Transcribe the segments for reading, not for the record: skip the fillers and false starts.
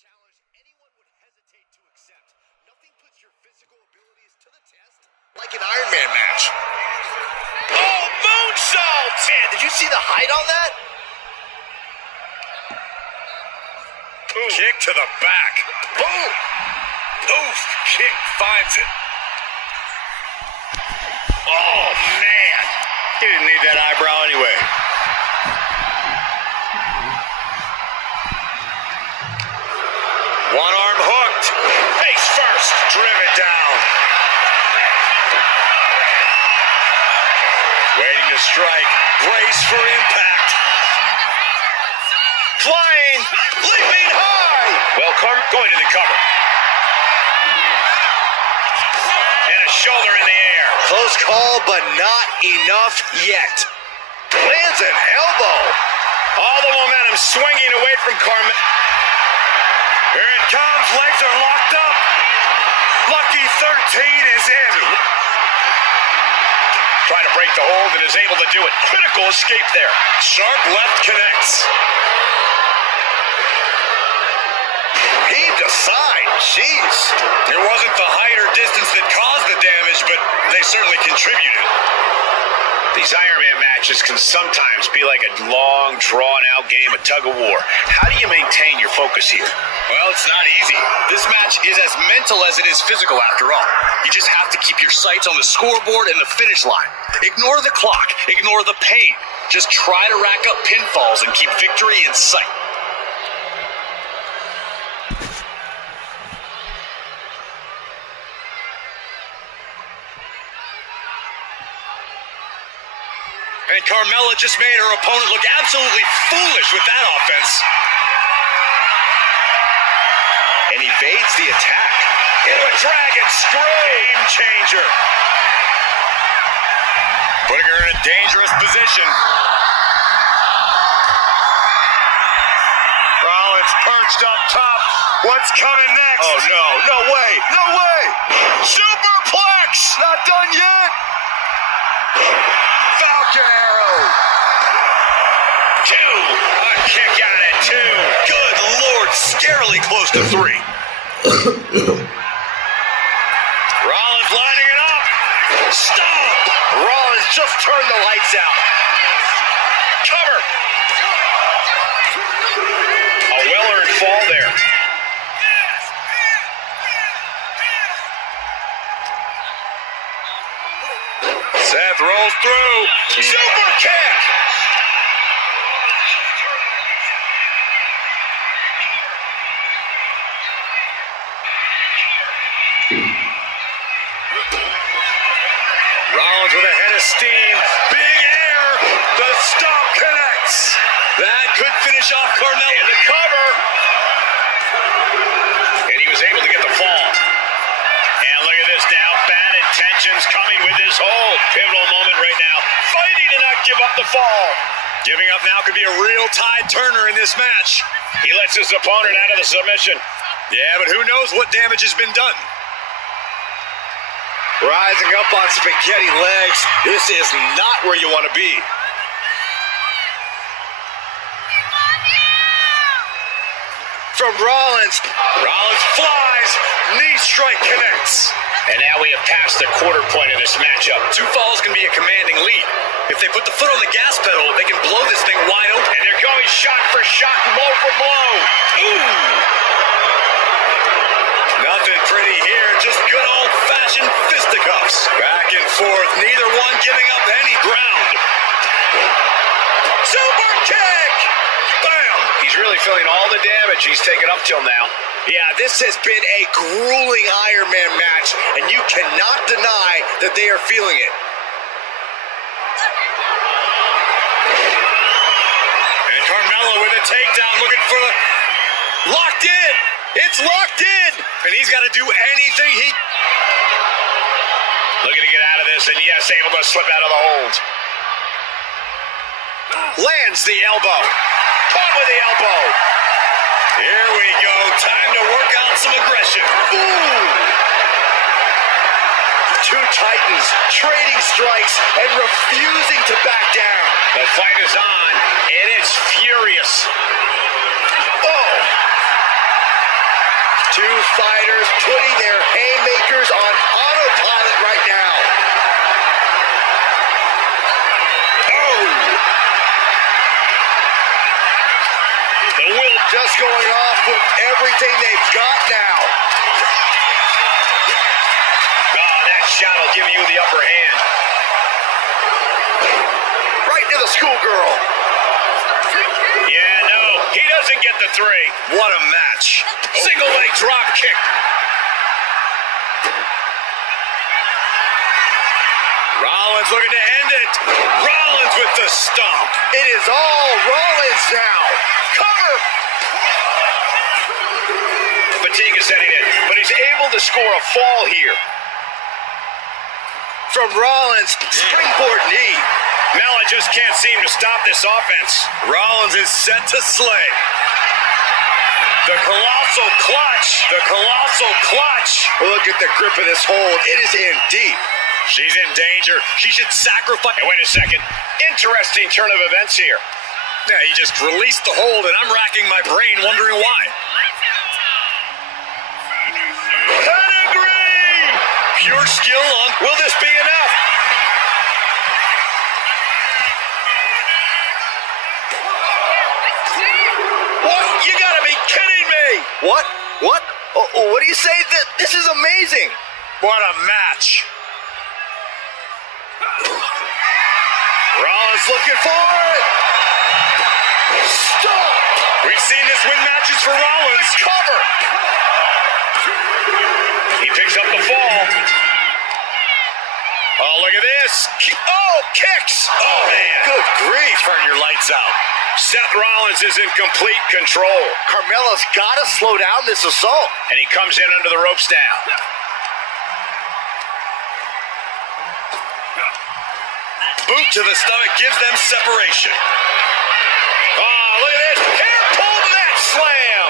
challenge anyone would hesitate to accept. Nothing puts your physical abilities to the test like an Iron Man match. Oh, moonsault! Man, did you see the height on that? Ooh. Kick to the back. Boom! Oof, kick finds it. Oh, man. He didn't need that eyebrow anyway. One arm hooked. Face first. Driven down. Waiting to strike. Brace for impact. Flying. Leaping high. Well, going to the cover. And a shoulder in the air. Close call, but not enough yet. Lands an elbow. All the momentum swinging away from Carmel. Here it comes. Legs are locked up. Lucky 13 is in. Trying to break the hold and is able to do it. Critical escape there. Sharp left connects. Heaved aside. Jeez. It wasn't the height or distance that caused the damage, but they certainly contributed. These Iron Man matches can sometimes be like a long, drawn-out game of tug-of-war. How do you maintain your focus here? Well, it's not easy. This match is as mental as it is physical, after all. You just have to keep your sights on the scoreboard and the finish line. Ignore the clock. Ignore the pain. Just try to rack up pinfalls and keep victory in sight. And Carmella just made her opponent look absolutely foolish with that offense. And evades the attack. Into a dragon screw. Game changer. Putting her in a dangerous position. Rollins perched up top. What's coming next? Oh, no. No way. No way. Superplex. Not done yet. Falcon arrow. Two. A kick out at two. Good Lord. Scarily close to three. Rollins lining it up. Stop. Rollins just turned the lights out. Cover. A well-earned fall there. Seth rolls through. Super kick. Rollins with a head of steam. Big air. The stomp connects. That could finish off Carmella. In the cover. And he was able to get the fall. And look at this now. Bad intentions coming with his hold. Pivotal moment right now. Fighting to not give up the fall. Giving up now could be a real tide turner in this match. He lets his opponent out of the submission. Yeah, but who knows what damage has been done. Rising up on spaghetti legs. This is not where you want to be. From Rollins. Rollins flies. Knee strike connects. And now we have passed the quarter point of this matchup. Two falls can be a commanding lead. If they put the foot on the gas pedal, they can blow this thing wide open. And they're going shot for shot, blow for blow. Ooh! Nothing pretty here, just good old-fashioned fisticuffs. Back and forth, neither one giving up any ground. Super kick! Bam! He's really feeling all the damage he's taken up till now. Yeah, this has been a grueling Iron Man match, and you cannot deny that they are feeling it. And Carmella with a takedown, looking for the... Locked in! It's locked in! And he's got to do anything he... Looking to get out of this, and yes, able to slip out of the hold. Lands the elbow. Caught with the elbow. Here we go. Time to work out some aggression. Ooh! Two Titans trading strikes and refusing to back down. The fight is on, and it's furious. Oh! Two fighters putting their haymakers on autopilot right now. Oh! The will just going off with everything they've got now. Oh, that shot will give you the upper hand. Right to the schoolgirl. Yeah, no, he doesn't get the three. What a match. Single leg drop kick. Rollins looking to end it. Rollins with the stomp. It is all Rollins now. Cover. Fatigue is setting in, but he's able to score a fall here. From Rollins, springboard knee. Now I just can't seem to stop this offense. Rollins is set to slay. The colossal clutch. The colossal clutch. Look at the grip of this hold. It is in deep. She's in danger. She should sacrifice. Hey, wait a second. Interesting turn of events here. Yeah, he just released the hold, and I'm racking my brain wondering why. Pedigree! Pure skill on. Will this be enough? What? You gotta be kidding me! What? What? Oh, what do you say? This is amazing. What a match. Rollins looking for it. Stop! We've seen this win matches for Rollins. Cover! He picks up the fall. Oh, look at this. Oh, kicks! Oh, man. Good grief. Turn your lights out. Seth Rollins is in complete control. Carmella's gotta slow down this assault. And he comes in under the ropes now. Boot to the stomach gives them separation. Oh, look at this. Hair pull mat slam.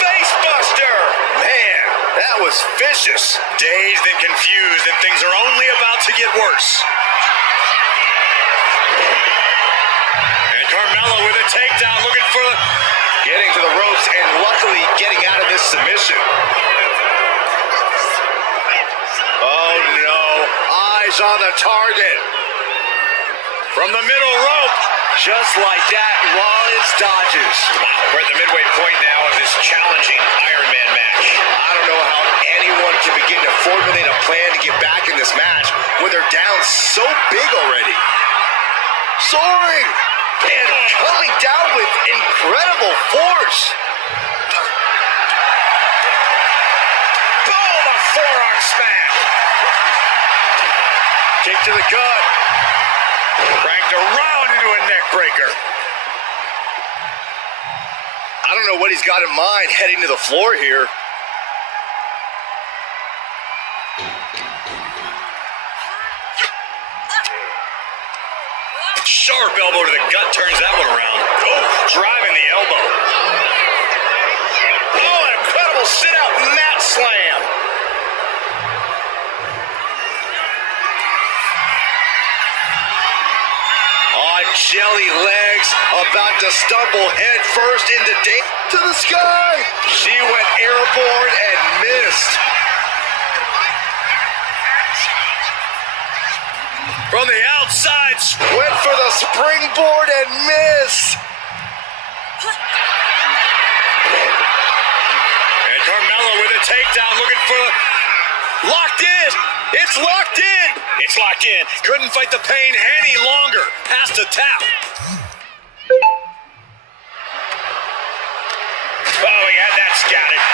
Face buster. Man, that was vicious. Dazed and confused, and things are only about to get worse. And Carmella with a takedown, looking for Getting to the ropes and luckily getting out of this submission. Oh no, eyes on the target. from the middle rope. Just like that, Rollins dodges. We're at the midway point now of this challenging Iron Man match. I don't know how anyone can begin to formulate a plan to get back in this match when they're down so big already. Soaring and coming down with incredible force. Boom, a forearm smash. Kick to the gut. Cranked around into a neck breaker. I don't know what he's got in mind heading to the floor here. Sharp elbow to the gut turns that one around. Oh, driving the elbow. Oh, an incredible sit-out mat slam. On jelly legs, about to stumble head first into to the sky. She went airborne and missed. From the outside, Went for the springboard and missed. and Carmella with a takedown, looking for locked in. It's locked in. It's locked in. Couldn't fight the pain any longer. Has to tap. Oh, he had that scattered.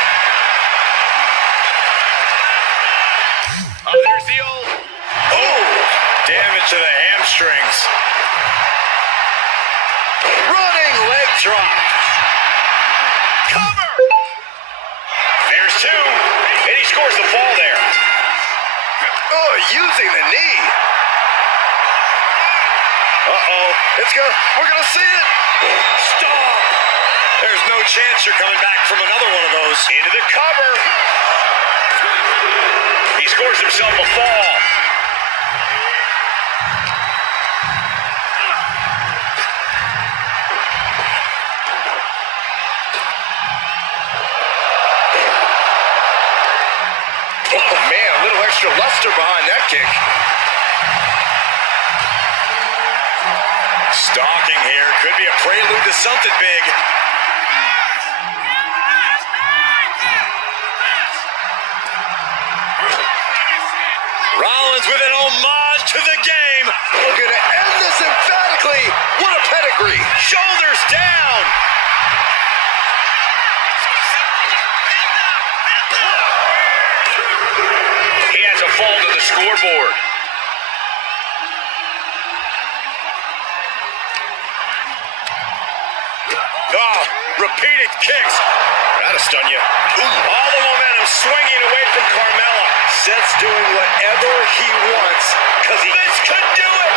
Oh, there's the old. Oh, damage to the hamstrings. Running leg drop. Cover. There's two, and he scores the fall there. Oh, using the knee. Uh-oh. We're gonna see it. Stop. There's no chance you're coming back from another one of those. Into the cover. He scores himself a fall. extra luster behind that kick. Stalking here. Could be a prelude to something big. Rollins with an homage to the game. Looking to end this emphatically. What a pedigree. Shoulders down. He has a fall to the scoreboard. Oh, repeated kicks. That'll stun you. Ooh. All the momentum swinging away from Carmella. Seth's doing whatever he wants because This could do it.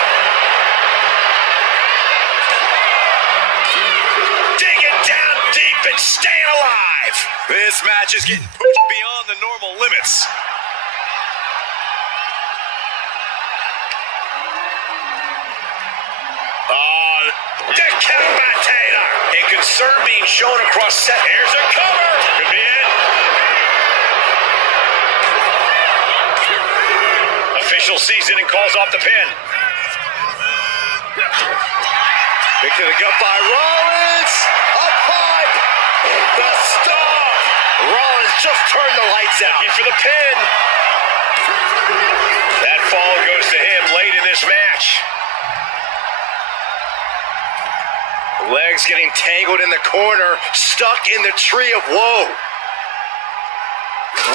Digging down deep and staying alive. This match is getting pushed beyond the normal limits. Decapitator. A concern being shown across Seth. Here's a cover. Could be it. Official sees it and calls off the pin. Kick to the gut by Rollins. Up high. The stomp. Rollins just turned the lights out. Looking for the pin. That fall goes to him late in this match. Legs getting tangled in the corner, stuck in the tree of woe.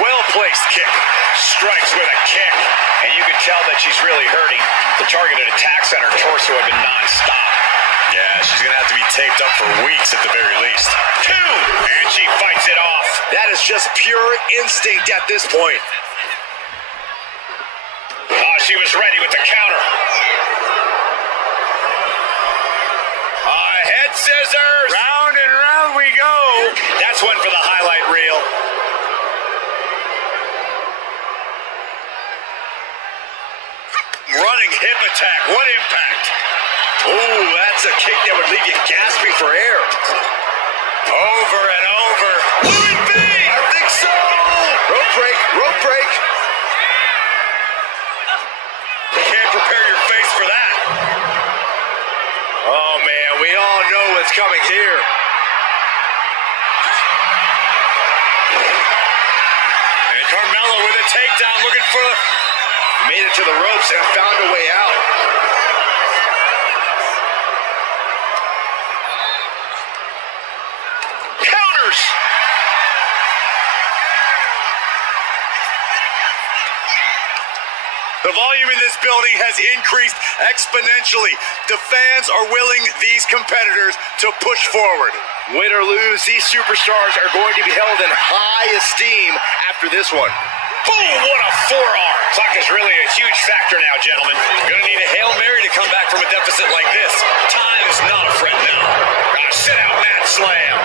Well-placed kick. Strikes with a kick. And you can tell that she's really hurting. The targeted attacks on her torso have been non-stop. Yeah, she's going to have to be taped up for weeks at the very least. 2. And she fights it off. That is just pure instinct at this point. Oh, she was ready with the counter. Head scissors. Round and round we go. That's one for the highlight reel. Running hip attack. What impact? Ooh, that's a kick that would leave you gasping for air. Over and over. Will it be? I think so. Rope break, rope break. You can't prepare your face for that. Oh, man, we all know what's coming here. And Carmella with a takedown, looking for the... Made it to the ropes and found a way out. Counters. The volume in this building has increased exponentially. The fans are willing these competitors to push forward. Win or lose, these superstars are going to be held in high esteem after this one. Boom, what a forearm. Clock is really a huge factor now, gentlemen. Gonna need a Hail Mary to come back from a deficit like this. Time is not a friend now. Sit out, mat slam.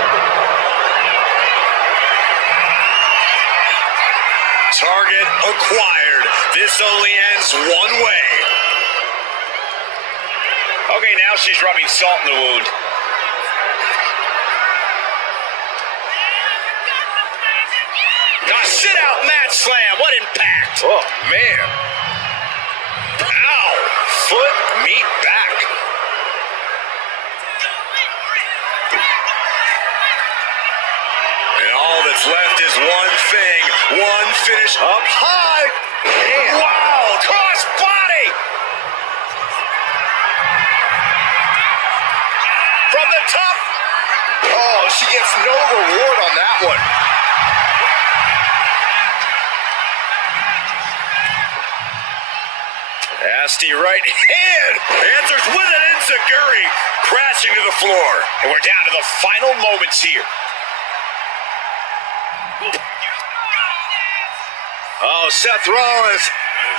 Target acquired. This only ends one way. Okay, now she's rubbing salt in the wound. Sit out, mat slam. What impact? Oh, man. Ow. Foot, meat, back. And all that's left is one thing. One finish up high. Man. Wow. Cross body. From the top. Oh, she gets no reward on that one. Nasty right hand. Answers with an enziguri. Crashing to the floor. And we're down to the final moments here. Oh, Seth Rollins.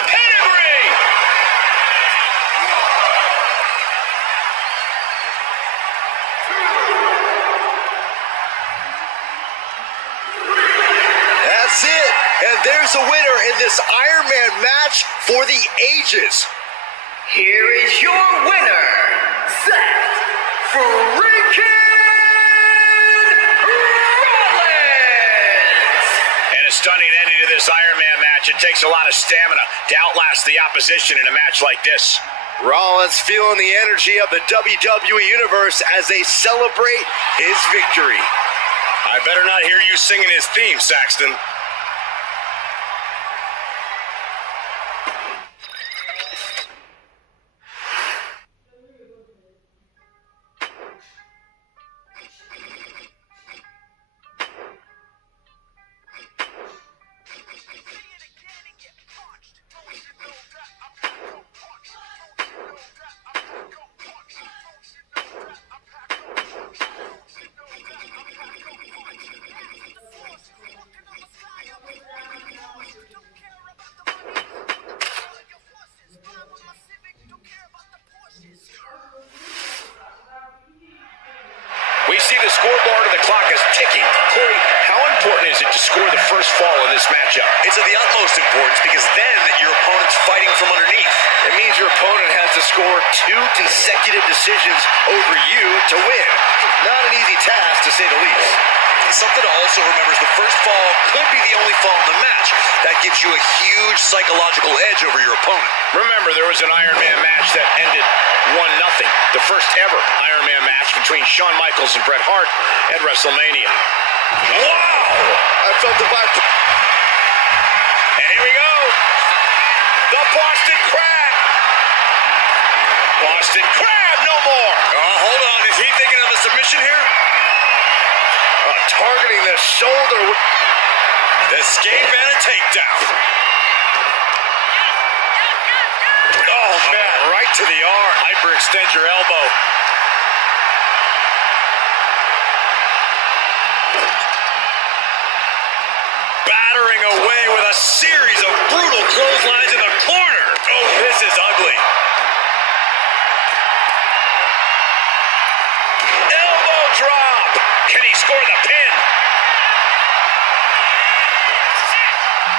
Pedigree. That's it. And there's a winner in this Iron Man match for the ages. Here is your winner, Seth freaking Rollins! And a stunning ending to this Iron Man match. match, it takes a lot of stamina to outlast the opposition in a match like this. Rollins feeling the energy of the WWE Universe as they celebrate his victory. I better not hear you singing his theme, Saxton. We see the scoreboard and the clock is ticking. Corey, how important is it to score the first fall in this matchup? It's of the utmost importance because then your opponent's fighting from underneath. It means your opponent has to score 2 consecutive decisions over you to win. Not an easy task, to say the least. Something to also remember is the first fall could be the only fall in the match. That gives you a huge psychological edge over your opponent. Remember, there was an Iron Man match that ended 1-0. The first ever Iron Man match between Shawn Michaels and Bret Hart at WrestleMania. Wow! I felt the vibe. And here we go. The Boston Crab. Boston Crab, no more. Hold on. Is he thinking of a submission here? Targeting the shoulder. Escape and a takedown. Oh, man, right to the arm. Hyperextend your elbow. Battering away with a series of brutal clotheslines in the corner. Oh, this is ugly. Elbow drop. Can he score the pin?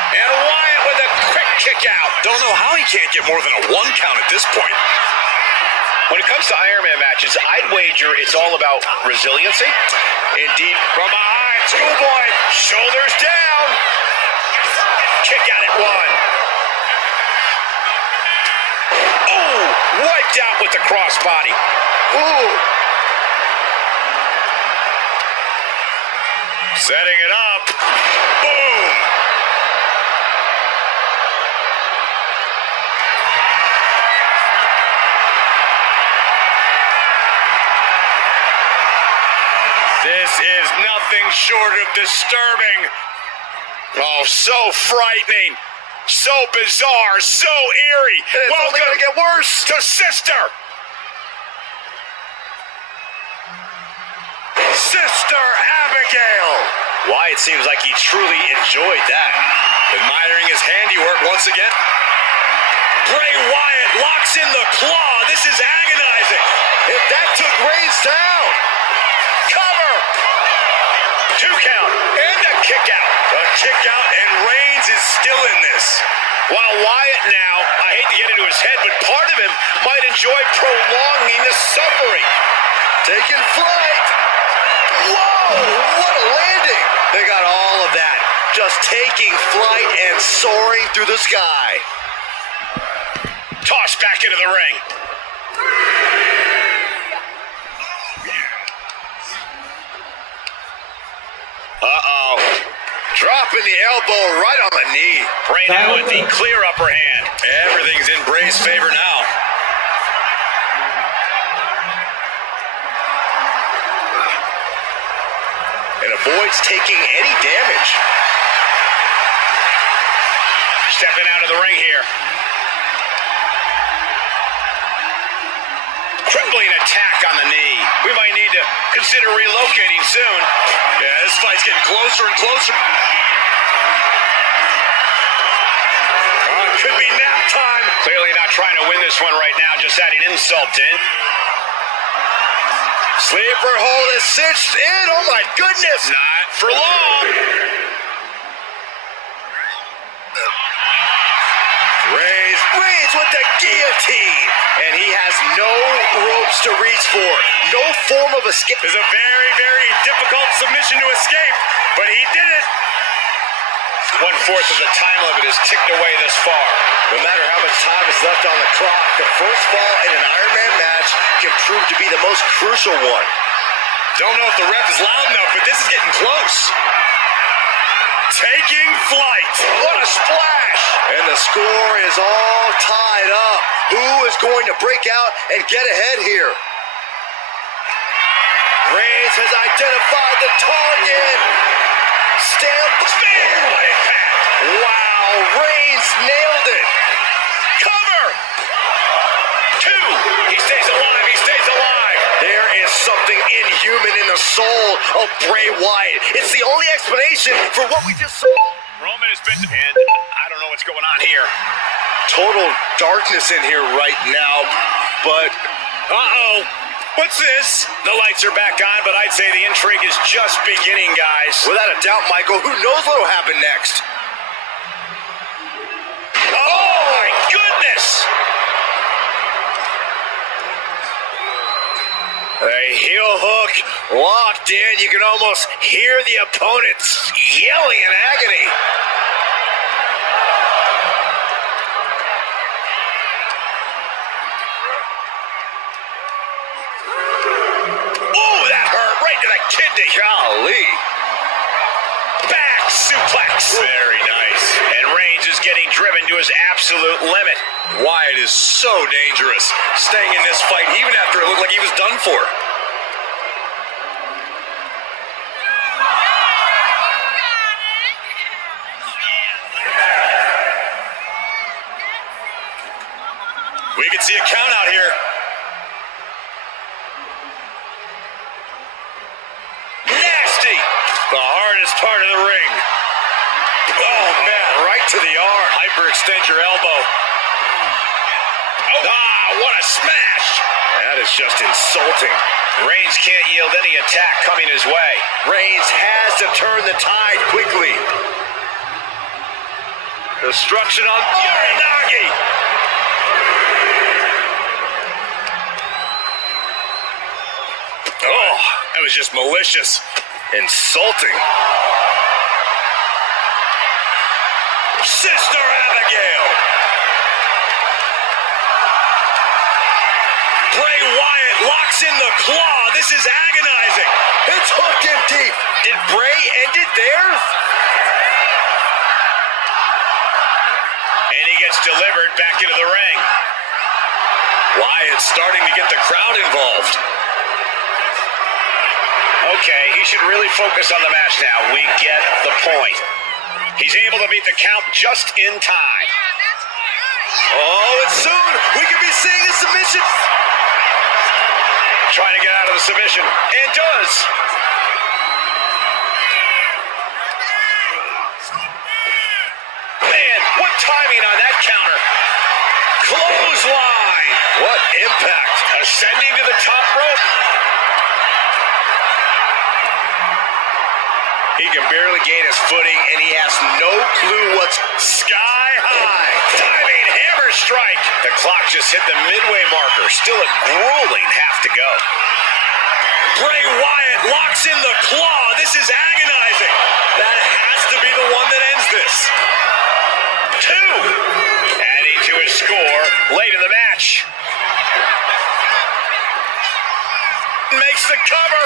And Wyatt with a quick kick out. Don't know how he can't get more than a 1 count at this point. When it comes to Iron Man matches, I'd wager it's all about resiliency. Indeed. From behind, Schoolboy, shoulders down. Kick out at 1. Oh, wiped out with the crossbody. Ooh. Setting it up. Boom. This is nothing short of disturbing. Oh, so frightening. So bizarre. So eerie. It's only going to get worse. To Sister. Sister Abigail. Wyatt seems like he truly enjoyed that. Admiring his handiwork once again. Bray Wyatt locks in the claw. This is agonizing. If that took Reigns down. Cover. 2 count. And a kick out. A kick out, and Reigns is still in this. While Wyatt now, I hate to get into his head, but part of him might enjoy prolonging the suffering. Taking flight. Whoa, what a landing. They got all of that. Just taking flight and soaring through the sky. Tossed back into the ring. Uh-oh. Dropping the elbow right on the knee. Bray now with the clear upper hand. Everything's in Bray's favor now. And avoids taking any damage. Stepping out of the ring here. Crippling attack on the knee. We might need to consider relocating soon. Yeah, this fight's getting closer and closer. Could be nap time. Clearly not trying to win this one right now, just adding insult in. Sleeper hold is cinched in. Oh my goodness. Not for long. Reigns with the guillotine. And he has no ropes to reach for. No form of escape. It's a very, very difficult submission to escape, but he did it. 1/4 of the time limit is ticked away this far. No matter how much time is left on the clock, the first fall in an Iron Man match can prove to be the most crucial one. Don't know if the ref is loud enough, but this is getting close. Taking flight. What a splash! And the score is all tied up. Who is going to break out and get ahead here? Reigns has identified the target. Spear! What impact! Wow, Reigns nailed it. Cover! 2. He stays alive. He stays alive. There is something inhuman in the soul of Bray Wyatt. It's the only explanation for what we just saw. Roman has been... And I don't know what's going on here. Total darkness in here right now, but... Uh-oh. What's this? The lights are back on, but I'd say the intrigue is just beginning, guys. Without a doubt, Michael, who knows what will happen next? Oh, my goodness! A heel hook locked in. You can almost hear the opponents yelling in agony. Oh, that hurt right to the kidney. Golly. Back suplex. Very nice. And Reigns is getting driven to his absolute limit. Wyatt is so dangerous, staying in this fight even after it looked like he was done for. We can see a count out here. Nasty. The hardest part of the ring. Oh, man, right to the arm. Hyperextend your elbow. What a smash. That is just insulting. Reigns can't yield any attack coming his way. Reigns has to turn the tide quickly. Destruction on Uranagi. Oh, that was just malicious. Insulting. Sister Abigail. Bray Wyatt locks in the claw. This is agonizing. It's hooked in deep. Did Bray end it there? And he gets delivered back into the ring. Wyatt's starting to get the crowd involved. Okay, he should really focus on the match now. We get the point. He's able to beat the count just in time. Oh, and soon we could be seeing a submission. Trying to get out of the submission. And does. Man, what timing on that counter. Clothesline. What impact. Ascending to the top rope. He can barely gain his footing, and he has no clue what's Sky high. Diving hammer strike. The clock just hit the midway marker. Still a grueling half to go. Bray Wyatt locks in the claw. This is agonizing. That has to be the one that ends this. 2. Adding to his score late in the match. Makes the cover.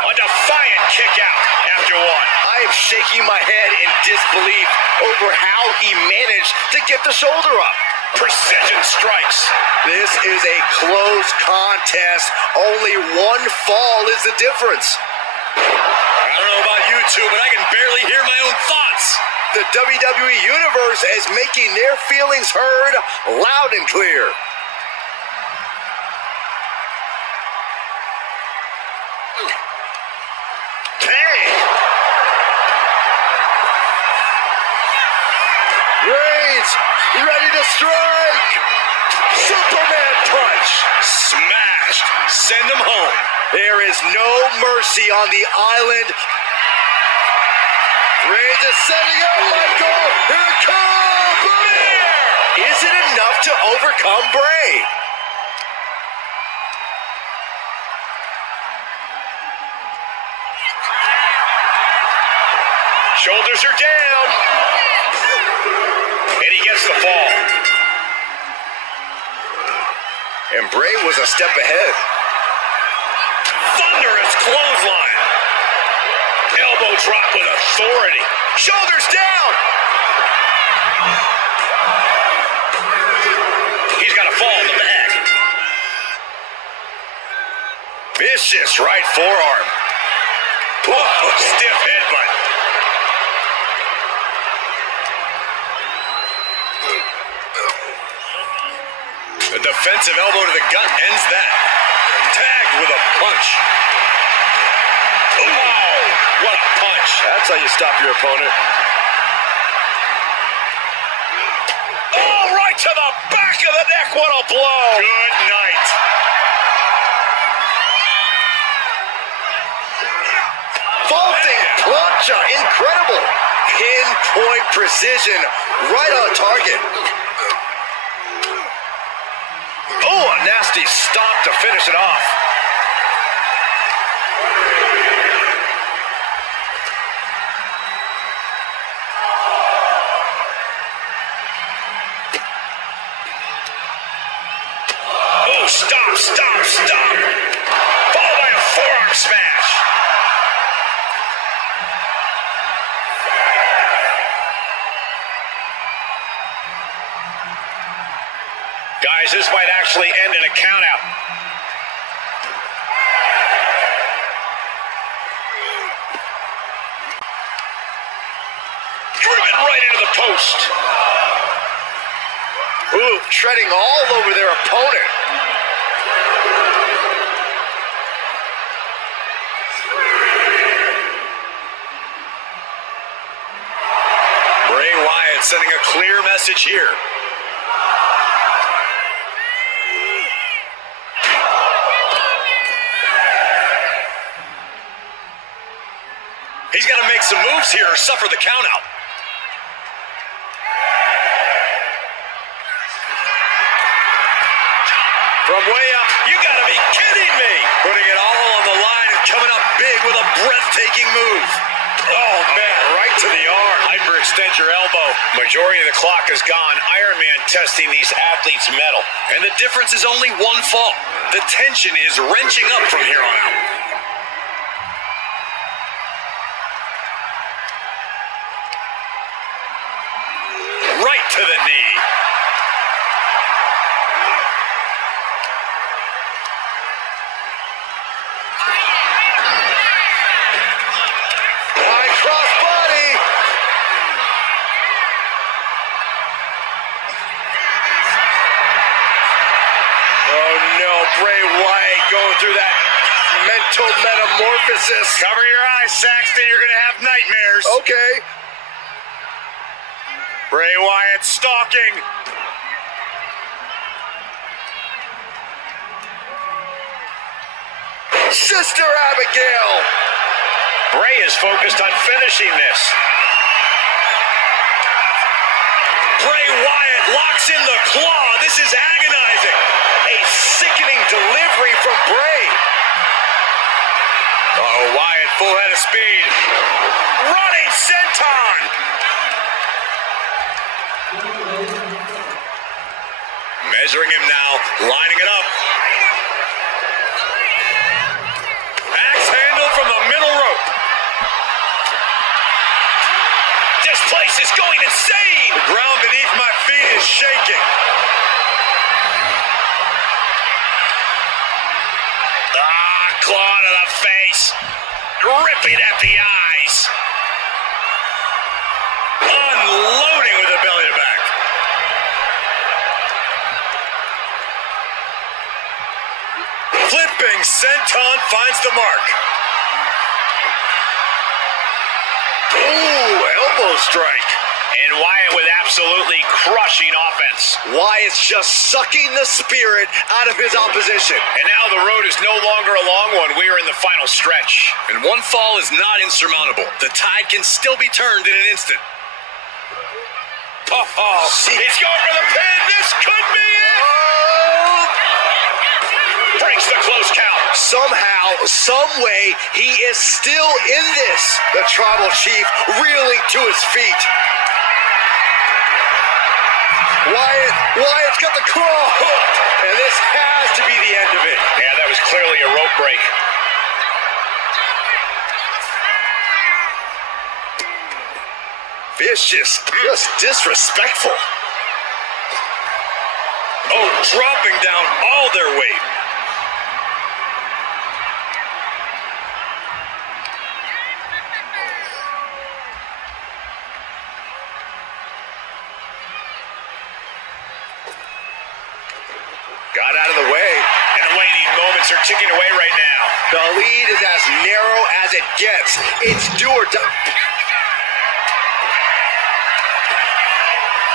A defiant kick out after 1. I am shaking my head in disbelief over how he managed to get the shoulder up. Precision strikes. This is a close contest. Only one fall is the difference. I don't know about you two, but I can barely hear my own thoughts. The WWE Universe is making their feelings heard loud and clear. Bang! Reigns, ready to strike! Superman punch! Smashed. Send him home. There is no mercy on the island. Reigns is setting up, Michael! Here it comes! Boom! Is it enough to overcome Bray? Shoulders are down. And he gets the fall. And Bray was a step ahead. Thunderous clothesline. Elbow drop with authority. Shoulders down. He's got a fall in the back. Vicious right forearm. Whoa, stiff headbutt. A defensive elbow to the gut ends that. Tagged with a punch. Wow, what a punch. That's how you stop your opponent. Oh, right to the back of the neck. What a blow. Good night. Vaulting plancha, incredible. Pinpoint precision, right on target. Oh, a nasty stop to finish it off. Oh, stop, stop, stop. Followed by a forearm smash. Guys, this might actually end in a countout. Driven right into the post. Ooh, treading all over their opponent. Bray Wyatt sending a clear message here. He's got to make some moves here or suffer the countout. From way up, you got to be kidding me. Putting it all on the line and coming up big with a breathtaking move. Oh, man, right to the arm. Hyperextend your elbow. Majority of the clock is gone. Iron Man testing these athletes' mettle. And the difference is only one fall. The tension is wrenching up from here on out. Right to the knee. High cross body. Oh no, Bray Wyatt going through that mental metamorphosis. Cover your eyes, Saxton. You're going to have nightmares. Okay. Bray Wyatt stalking. Sister Abigail. Bray is focused on finishing this. Bray Wyatt locks in the claw. This is agonizing. A sickening delivery from Bray. Uh-oh, Wyatt full head of speed. Running senton. Measuring him now, lining it up. Axe handle from the middle rope. This place is going insane. The ground beneath my feet is shaking. Claw to the face. Ripping at the eyes. Unloading with the belly to back. Flipping senton finds the mark. Ooh, elbow strike. And Wyatt with absolutely crushing offense. Wyatt's just sucking the spirit out of his opposition. And now the road is no longer a long one. We are in the final stretch. And one fall is not insurmountable. The tide can still be turned in an instant. Oh, he's going for the pin. This could be it. Oh! Breaks the close count. Somehow, some way, he is still in this. The Tribal Chief reeling to his feet. Wyatt's got the claw hooked, and this has to be the end of it. Yeah, that was clearly a rope break. Vicious, just disrespectful. Oh, dropping down all their weight. Got out of the way. And the waiting moments are ticking away right now. The lead is as narrow as it gets. It's do or die.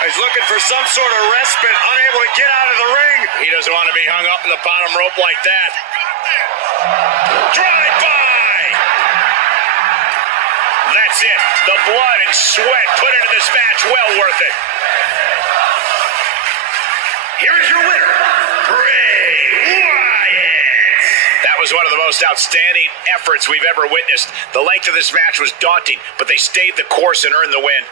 He's looking for some sort of respite, unable to get out of the ring. He doesn't want to be hung up in the bottom rope like that. Drive-by! That's it. The blood and sweat put into this match, well worth it. Here's your winner, Bray Wyatt. That was one of the most outstanding efforts we've ever witnessed. The length of this match was daunting, but they stayed the course and earned the win.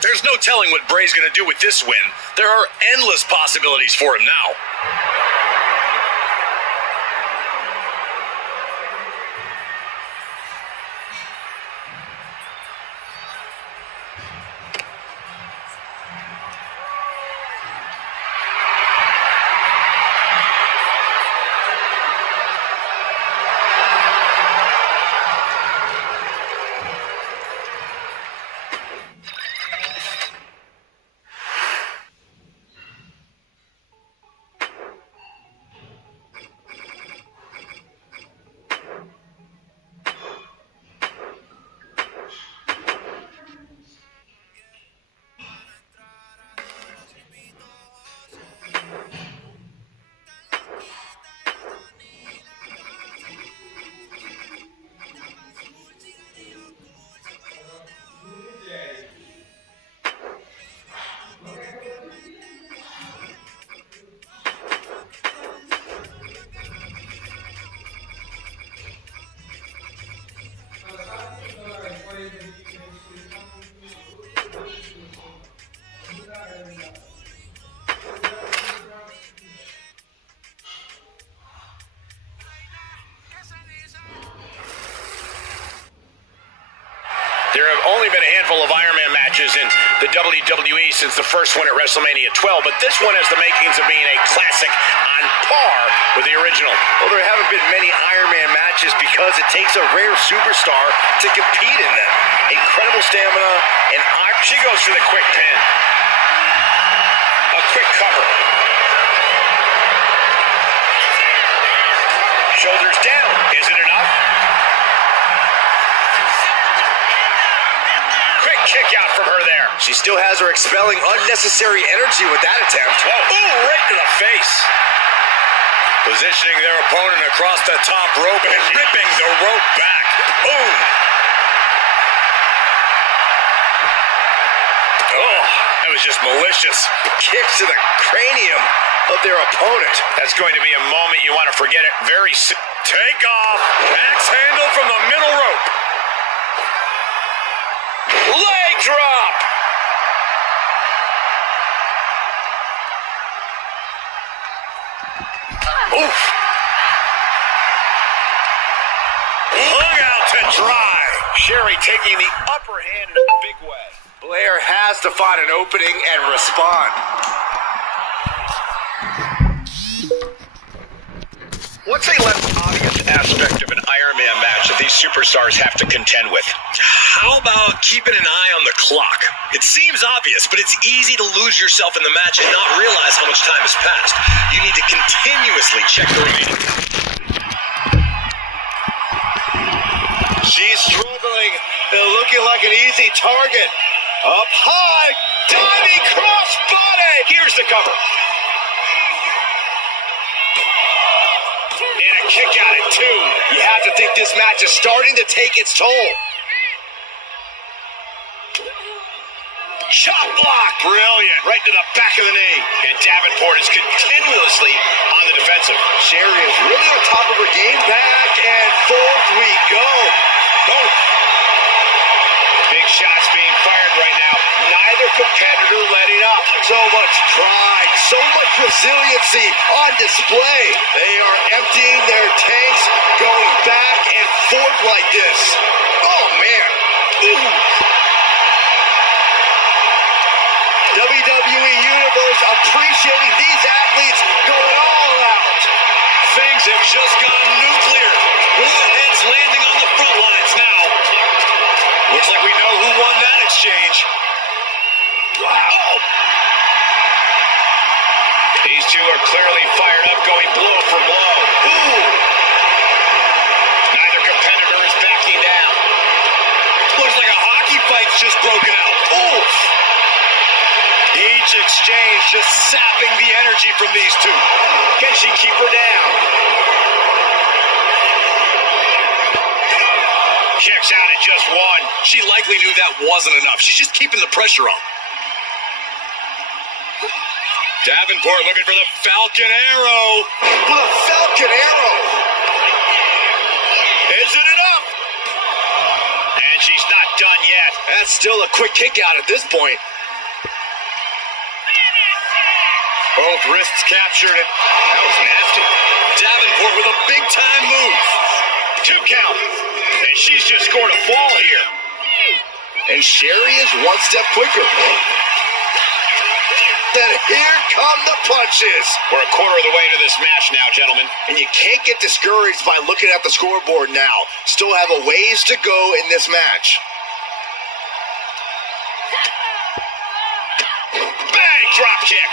There's no telling what Bray's going to do with this win. There are endless possibilities for him now. There have only been a handful of Iron Man matches in the WWE since the first one at WrestleMania 12, but this one has the makings of being a classic on par with the original. Well, there haven't been many Iron Man matches because it takes a rare superstar to compete in them. Incredible stamina and She goes for the quick pin. A quick cover. Shoulders down. Is it enough? Quick kick out from her there. she still has her expelling unnecessary energy with that attempt. Whoa, ooh, right to the face. Positioning their opponent across the top rope and ripping the rope back. Boom! Oh, that was just malicious. Kicks to the cranium of their opponent. That's going to be a moment you want to forget it very soon. Take off. Axe handle from the middle rope. Leg drop. Oof. Hung out to dry. Sherry taking the upper hand in a big way. Blair has to find an opening and respond. What's a less obvious aspect of an Iron Man match that these superstars have to contend with? How about keeping an eye on the clock? It seems obvious, but it's easy to lose yourself in the match and not realize how much time has passed. You need to continuously check the remaining. She's struggling. They're looking like an easy target. Up high, diving crossbody. Here's the cover. And a kick out at 2. You have to think this match is starting to take its toll. Chop block. Brilliant. Right to the back of the knee. And Davenport is continuously on the defensive. Sherry is really on top of her game. Back and forth we go. Boom. Big shots being fired right now. Neither competitor letting up. So much pride, so much resiliency on display. They are emptying their tanks, going back and forth like this. Oh, man. Ooh. WWE Universe appreciating these athletes going all out. Things have just gone nuclear. Warheads landing on the front lines now. Looks like we know who won that exchange. Wow. These two are clearly fired up, going blow for blow. Ooh. Neither competitor is backing down. Looks like a hockey fight's just broken out. Oof. Each exchange just sapping the energy from these two. Can she keep her down? Checks out at just one. She likely knew that wasn't enough. She's just keeping the pressure on. Davenport looking for the Falcon Arrow. With a Falcon Arrow. Is it enough? And she's not done yet. That's still a quick kick out at this point. Both wrists captured it. That was nasty. Davenport with a big-time move. 2 count. And she's just scored a fall here. And Sherry is one step quicker. And here come the punches. We're a quarter of the way to this match now, gentlemen. And you can't get discouraged by looking at the scoreboard now. Still have a ways to go in this match. Bang! Drop kick.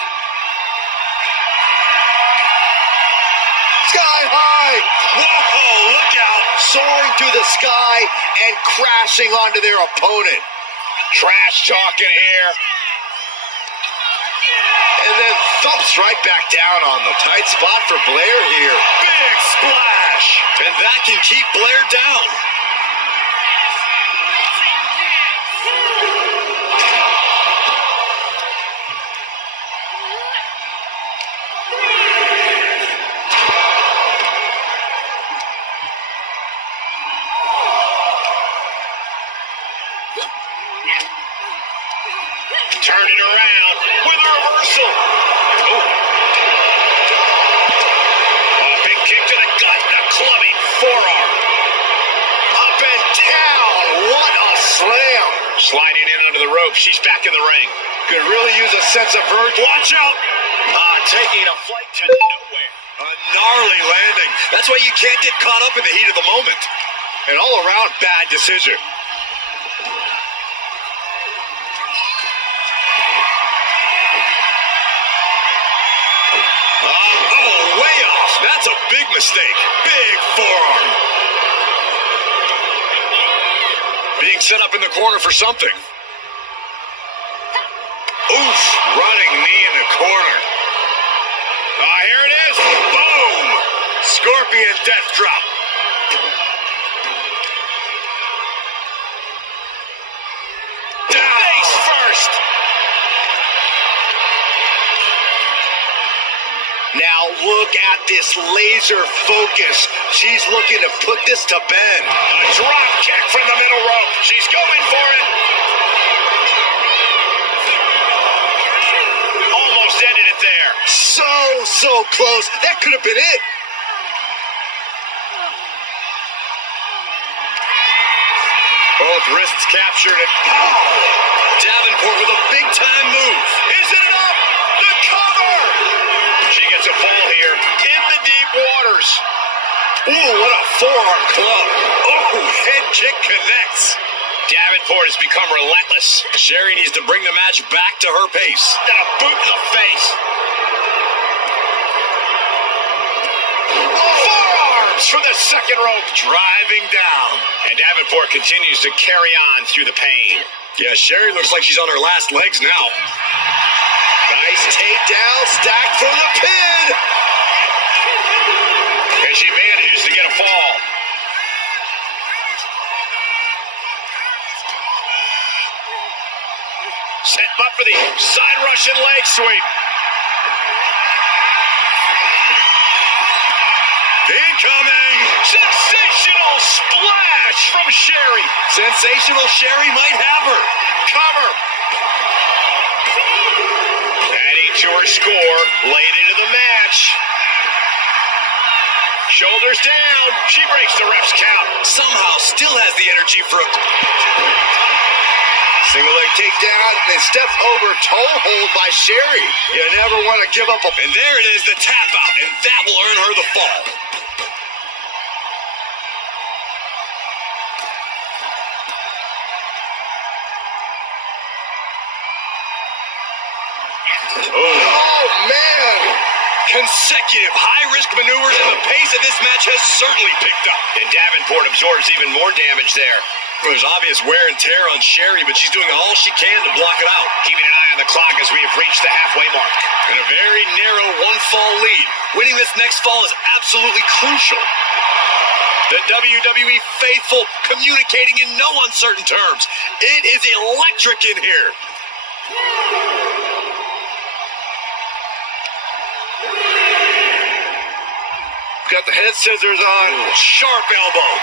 Sky high. Whoa, look out. Soaring through the sky and crashing onto their opponent. Trash talking here. And then thumps right back down on the tight spot for Blair here. Big splash. And that can keep Blair down. Turn it around with a reversal. Oh. A big kick to the gut and a clubbing forearm. Up and down. What a slam. Sliding in under the rope. She's back in the ring. Could really use a sense of urgency. Watch out. Taking a flight to nowhere. A gnarly landing. That's why you can't get caught up in the heat of the moment. An all-around bad decision. Way off. That's a big mistake. Big forearm. Being set up in the corner for something. Oof. Running knee in the corner. Here it is. Boom. Scorpion death drop. Face first. Now look at this laser focus. She's looking to put this to bed. A drop kick from the middle rope. She's going for it. Almost ended it there. So close. That could have been it. Both wrists captured and Davenport with a big-time move. Is it enough? The cover! She gets a fall here in the deep waters. Ooh, what a forearm club. Oh, head kick connects. Davenport has become relentless. Sherry needs to bring the match back to her pace. Got a boot in the face. Forearms from the second rope. Driving down. And Davenport continues to carry on through the pain. Yeah, Sherry looks like she's on her last legs now. Nice takedown, stacked for the pin. And she manages to get a fall. Setting up for the side Russian leg sweep. Incoming! Sensational splash from Sherry. Sensational Sherry might have her. Cover. Adding to her score late into the match. Shoulders down. She breaks the ref's count. Somehow still has the energy for a... Single leg takedown, and steps over toe hold by Sherry. You never want to give up a... And there it is, the tap out, and that will earn her the fall. Oh, man! Consecutive high-risk maneuvers, and the pace of this match has certainly picked up. And Davenport absorbs even more damage there. There's obvious wear and tear on Sherry, but she's doing all she can to block it out. Keeping an eye on the clock as we have reached the halfway mark. In a very narrow one-fall lead. Winning this next fall is absolutely crucial. The WWE faithful communicating in no uncertain terms. It is electric in here. Got the head scissors on. Sharp elbow.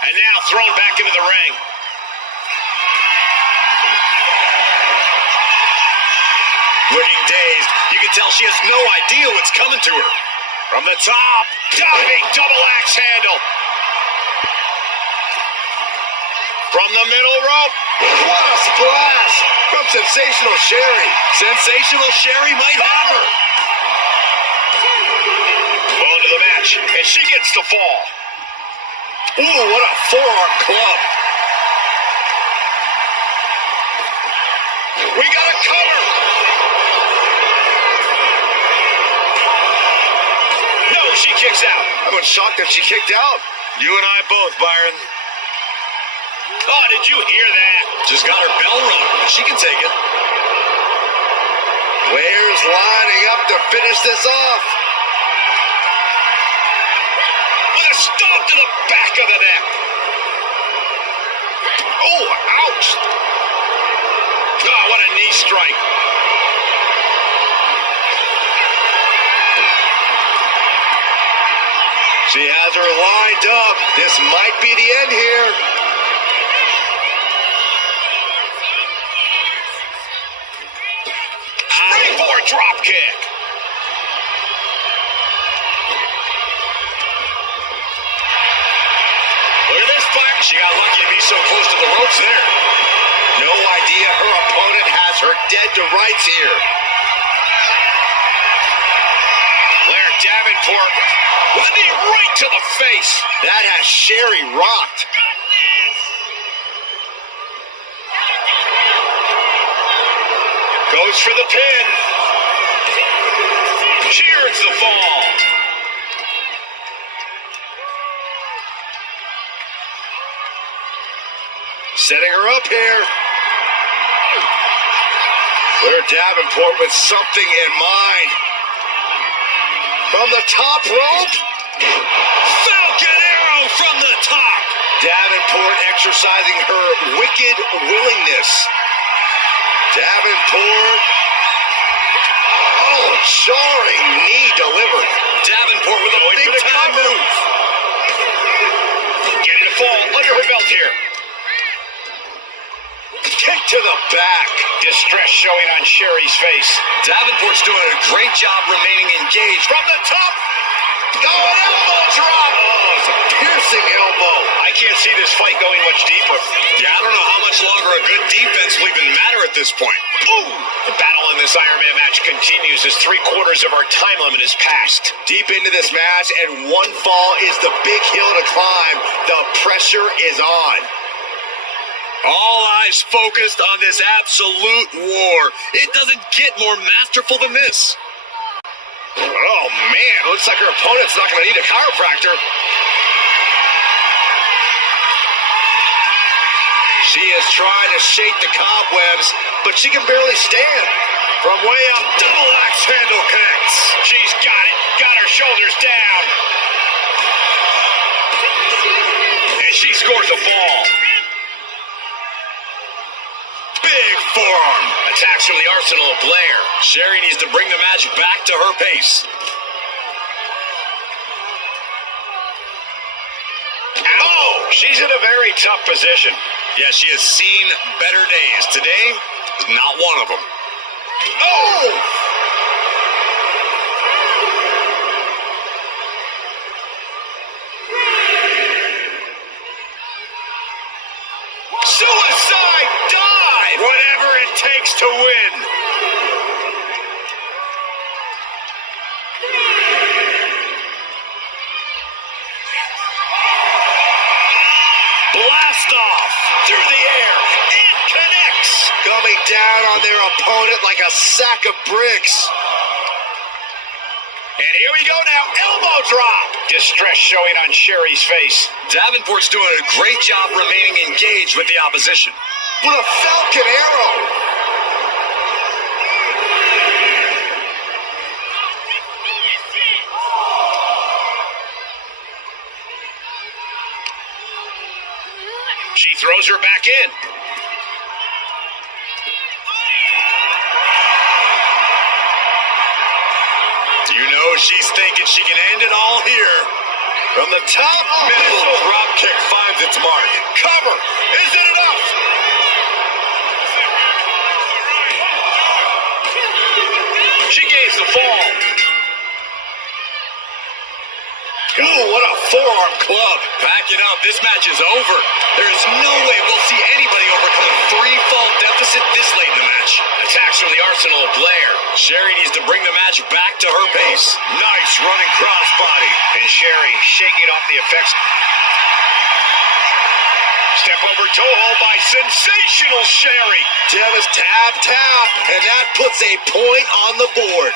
And now thrown back into the ring. Looking dazed, you can tell she has no idea what's coming to her. From the top, diving double axe handle. From the middle rope. What a splash from Sensational Sherry. Sensational Sherry might have her. Well into the match, and she gets the fall. Ooh, what a forearm club. We got a cover. No, she kicks out. I'm shocked that she kicked out. You and I both, Byron. Oh, did you hear that? Just got her bell rung. She can take it. Blair's lining up to finish this off. With a stomp to the back of the neck. Oh, ouch. Oh, what a knee strike. She has her lined up. This might be the end here. Springboard drop kick. Look at this, Byron. She got lucky to be so close to the ropes there. No idea her opponent has her dead to rights here. Blair Davenport with a knee right to the face. That has Sherry rocked. Goes for the pin. She earns the fall. Setting her up here. Blair Davenport with something in mind. From the top rope. Falcon arrow from the top. Davenport exercising her wicked willingness. Davenport. Oh, jarring knee delivered. Davenport with a Going for the big-time cover. move. Getting a fall under her belt here. Kick to the back. Distress showing on Sherry's face. Davenport's doing a great job remaining engaged. From the top. Oh, an elbow drop. Oh, it's a piercing elbow. I can't see this fight going much deeper. Yeah, I don't know how much longer a good defense will even matter at this point. Ooh! The battle in this Iron Man match continues as 3/4 of our time limit is passed. Deep into this match, and one fall is the big hill to climb. The pressure is on. All eyes focused on this absolute war. It doesn't get more masterful than this. Oh, man. Looks like her opponent's not going to need a chiropractor. She is trying to shake the cobwebs, but she can barely stand. From way up, double axe axe handle connects. She's got it. Got her shoulders down. And she scores a fall. Big forearm. Attacks from the arsenal of Blair. Sherry needs to bring the match back to her pace. Oh, she's in a very tough position. Yeah, she has seen better days. Today is not one of them. Oh! Suicide dive! Whatever it takes to win. Blast off through the air. It connects. Coming down on their opponent like a sack of bricks. And here we go now. Elbow drop. Distress showing on Sherry's face. Davenport's doing a great job remaining engaged with the opposition. With a Falcon Arrow. She throws her back in. You know she's thinking she can end it all here. From the top, Middle drop kick finds its mark. Cover. Is it enough? She gains the fall. Ooh, what a forearm club. Backing up, this match is over. There is no way we'll see anybody overcome a 3-fall deficit this late in the match. Attacks from the arsenal of Blair. Sherry needs to bring the match back to her pace. Nice running crossbody. And Sherry shaking off the effects. Step over toe hold by sensational Sherry. Davis tap, and that puts a point on the board.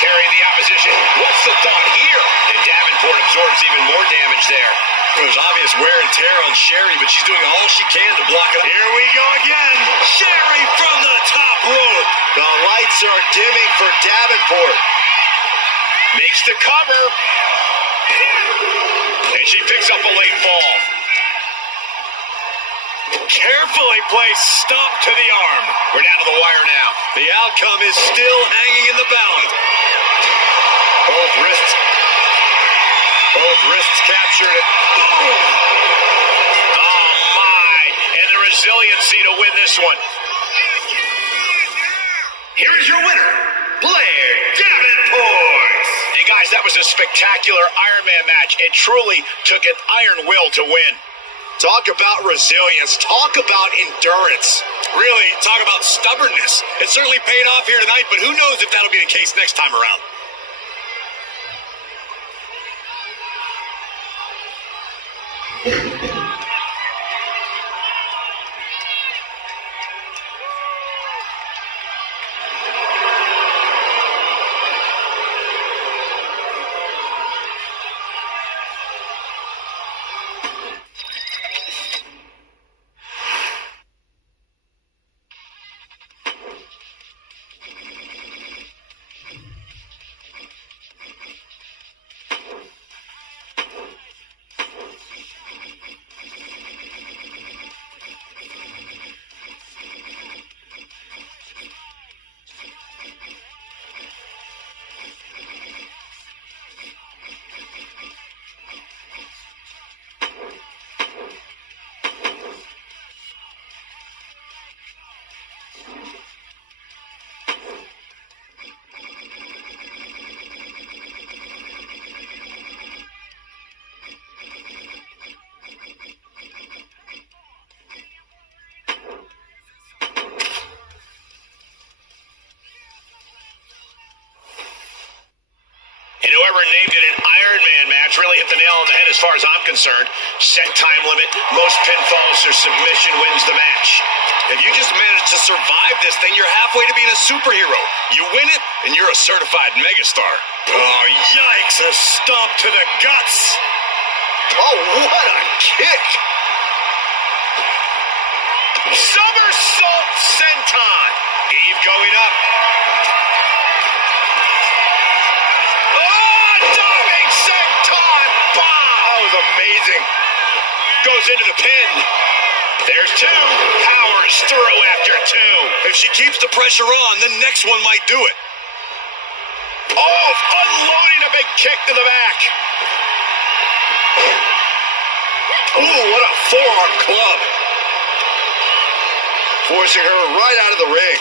Carrying the opposition. What's the thought here? And Davenport absorbs even more damage there. There's obvious wear and tear on Sherry, but she's doing all she can to block it. Here we go again. Sherry from the top rope. The lights are dimming for Davenport. Makes the cover. And she picks up a late fall. Carefully placed stop to the arm. We're down to the wire now. The outcome is still hanging in the balance. Both wrists captured it. Boom! Oh my! And the resiliency to win this one. Here is your winner, Blair Davenport. And guys, that was a spectacular Iron Man match. It truly took an iron will to win. Talk about resilience. Talk about endurance. Really, talk about stubbornness. It certainly paid off here tonight, but who knows if that'll be the case next time around. match really hit the nail on the head as far as I'm concerned. Set time limit, most pinfalls or submission wins the match. If you just manage to survive this thing, you're halfway to being a superhero. You win it, and you're a certified megastar. Oh, yikes, a stomp to the guts. Oh, what a kick. Somersault senton. Eve going up. Oh, diving senton bomb. That was amazing. Goes into the pin. There's two. Powers through after two. If she keeps the pressure on, the next one might do it. Oh, unloading a big kick to the back. Ooh, what a forearm club. Forcing her right out of the ring.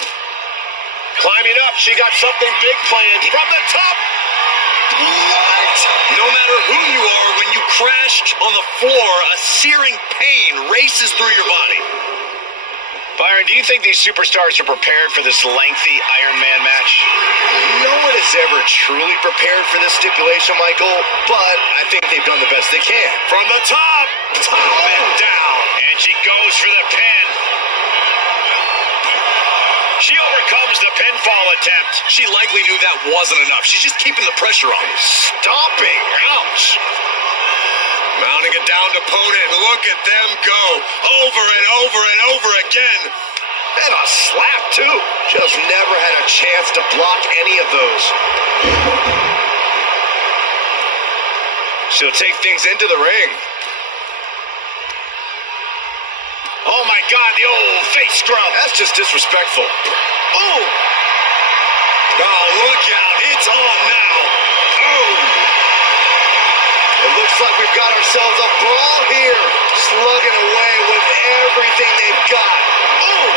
Climbing up, she got something big planned. From the top. What? No matter who you are, when you crash on the floor, a searing pain races through your body. Byron, do you think these superstars are prepared for this lengthy Iron Man match? No one has ever truly prepared for this stipulation, Michael, but I think they've done the best they can. From the top and down. And she goes for the pin. She overcomes the pinfall attempt. She likely knew that wasn't enough. She's just keeping the pressure on. Stomping. Ouch. Mounting a downed opponent. Look at them go. Over and over and over again. And a slap, too. Just never had a chance to block any of those. She'll take things into the ring. Oh, my God, the old face scrub. That's just disrespectful. Oh! Oh, look out. It's on now. Oh! It looks like we've got ourselves a brawl here. Slugging away with everything they've got. Oh!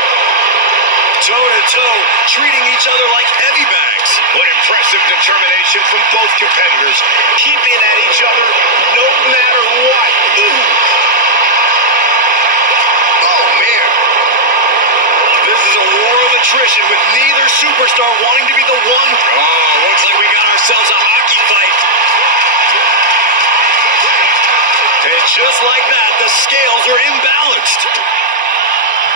Toe-to-toe, treating each other like heavy bags. What impressive determination from both competitors. Keeping at each other no matter what. Ooh. Oh, man. This is a war of attrition with neither superstar wanting to be the one. Oh, looks like we got ourselves a hockey fight. And just like that, the scales are imbalanced.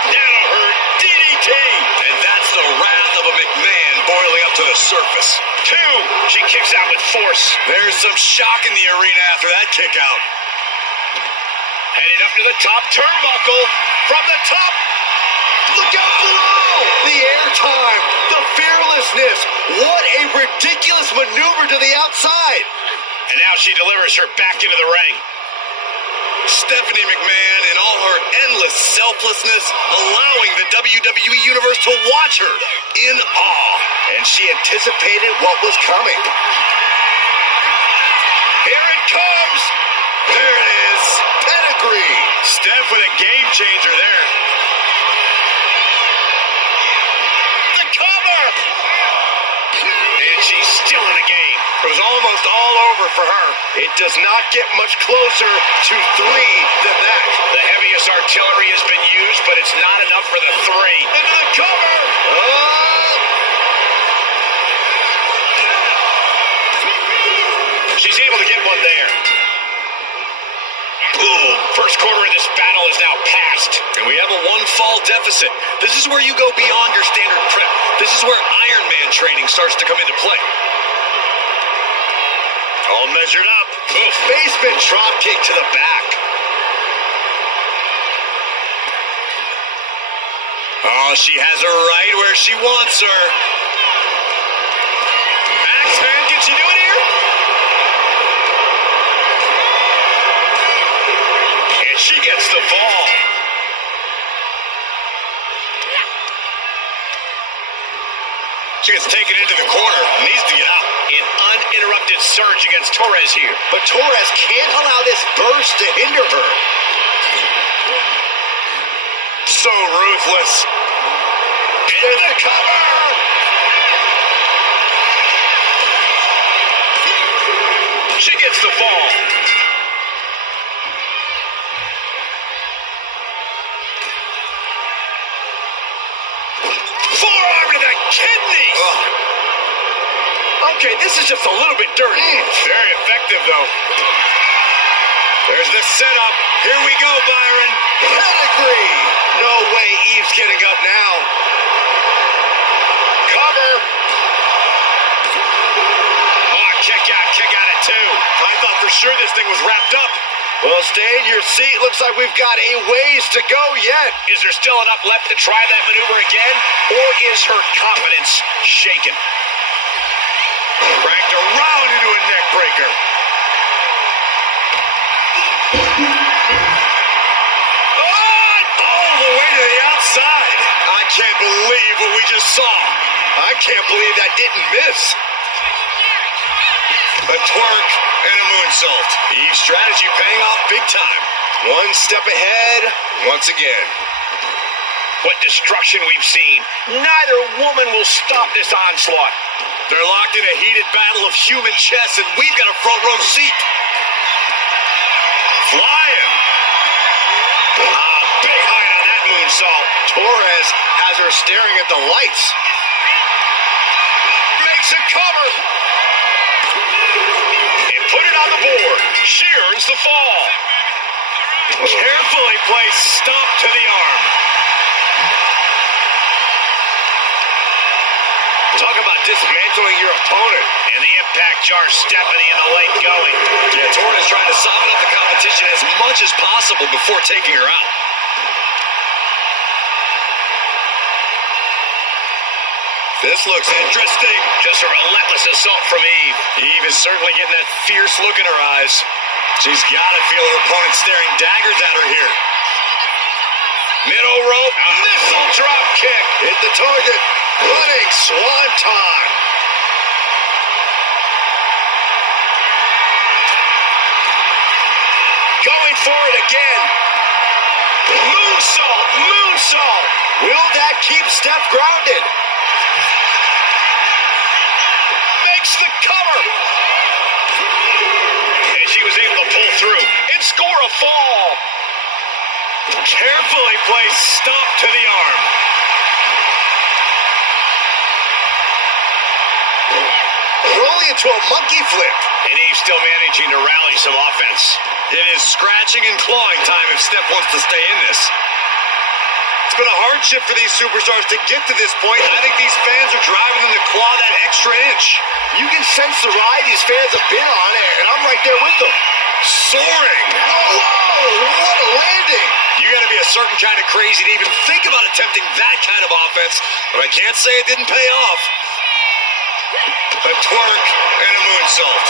That'll hurt. DDT. And that's the wrath of a McMahon boiling up to the surface. Two. She kicks out with force. There's some shock in the arena after that kick out. Headed up to the top turnbuckle. From the top. Look out below! The airtime, the fearlessness. What a ridiculous maneuver to the outside. And now she delivers her back into the ring. Stephanie McMahon, in all her endless selflessness, allowing the WWE Universe to watch her in awe. And she anticipated what was coming. Here it comes. There it is. Pedigree. Steph with a game changer there. The cover. And she's still in the game. It was almost all over for her. It does not get much closer to 3 than that. The heaviest artillery has been used, but it's not enough for the 3. Into the cover. She's able to get one there. Boom. First quarter of this battle is now past. And we have a 1-fall deficit. This is where you go beyond your standard prep. This is where Iron Man training starts to come into play. All measured up. Oof. Basement drop kick to the back. Oh, she has her right where she wants her. Axe hand, can she do it here? And she gets the fall. She gets taken into the corner. Needs to get out. An uninterrupted surge against Torres here. But Torres can't allow this burst to hinder her. So ruthless. Into the cover. She gets the fall. Forearm to the kidneys. Okay, this is just a little bit dirty. Very effective, though. There's the setup. Here we go, Byron. Pedigree. No way Eve's getting up now. Cover. Oh, kick out at 2. I thought for sure this thing was wrapped up. Well, stay in your seat. Looks like we've got a ways to go yet. Is there still enough left to try that maneuver again? Or is her confidence shaken? Cranked around into a neck breaker. All the way to the outside. I can't believe what we just saw. I can't believe that didn't miss. A twerk and a moonsault. Eve's strategy paying off big time. One step ahead once again. What destruction we've seen. Neither woman will stop this onslaught. They're locked in a heated battle of human chests, and we've got a front row seat. Flying. Big height on that moonsault. Torres has her staring at the lights. Makes a cover. And put it on the board. She earns the fall. Carefully placed stomp to the arm. Talk about dismantling your opponent. And the impact jars Stephanie in the late going. Yeah, Torres trying to soften up the competition as much as possible before taking her out. This looks interesting. Just a relentless assault from Eve. Eve is certainly getting that fierce look in her eyes. She's got to feel her opponent staring daggers at her here. Middle rope, missile drop kick. Hit the target. Running swanton. Going for it again. Moonsault, moonsault. Will that keep Steph grounded? Makes the cover. And she was able to pull through and score a fall. Carefully placed stomp to the arm. Rolling into a monkey flip. And he's still managing to rally some offense. It is scratching and clawing time if Steph wants to stay in this. It's been a hardship for these superstars to get to this point. I think these fans are driving them to claw that extra inch. You can sense the ride these fans have been on, and I'm right there with them. Soaring. Whoa, what a landing. You got to be a certain kind of crazy to even think about attempting that kind of offense, but I can't say it didn't pay off. A twerk and a moonsault.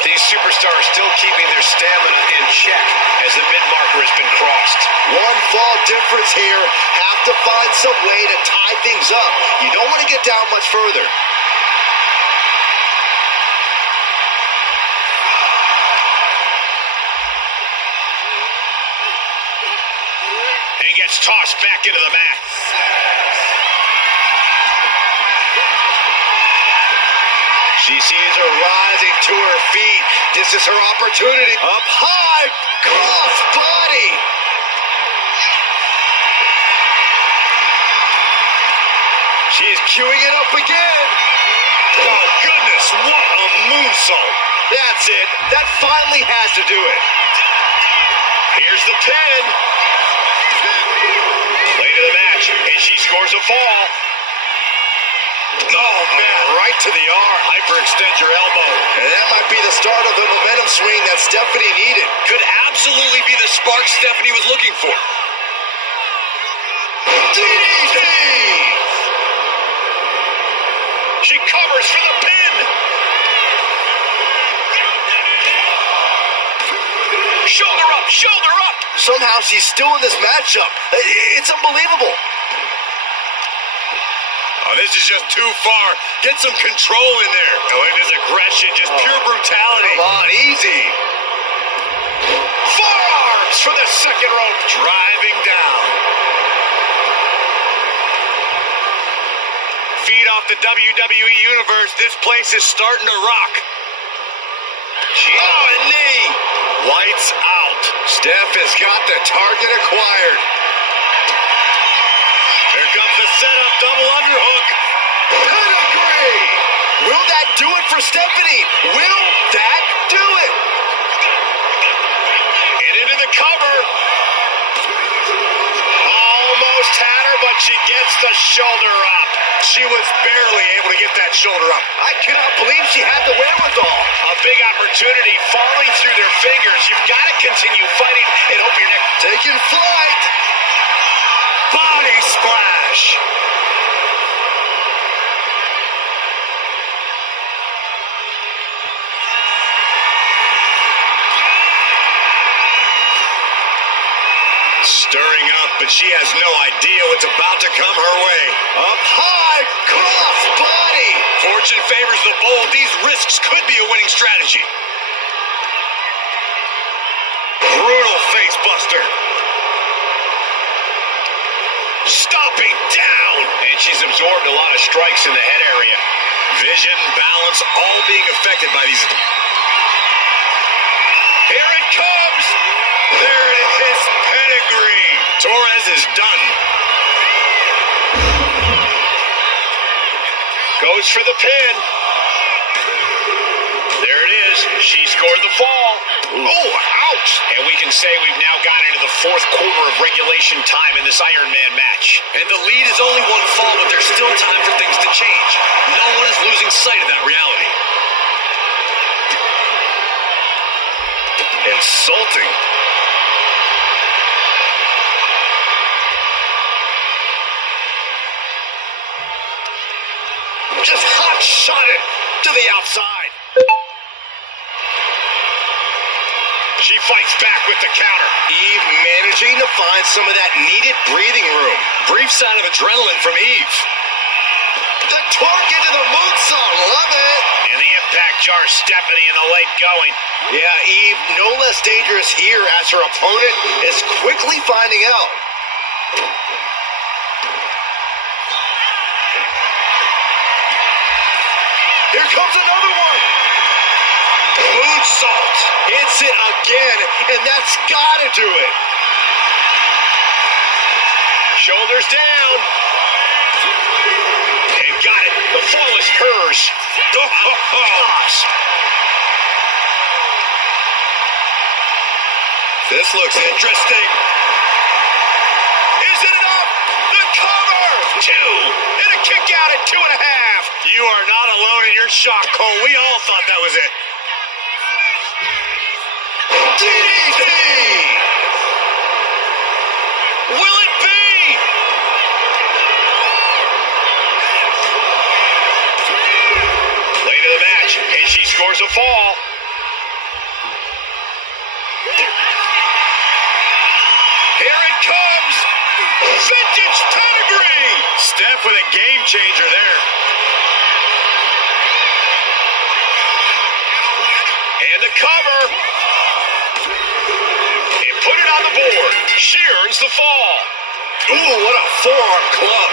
These superstars still keeping their stamina in check as the mid-marker has been crossed. One fall difference here. Have to find some way to tie things up. You don't want to get down much further. And gets tossed back into the mat. She sees her rising to her feet. This is her opportunity. Up high, cross body. She is queuing it up again. Oh, goodness, what a moonsault. That's it. That finally has to do it. Here's the pin. Late in the match, and she scores a fall. Oh, man, right to the arm. Hyperextend your elbow. And that might be the start of the momentum swing that Stephanie needed. Could absolutely be the spark Stephanie was looking for. DDT! She covers for the pin. Shoulder up, shoulder up. Somehow she's still in this matchup. It's unbelievable. Oh, this is just too far. Get some control in there. Oh, it is aggression, just pure brutality. Come on, easy. Forearms for the second rope, driving down. Feed off the WWE Universe. This place is starting to rock. Oh, a knee. Lights out. Steph has got the target acquired. Here comes the setup, double underhook. Pedigree! Will that do it for Stephanie? Will that do it? And into the cover. Almost had her, but she gets the shoulder up. She was barely able to get that shoulder up. I cannot believe she had the wherewithal. A big opportunity falling through their fingers. You've got to continue fighting and hope your neck. Taking flight. Body splash. Stirring up, but she has no idea what's about to come her way. Up high, cross body. Fortune favors the bold. These risks could be a winning strategy. Brutal face buster. Stomping down. And she's absorbed a lot of strikes in the head area. Vision, balance, all being affected by these. Here it comes. There it is. Pedigree. Torres is done. Goes for the pin. There it is. She scored the fall. Oh, ouch. And we can say we've now gotten into the fourth quarter of regulation time in this Iron Man match. And the lead is only one fall, but there's still time for things to change. No one is losing sight of that reality. Insulting. Just hot shot it to the outside. She fights back with the counter. Eve managing to find some of that needed breathing room. Brief sign of adrenaline from Eve. The torque into the moonsault. Love it. And the impact jar Stephanie in the late going. Yeah, Eve, no less dangerous here as her opponent is quickly finding out. Here comes another one. Moonsault. Hits it again, and that's gotta do it. Shoulders down. And got it. The fall is hers. Oh, gosh. This looks interesting. Is it enough? The cover. 2. And a kick out at 2.5. You are not alone in your shock, Cole. We all thought that was it. DDT! Will it be? Late in the match, and she scores a fall. Here it comes. Vintage pedigree. Steph with a game changer there. And the cover. And put it on the board. She earns the fall. Ooh, what a forearm club.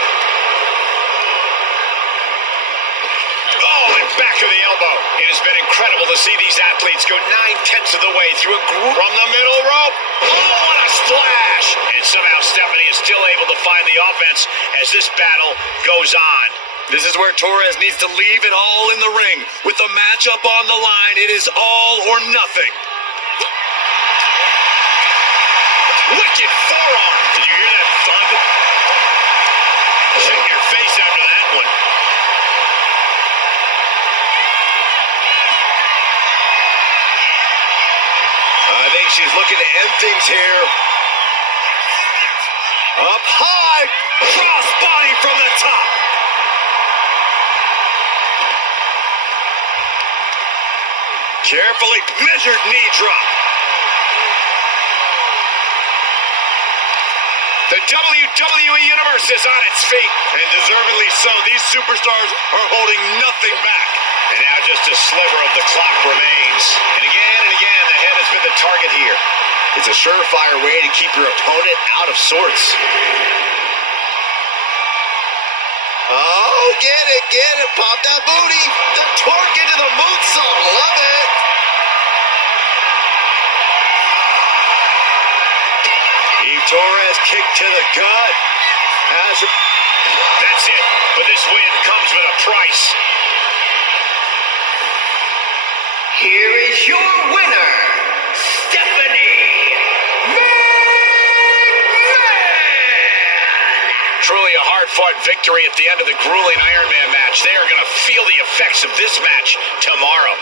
Oh, and back of the elbow. It has been incredible to see these athletes go 9/10 of the way through a group from the middle rope. Oh, what a splash. And somehow Stephanie is still able to find the offense as this battle goes on. This is where Torres needs to leave it all in the ring. With the matchup on the line, it is all or nothing. Wicked forearm. Did you hear that thud? Shake your face after that one. I think she's looking to end things here. Up high. Cross body from the top. Carefully measured knee drop. The WWE Universe is on its feet. And deservedly so. These superstars are holding nothing back. And now just a sliver of the clock remains. And again, the head has been the target here. It's a surefire way to keep your opponent out of sorts. Oh, get it. Pop that booty. The torque into the moonsault. Love it. Torres kick to the gut. That's it. But this win comes with a price. Here is your winner, Stephanie McMahon. Truly a hard-fought victory at the end of the grueling Iron Man match. They are going to feel the effects of this match tomorrow.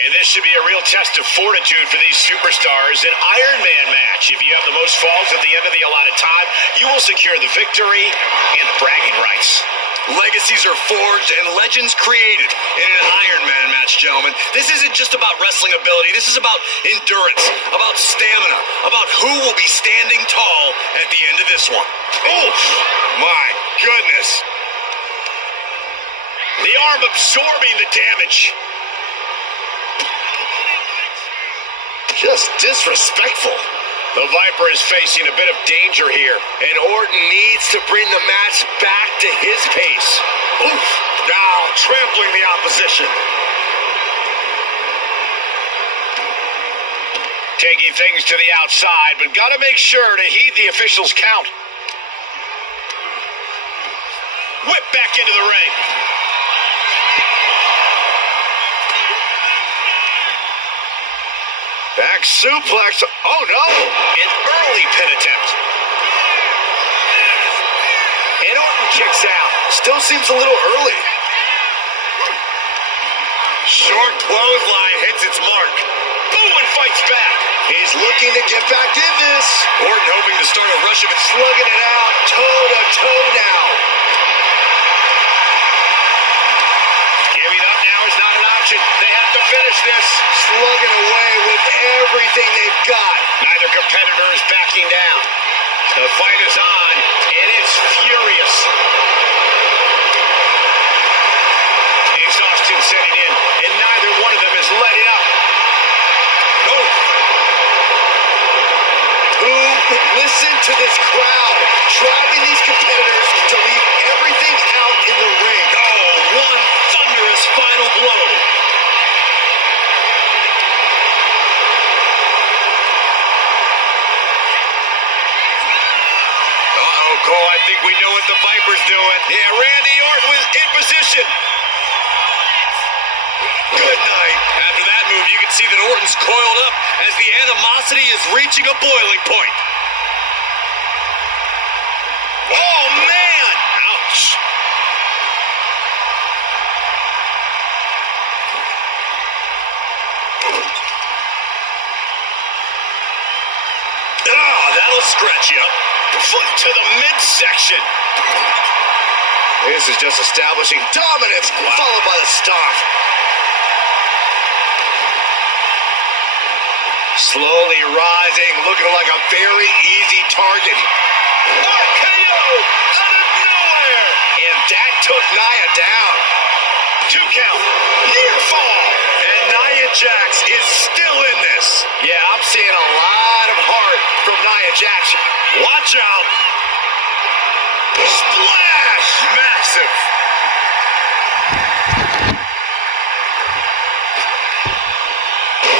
And this should be a real test of fortitude for these superstars. An Iron Man match. If you have the most falls at the end of the allotted time, you will secure the victory and the bragging rights. Legacies are forged and legends created in an Iron Man match, gentlemen. This isn't just about wrestling ability. This is about endurance, about stamina, about who will be standing tall at the end of this one. Oh, my goodness. The arm absorbing the damage. Just disrespectful. The Viper is facing a bit of danger here. And Orton needs to bring the match back to his pace. Oof. Now trampling the opposition. Taking things to the outside, but gotta make sure to heed the officials' count. Whip back into the ring. Back suplex. Oh no! An early pin attempt. And Orton kicks out. Still seems a little early. Short clothesline hits its mark. Boom, and fights back. He's looking to get back in this. Orton hoping to start a rush of it. Slugging it out. Toe to toe now. Giving up now is not an option. They have to finish this. Slugging away with everything they've got. Neither competitor is backing down. The fight is on, and it's furious. Exhaustion setting in, and neither one of them is letting up. Oh. Who would listen to this crowd, driving these competitors to leave everything out in the ring? Oh, one thunderous final blow. Cole, I think we know what the Viper's doing. Yeah, Randy Orton was in position. Good night. After that move, you can see that Orton's coiled up as the animosity is reaching a boiling point. Oh, man! Ouch. Ah, that'll scratch you up. Foot to the midsection. This is just establishing dominance, followed by the stomp. Slowly rising, looking like a very easy target. RKO out of nowhere. And that took Nia down. 2 count. Near fall. And Nia Jax is still in this. Yeah, I'm seeing a lot of heart from Nia Jax. Watch out. Splash. Massive.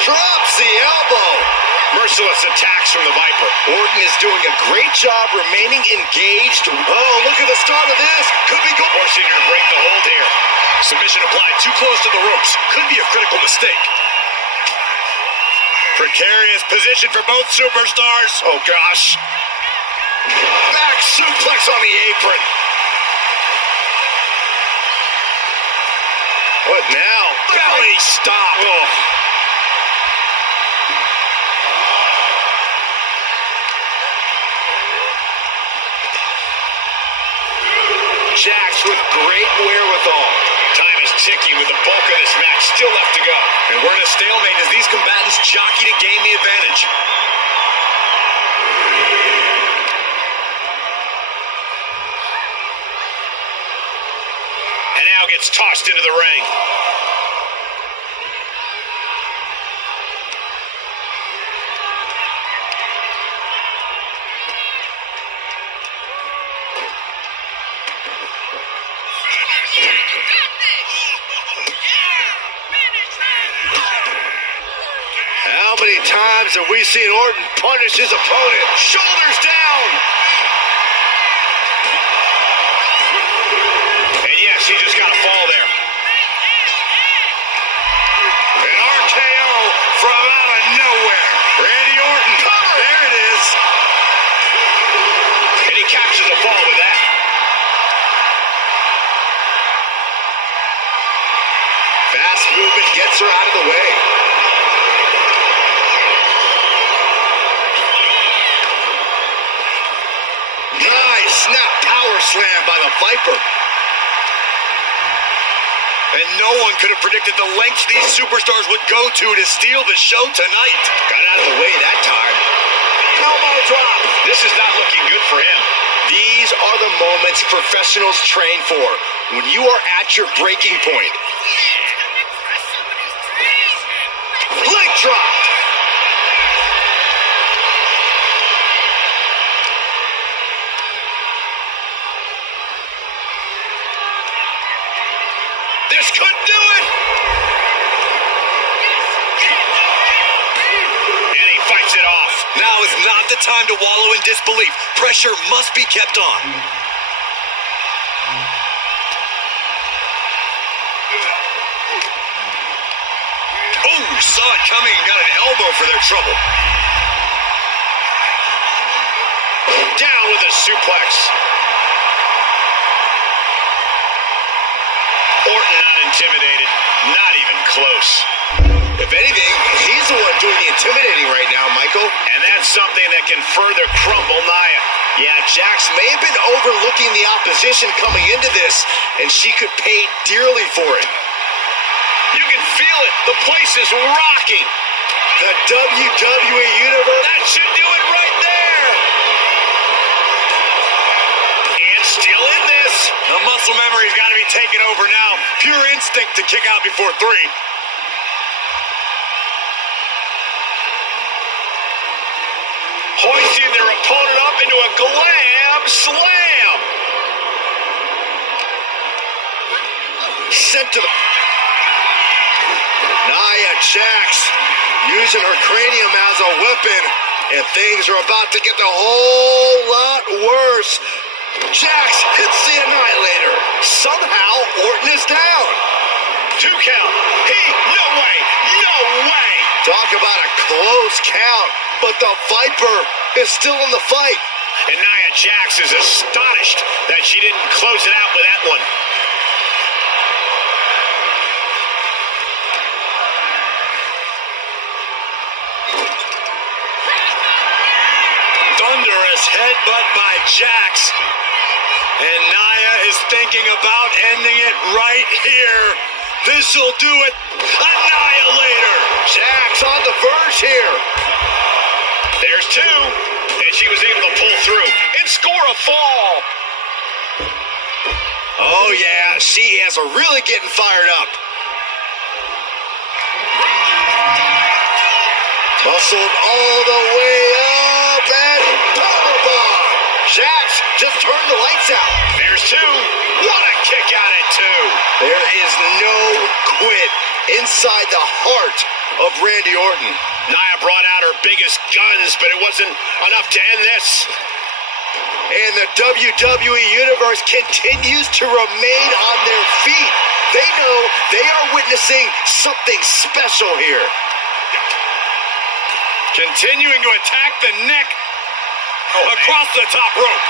Drops the elbow. Merciless attacks from the Viper. Orton is doing a great job remaining engaged. Oh, look at the start of this. Could be good. Forcing her to break the hold here. Submission applied too close to the ropes. Could be a critical mistake. Precarious position for both superstars. Oh, gosh. Back suplex on the apron. What now? Belly stop. Oh. Jax with great wherewithal. Time is ticking with the bulk of this match still left to go. And we're in a stalemate as these combatants jockey to gain the advantage. And now gets tossed into the ring. How many times have we seen Orton punish his opponent? Shoulders down. And yes, he just got a fall there. An RKO from out of nowhere. Randy Orton. There it is. And he captures a fall with that. Fast movement gets her out of the way. Nice snap power slam by the Viper. And no one could have predicted the lengths these superstars would go to steal the show tonight. Got out of the way that time. Elbow drop. This is not looking good for him. These are the moments professionals train for. When you are at your breaking point. Leg drop. This could do it. And he fights it off. Now is not the time to wallow in disbelief. Pressure must be kept on. Oh, saw it coming and got an elbow for their trouble. Down with a suplex. Orton not intimidated. Not even close. If anything, he's the one doing the intimidating right now, Michael. And that's something that can further crumble Nia. Yeah, Jax may have been overlooking the opposition coming into this, and she could pay dearly for it. You can feel it. The place is rocking. The WWE Universe. That should do it right there. And still in this. The muscle memory's got to be taken over now. Pure instinct to kick out before 3. Hoisting their opponent up into a glam slam. Sent to the... Nia Jax using her cranium as a weapon, and things are about to get a whole lot worse. Jax hits the Annihilator. Somehow, Orton is down. 2 count. No way. No way. Talk about a close count, but the Viper is still in the fight. And Nia Jax is astonished that she didn't close it out with that one. Thunderous headbutt by Jax. And Nia is thinking about ending it right here. This'll do it. Annihilator. Jax on the verge here. There's 2. And she was able to pull through and score a fall. Oh, yeah. She is really getting fired up. Muscled all the way up and powerbomb. Jax just turned the lights out. There's 2. What a kick out at 2. There is no quit inside the heart of Randy Orton. Nia brought out her biggest guns, but it wasn't enough to end this. And the WWE Universe continues to remain on their feet. They know they are witnessing something special here. Continuing to attack the neck across the top rope.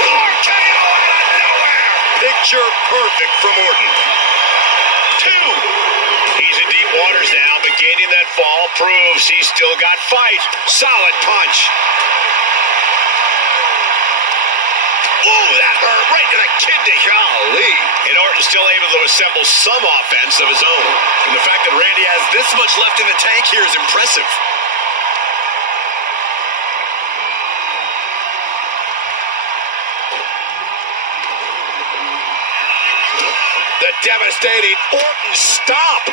RKO out of nowhere. Picture perfect from Orton. 2. He's in deep waters now, but gaining that fall proves he's still got fight. Solid punch. Ooh, that hurt right to the kidney. Golly. And Orton's still able to assemble some offense of his own. And the fact that Randy has this much left in the tank here is impressive. The devastating Orton stomp.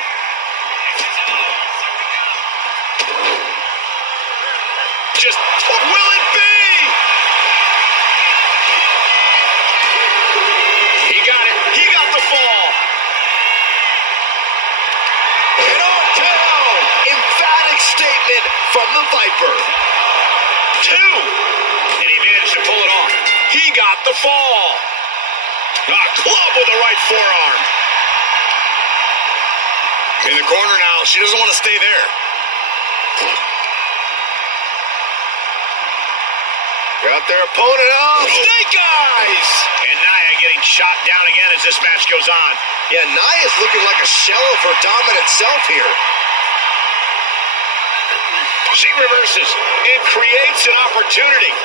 Just will it be? He got it. He got the fall. And RKO. Emphatic statement from the Viper. 2. And he managed to pull it off. He got the fall. A club with the right forearm. In the corner now, she doesn't want to stay there. Got their opponent up. Snake eyes! And Nia getting shot down again as this match goes on. Yeah, Nia's looking like a shell of her dominant self here. She reverses and creates an opportunity.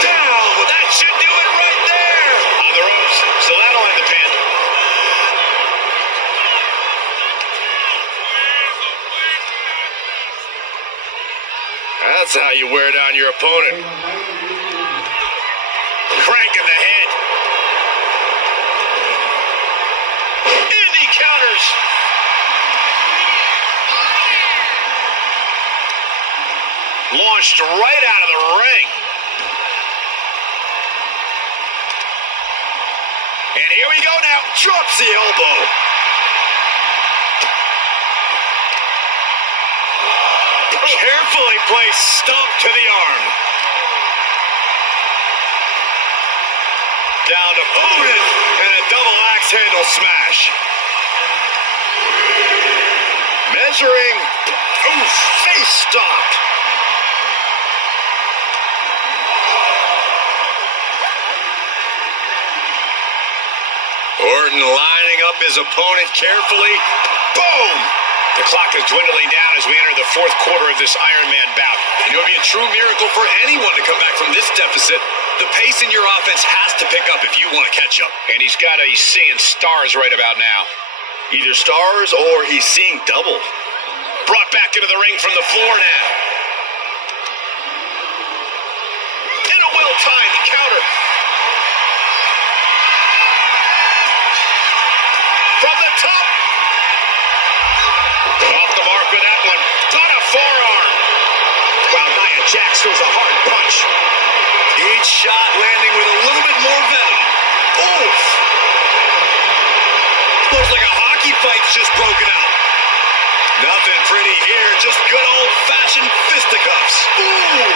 Down! Well, that should do it right there! On the ropes, so that'll end the pin. That's how you wear down your opponent. Cranking the head. And he counters. Launched right out of the ring. And here we go now. Drops the elbow. Carefully placed stomp to the arm. Down to Odin and a double axe handle smash. Measuring. Oof, face stop. Orton lining up his opponent carefully. Boom! The clock is dwindling down as we enter the fourth quarter of this Iron Man bout. It would be a true miracle for anyone to come back from this deficit. The pace in your offense has to pick up if you want to catch up. And he's seeing stars right about now. Either stars or he's seeing double. Brought back into the ring from the floor now. And a well-timed counter. From the top. Off the mark with that one. On a forearm. While Nia Jax throws a hard punch. Each shot landing with a little bit more venom. Oof! Looks like a hockey fight's just broken out. Nothing pretty here, just good old-fashioned fisticuffs. Ooh!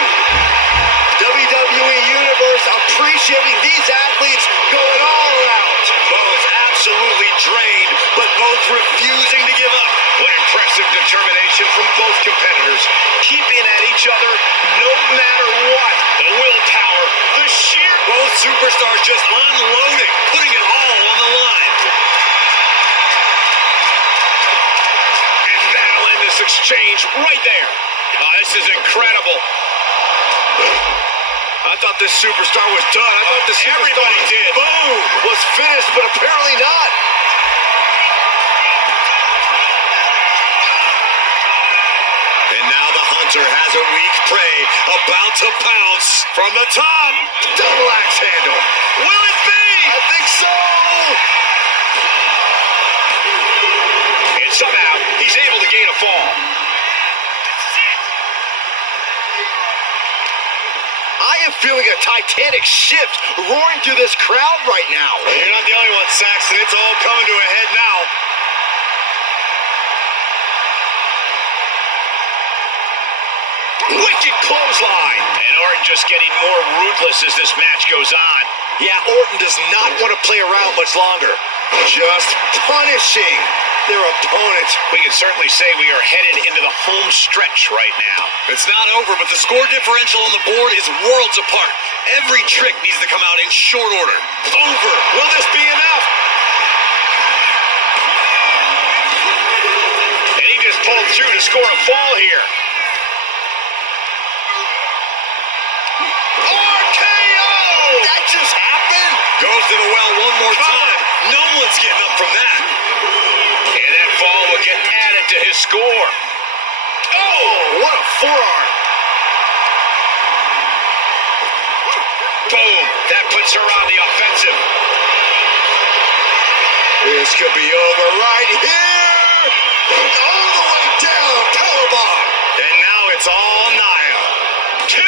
WWE Universe appreciating these athletes going all out. Both absolutely drained, but both refusing to give up. What impressive determination from both competitors. Keeping at each other no matter what. The willpower, the sheer... Both superstars just unloading, putting it all on the line. And that'll end this exchange right there. This is incredible. I thought this superstar was done. I thought this superstar Everybody did. Boom! Was finished, but apparently not. And now the hunter has a weak prey about to pounce from the top. Double axe handle. Will it be? I think so. And somehow, he's able to gain a fall. I have feeling a titanic shift roaring through this crowd right now. You're not the only one, Saxton. It's all coming to a head now. Wicked clothesline. And Orton just getting more ruthless as this match goes on. Yeah, Orton does not want to play around much longer. Just punishing their opponent. We can certainly say we are headed into the home stretch right now. It's not over, but the score differential on the board is worlds apart. Every trick needs to come out in short order. Over. Will this be enough? And he just pulled through to score a fall here. That just happened. Goes to the well one more time. No one's getting up from that. And that fall will get added to his score. Oh, what a forearm. Boom. That puts her on the offensive. This could be over right here. All the way down. Powerbomb. And now it's all Nia. 2.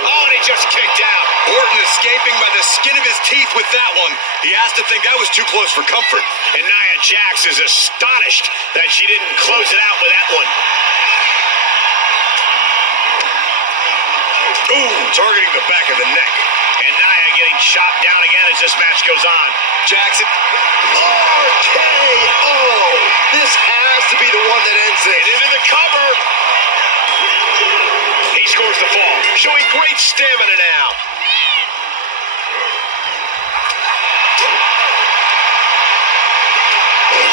Oh, and he just kicked out. Orton escaping by the skin of his teeth with that one. He has to think that was too close for comfort. And Nia Jax is astonished that she didn't close it out with that one. Ooh, targeting the back of the neck. And Nia getting shot down again as this match goes on. Jackson. RKO. This has to be the one that ends it. Into the cover. He scores the fall, showing great stamina now.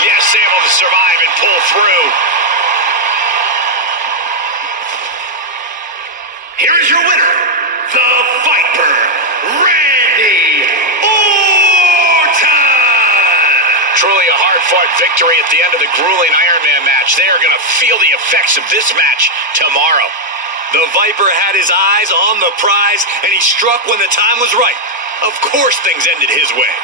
Yes, able to survive and pull through. Here is your winner, the Viper, Randy Orton. Truly a hard-fought victory at the end of the grueling Iron Man match. They are going to feel the effects of this match tomorrow. The Viper had his eyes on the prize, and he struck when the time was right. Of course things ended his way.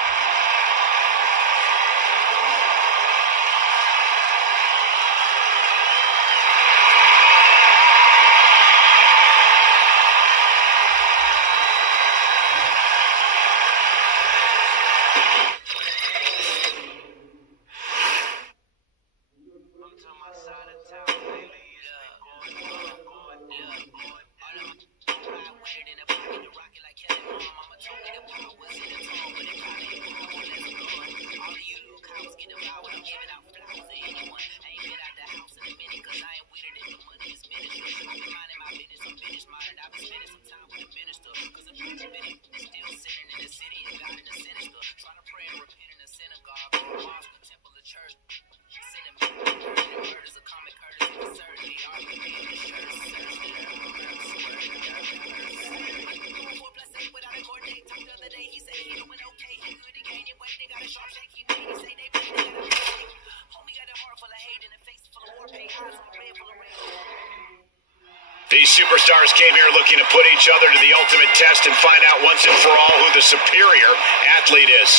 These superstars came here looking to put each other to the ultimate test and find out once and for all who the superior athlete is.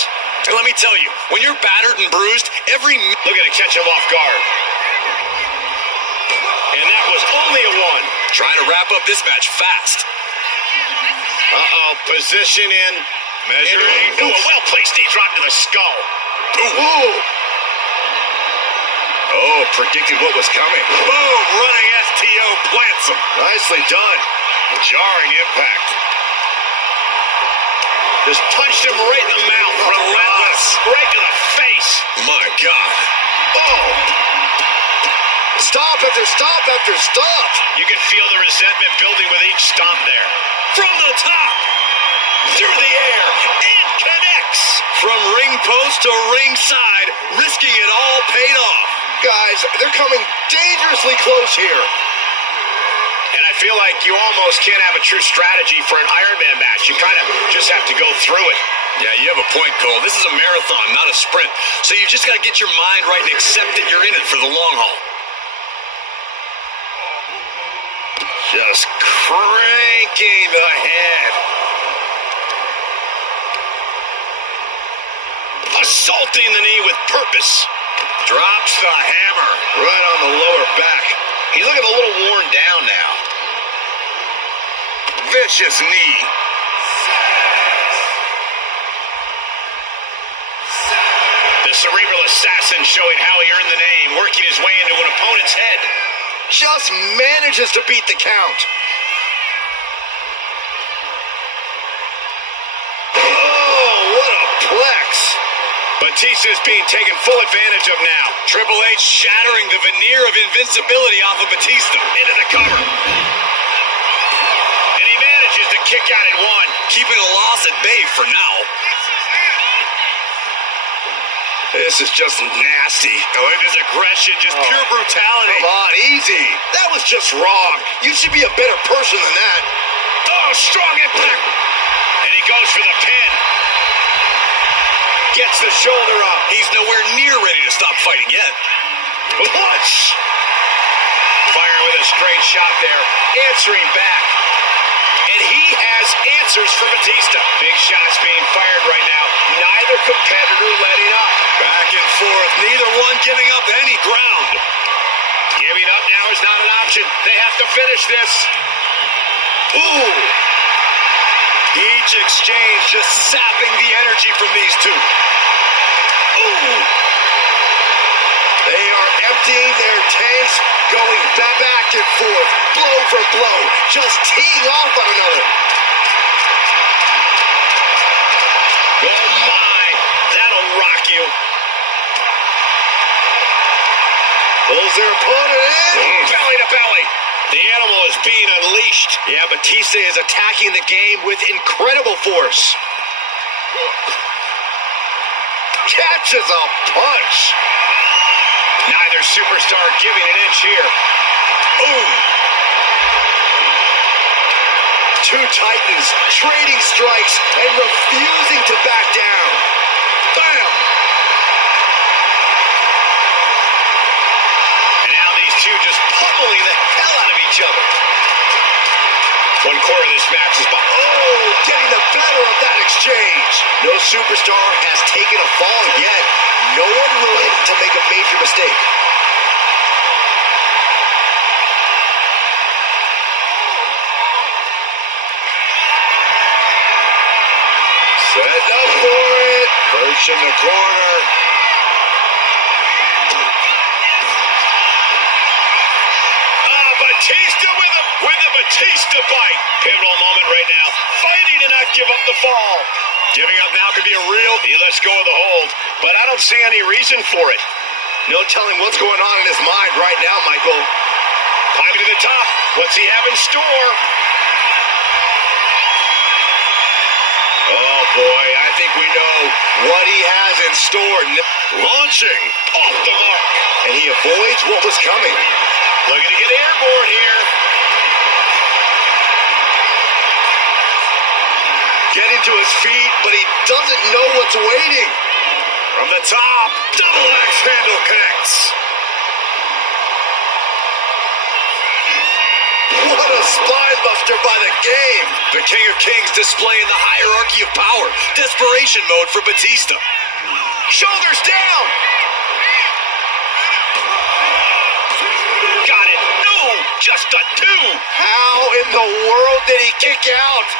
And let me tell you, when you're battered and bruised, Looking to catch him off guard. And that was only a 1. Trying to wrap up this match fast. Uh-oh, position in. Measuring. Ooh, a well-placed knee drop to the skull. Ooh. Oh, predicted what was coming. Boom, running STO plants him. Nicely done. Jarring impact. Just punched him right in the mouth. Relentless. Right to the face. My God. Oh. Stop after stop after stop. You can feel the resentment building with each stomp there. From the top. Through the air. And connects. From ring post to ringside, risking it all paid off. Guys, they're coming dangerously close here. And I feel like you almost can't have a true strategy for an Iron Man match. You kind of just have to go through it. Yeah, you have a point, Cole. This is a marathon, not a sprint. So you just got to get your mind right and accept that you're in it for the long haul. Just cranking the head. Assaulting the knee with purpose. Drops the hammer right on the lower back. He's looking a little worn down now. vicious knee. The cerebral assassin showing how he earned the name, working his way into an opponent's head. Just manages to beat the count. Oh, what a plex. Batista is being taken full advantage of now. Triple H shattering the veneer of invincibility off of Batista. Into the cover. And he manages to kick out at one. Keeping a loss at bay for now. This is just nasty. Oh, it is aggression, just pure brutality. Come on, easy. That was just wrong. You should be a better person than that. Oh, strong impact. And he goes for the pin. Gets the shoulder up. He's nowhere near ready to stop fighting yet. Punch. Firing with a straight shot there. Answering back. And he has answers for Batista. Big shots being fired right now. Neither competitor letting up. Back and forth. Neither one giving up any ground. Giving up now is not an option. They have to finish this. Ooh. Each exchange just sapping the energy from these two. Ooh. They are emptying their tanks, going back and forth, blow for blow, just teeing off on another. Oh my, that'll rock you. Pulls their opponent in. Belly to belly. The animal is being unleashed. Yeah, Batista is attacking the game with incredible force. Catches a punch. Neither superstar giving an inch here. Boom. Two titans trading strikes and refusing to back down. Bam. And now these two just pummeling the hell out of each other. One quarter of this match is behind. Oh, getting the better of that exchange. No superstar has taken a fall yet. No one willing to make a major mistake. Setting up for it. Perch in the corner. Batista with a Batista bite. Pivotal moment right now. Fighting to not give up the fall. Giving up now could be a real. He lets go of the hold, but I don't see any reason for it. No telling what's going on in his mind right now, Michael. Climbing to the top. What's he have in store? Oh boy, I think we know what he has in store. Launching off the mark. And he avoids what was coming. Looking to get airborne here. Getting to his feet, but he doesn't know what's waiting. From the top, double axe handle connects. What a spine buster by the game. The King of Kings displaying the hierarchy of power. Desperation mode for Batista. Shoulders down. Got it. No, just a two. How in the world did he kick out?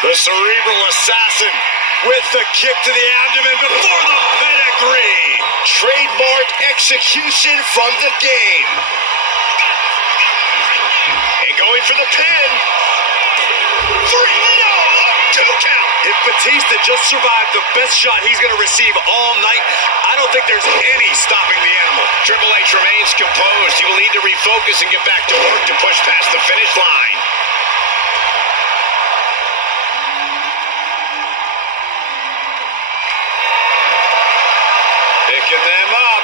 The cerebral assassin with the kick to the abdomen before the pedigree. Trademark execution from the game. And going for the pin. Three, no, a two count. If Batista just survived the best shot he's going to receive all night, I don't think there's any stopping the animal. Triple H remains composed. He will need to refocus and get back to work to push past the finish line. Picking them up.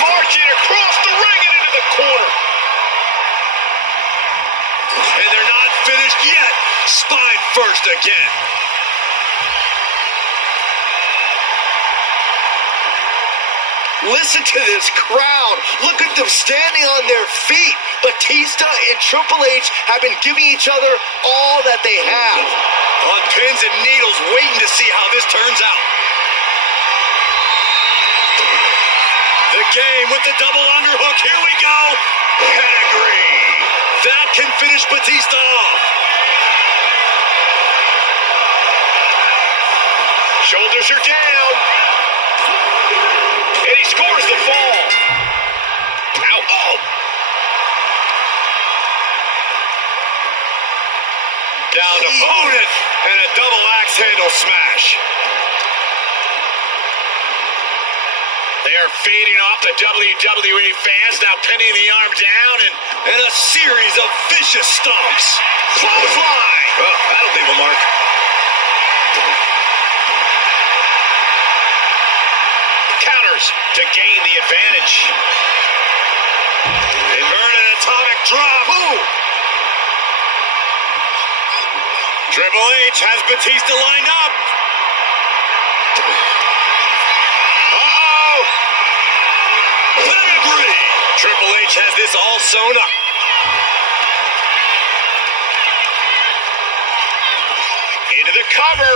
Marching across the ring and into the corner. And they're not finished yet. Spine first again. Listen to this crowd. Look at them standing on their feet. Batista and Triple H have been giving each other all that they have. On pins and needles, waiting to see how this turns out. The game with the double underhook. Here we go. Pedigree. That can finish Batista off. Shoulders are down. And he scores the fall. Ow. Oh. Down to opponent. And a double axe handle smash. They are feeding off the WWE fans, now pinning the arm down, and a series of vicious stomps. Clothesline! Oh, that'll leave a mark. Counters to gain the advantage. Inverted atomic drop. Ooh! Triple H has Batista lined up. Pedigree! Triple H has this all sewn up. Into the cover.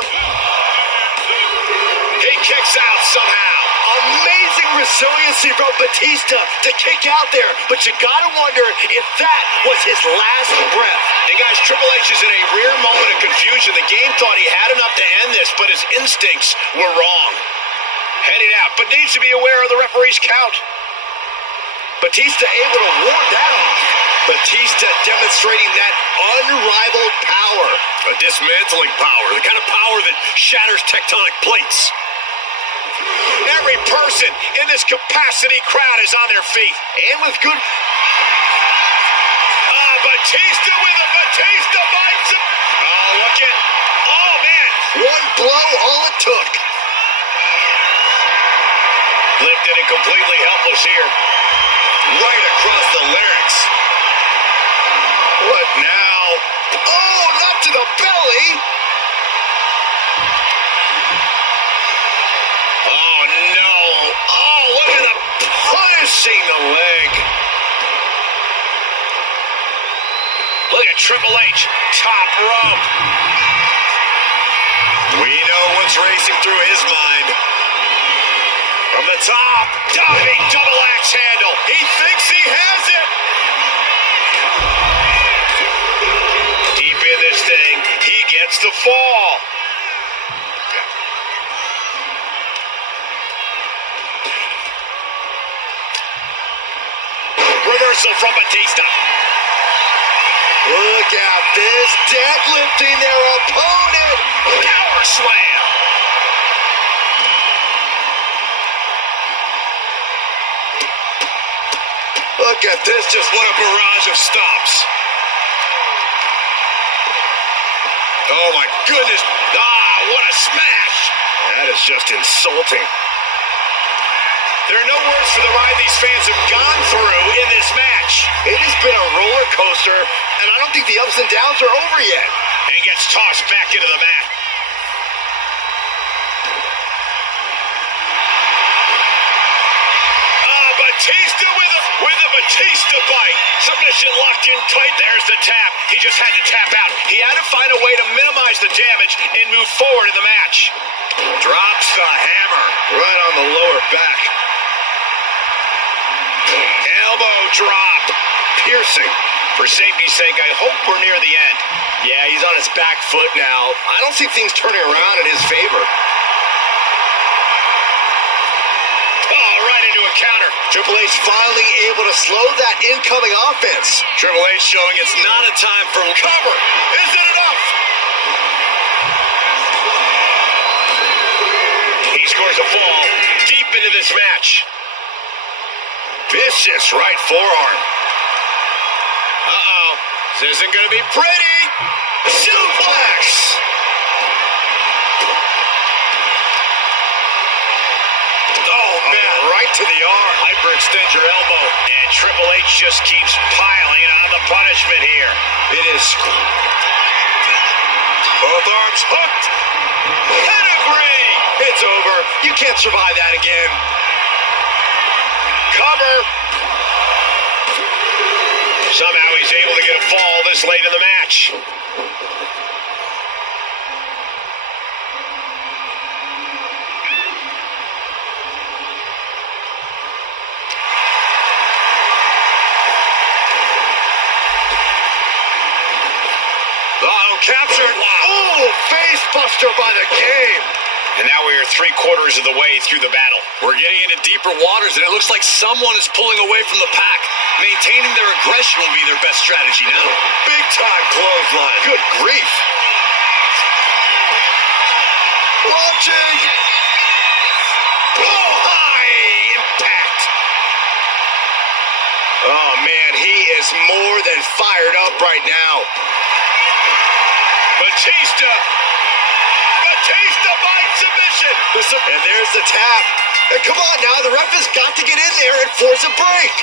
He kicks out somehow. Amazing resiliency from Batista to kick out there, but you gotta wonder if that was his last breath. And guys, Triple H is in a rare moment of confusion. The game thought he had enough to end this, but his instincts were wrong. Heading out, but needs to be aware of the referee's count. Batista able to ward that off. Batista demonstrating that unrivaled power. A dismantling power, the kind of power that shatters tectonic plates. Every person in this capacity crowd is on their feet. And with good... Batista with a Batista bites him. Oh, look at... Oh, man. One blow, all it took. Lifted and completely helpless here. Right across the larynx. What now? Oh, not to the belly. Oh, no. Oh, look at the punishing the leg. Look at Triple H, top rope. We know what's racing through his mind. From the top, diving double axe handle. He thinks he has it. Deep in this thing, he gets the fall. Reversal from Batista. Look out, this deadlifting their opponent. Power slam. Look at this, just what a barrage of stomps. Oh my goodness. What a smash. That is just insulting. There are no words for the ride these fans have gone through in this match. It has been a roller coaster, and I don't think the ups and downs are over yet. And he gets tossed back into the mat. Batista with a Batista bite. Submission locked in tight. There's the tap. He just had to tap out. He had to find a way to minimize the damage and move forward in the match. Drops the hammer right on the lower back. Elbow drop. Piercing. For safety's sake, I hope we're near the end. Yeah, he's on his back foot now. I don't see things turning around in his favor. Right into a counter. Triple H finally able to slow that incoming offense. Triple H showing it's not a time for cover. Is it enough? He scores a fall deep into this match. Vicious right forearm. Uh-oh. This isn't going to be pretty. Suplex. Oh, man, right to the arm. Hyperextend your elbow. And Triple H just keeps piling on the punishment here. It is... Both arms hooked. Pedigree. It's over. You can't survive that again. Cover. Somehow he's able to get a fall this late in the match. captured. Wow. Ooh, face buster by the Game. And now we are 3/4 of the way through the battle. We're getting into deeper waters, and it looks like someone is pulling away from the pack. Maintaining their aggression will be their best strategy now. Big time clothesline. Good grief. Launching. Oh, high impact. Oh, man, he is more than fired up right now. Batista by submission. And there's the tap. And come on now, the ref has got to get in there and force a break.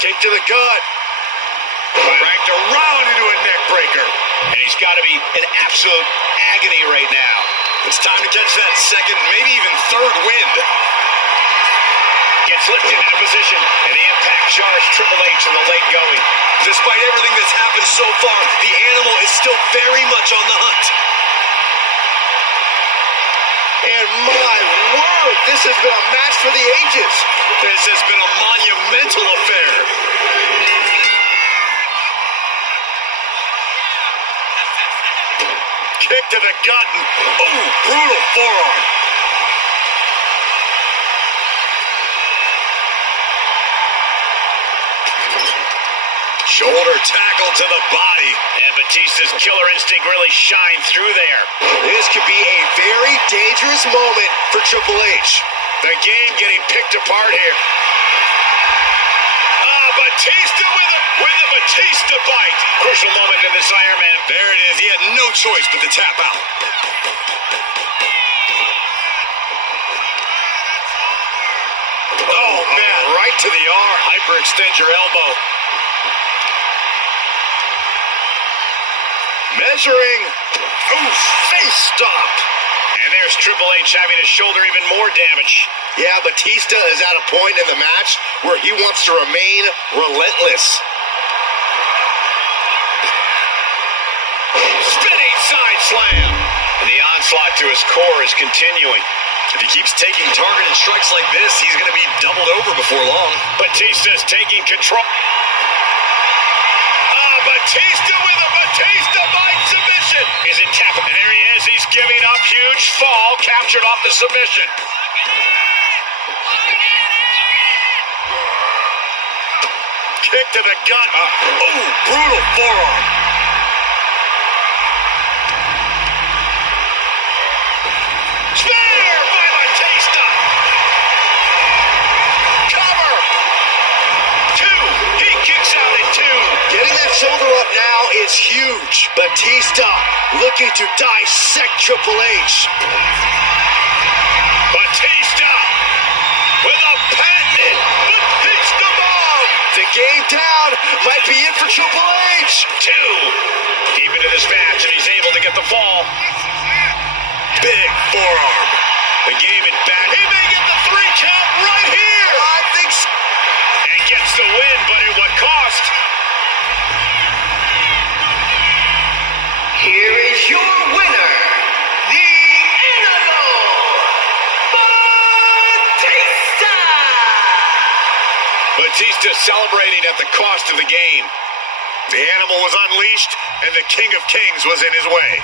Kick to the gut. Cranked around into a neck breaker. And he's got to be in absolute agony right now. It's time to catch that second, maybe even third wind. Gets lifted into position, and the impact jars Triple H in the late going. Despite everything that's happened so far, the animal is still very much on the hunt. And my word, this has been a match for the ages. This has been a monumental affair. Kick to the gut. Oh, brutal forearm. Shoulder tackle to the body. And Batista's killer instinct really shined through there. This could be a very dangerous moment for Triple H. The Game getting picked apart here. Batista with a Batista bite. Crucial moment in this Iron Man. There it is. He had no choice but to tap out. Oh, man, right to the arm. Hyperextend your elbow. Measuring. Ooh, face stop. And there's Triple H having to shoulder even more damage. Yeah, Batista is at a point in the match where he wants to remain relentless. Spinning side slam. And the onslaught to his core is continuing. If he keeps taking targeted strikes like this, he's going to be doubled over before long. Batista's taking control. Batista with a Batista bite submission. Is it tapping? And there he is. He's giving up. Huge fall. Captured off the submission. Kick to the gut. Oh, brutal forearm. Spear by Batista. Cover. Two. He kicks out at two. Getting that shoulder up now is huge. Batista looking to dissect Triple H. Batista with a patented Batista bomb. The Game down. Might be it for Triple H. Two. Deep into this match, and he's able to get the fall. Big forearm. The Game it back. He may get the 3 count right here. I think so. And gets the win, but at what cost? Here is your winner, the Animal, Batista! Batista celebrating at the cost of the Game. The Animal was unleashed, and the King of Kings was in his way.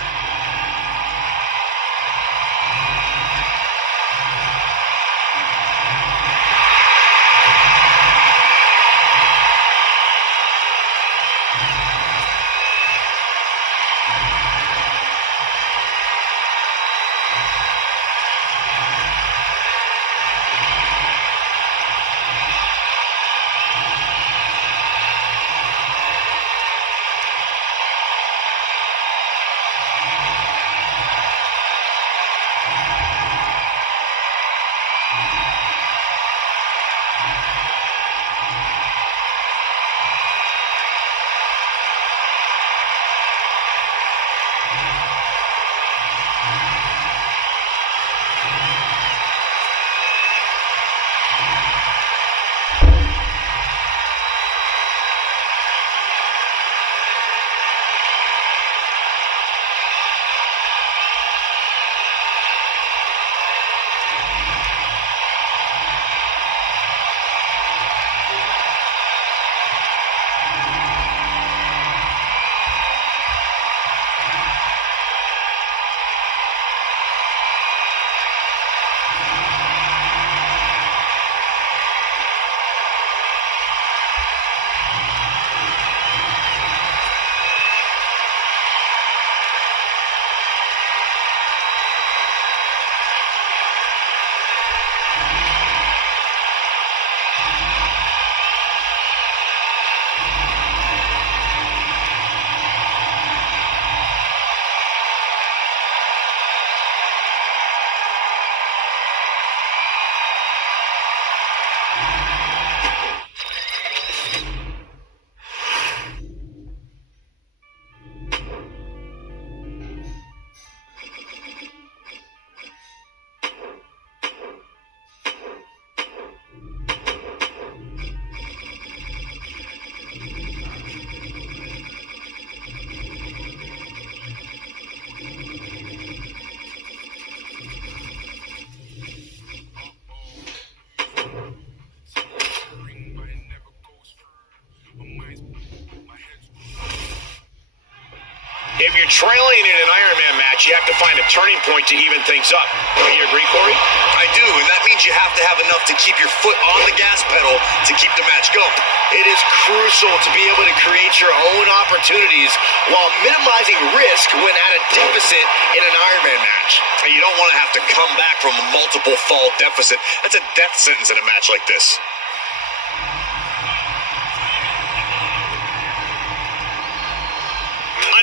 if you're trailing in an Iron Man match, you have to find a turning point to even things up. Don't you agree, Corey? I do, and that means you have to have enough to keep your foot on the gas pedal to keep the match going. It is crucial to be able to create your own opportunities while minimizing risk when at a deficit in an Iron Man match. And you don't want to have to come back from a multiple fall deficit. That's a death sentence in a match like this.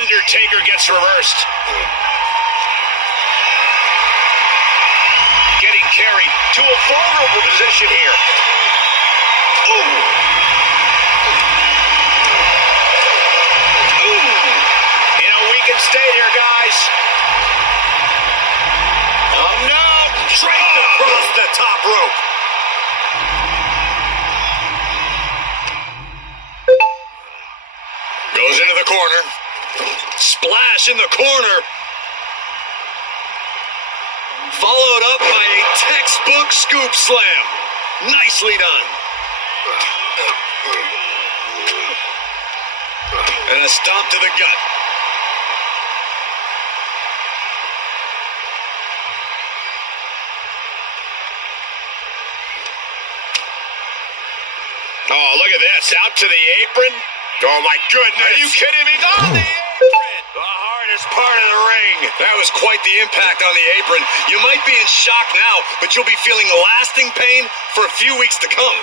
Undertaker gets reversed. Getting carried to a vulnerable position here. Ooh. Ooh. In a weakened state here, guys. Oh, no. Straight across the top rope. Goes into the corner. Splash in the corner. Followed up by a textbook scoop slam. Nicely done. And a stomp to the gut. Oh, look at this. Out to the apron. Oh, my goodness. Are you kidding me? On the apron. The hardest part of the ring. That was quite the impact on the apron. You might be in shock now, but you'll be feeling lasting pain for a few weeks to come.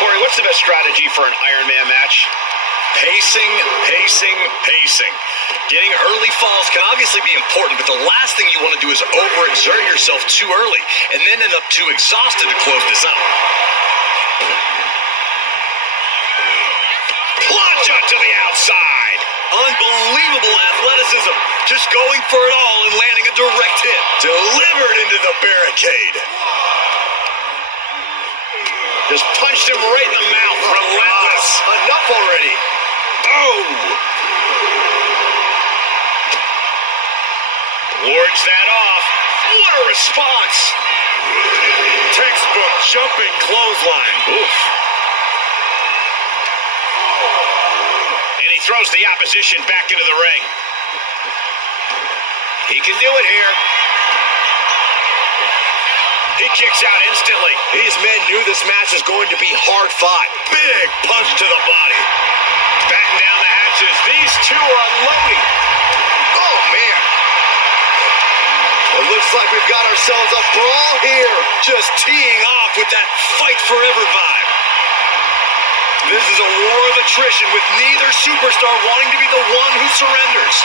Corey, what's the best strategy for an Iron Man match? Pacing, pacing, pacing. Getting early falls can obviously be important, but the last thing you want to do is overexert yourself too early and then end up too exhausted to close this out. Plunge out to the outside. Unbelievable athleticism. Just going for it all and landing a direct hit. Delivered into the barricade. Just punched him right in the mouth. Relentless. Enough already. Oh. Wards that off. What a response. Textbook jumping clothesline. Oof. And he throws the opposition back into the ring. He can do it here. He kicks out instantly. These men knew this match was going to be hard fought. Big punch to the body. Batten down the hatches. These two are unloading. Oh, man. It looks like we've got ourselves a brawl here. Just teeing off with that fight forever vibe. This is a war of attrition with neither superstar wanting to be the one who surrenders.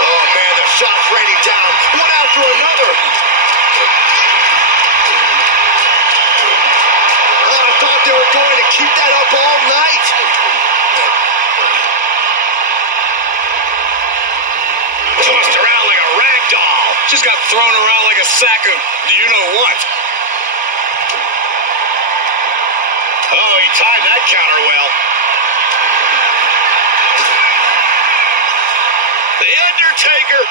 Oh, man, the shots raining down, one after another. Oh, I thought they were going to keep that up all night. Tossed around like a rag doll. Just got thrown around like a sack of you-know-what. Oh, he timed that counter well. The Undertaker.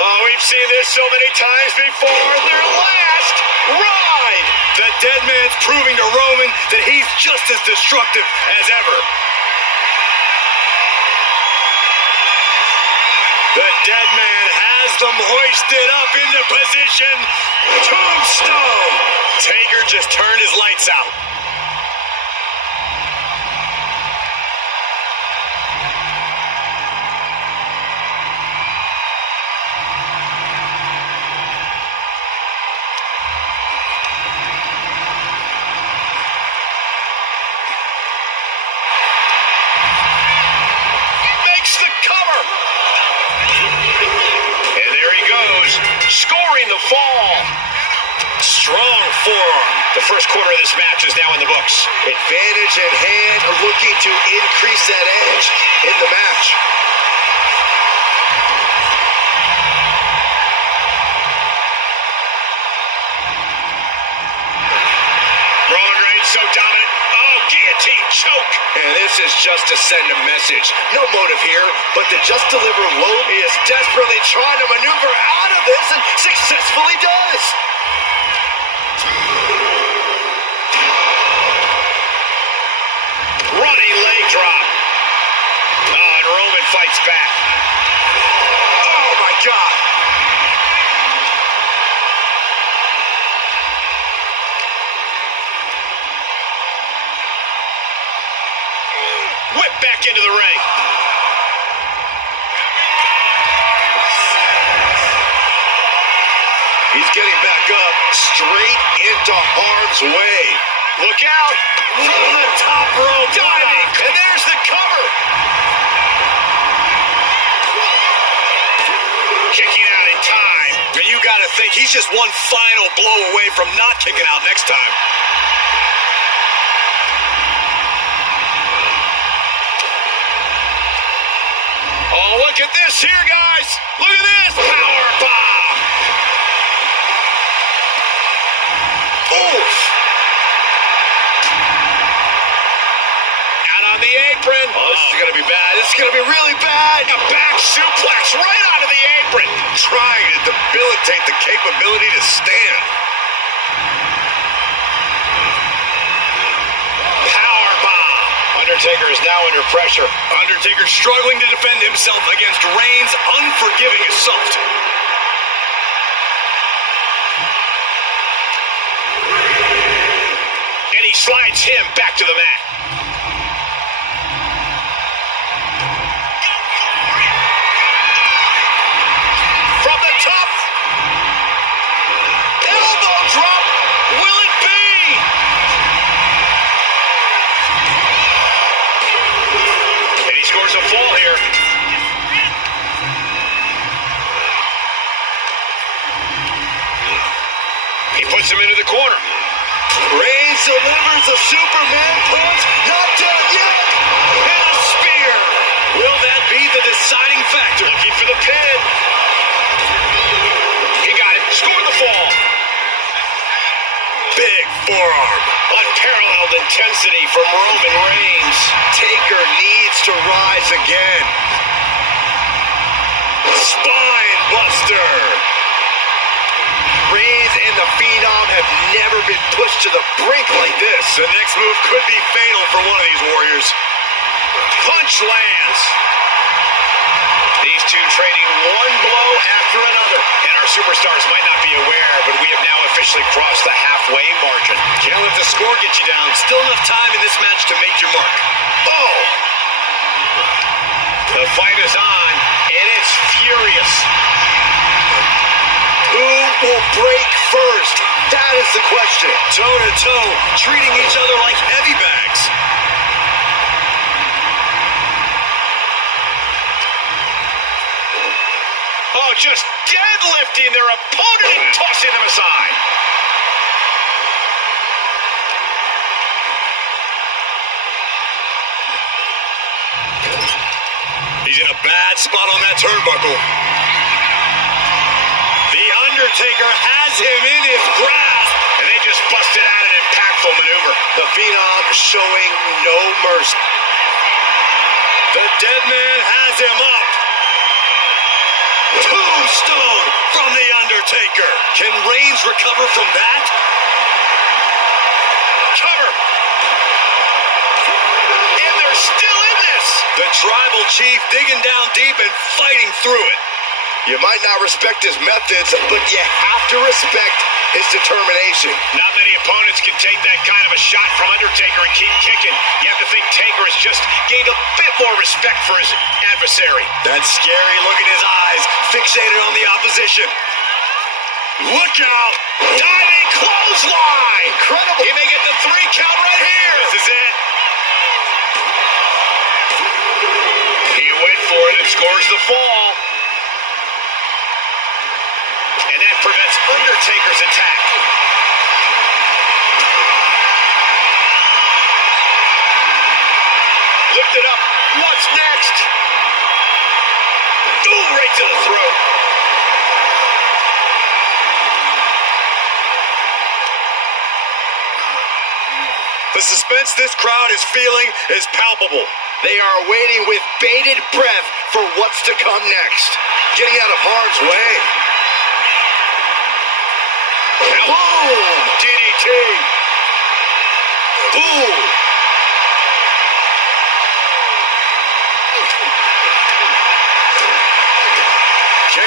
Oh, we've seen this so many times before. Their last ride. The dead man's proving to Roman that he's just as destructive as ever. The dead man has them hoisted up into position. Tombstone. Taker just turned his lights out. Makes the cover. And there he goes, scoring the fall. Strong forearm. The first quarter of this match is now in the books. Advantage at hand, looking to increase that edge in the match. Roman Reigns so dominant. Oh, guillotine choke. And this is just to send a message. No motive here, but to just deliver low. He is desperately trying to maneuver out of this and successfully does. Running leg drop. Oh, and fights back. Oh, my God. Whip back into the ring. He's getting back up, straight into harm's way. Look out! From the top rope, diving, and there's the cover. Kicking out in time. And you gotta think he's just one final blow away from not kicking out next time. Oh, look at this here, guys. Look at this. Power bomb. Oof. Out on the apron. Oh, this is going to be bad. This is going to be really bad. A back suplex right onto the apron. Trying to debilitate the capability to stand. Power bomb. Undertaker is now under pressure. Undertaker struggling to defend himself against Reigns' unforgiving assault. And he slides him back to the mat. From the top. Elbow drop. Will it be? And he scores a fall here. He puts him into the corner. Reigns delivers a Superman punch. Not done yet. And a spear. Will that be the deciding factor? Looking for the pin. He got it. Scored the fall. Big forearm. Unparalleled intensity from Roman Reigns. Taker needs to rise again. Spine buster. Reigns and the Phenom have never been pushed to the brink like this. The next move could be fatal for one of these warriors. Punch lands. These two trading one blow after another. And our superstars might not be aware, but we have now officially crossed the halfway margin. Can't let the score get you down. Still enough time in this match to make your mark. Oh! The fight is on, and it's furious. Who will break first? That is the question. Toe to toe, treating each other like heavy bags. Oh, just deadlifting their opponent and tossing them aside. He's in a bad spot on that turnbuckle. The Undertaker has him in his grasp. And they just busted out an impactful maneuver. The Phenom showing no mercy. The dead man has him up. Tombstone from The Undertaker. Can Reigns recover from that? Cover. And they're still in this. The tribal chief digging down deep and fighting through it. You might not respect his methods, but you have to respect his determination. Not many opponents can take that kind of a shot from Undertaker and keep kicking. You have to think Taker has just gained a bit more respect for his adversary. That scary look in his eyes, fixated on the opposition. Look out! Diving clothesline! Incredible. He may get the 3 count right here. This is it. He went for it and scores the fall. And that prevents Undertaker's attack. Lifted up. What's next? Ooh, right to the throat. The suspense this crowd is feeling is palpable. They are waiting with bated breath for what's to come next. Getting out of harm's way. Boom! DDT. Boom!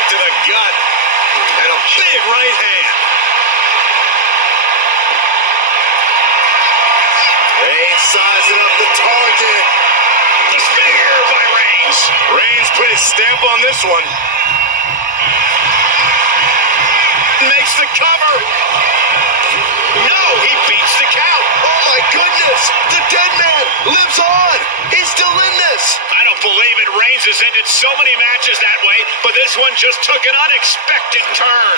Right to the gut. And a big right hand. Reigns sizing up the target. The spear by Reigns. Reigns put his stamp on this one. Makes the cover. No, he beats the count. Oh my goodness! The dead man lives on! He's still in this! I don't believe it. Reigns has ended so many matches that way, but this one just took an unexpected turn.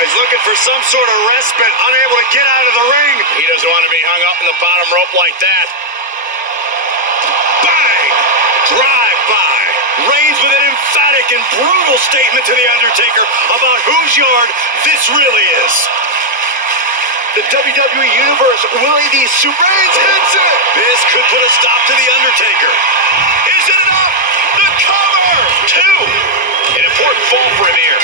He's looking for some sort of respite, unable to get out of the ring. He doesn't want to be hung up in the bottom rope like that. Bang! Drive-by. Reigns with an emphatic and brutal statement to The Undertaker about whose yard this really is. The WWE Universe willing these super. Reigns hits it! This could put a stop to The Undertaker. Is it enough? The cover! 2. An important fall for him here.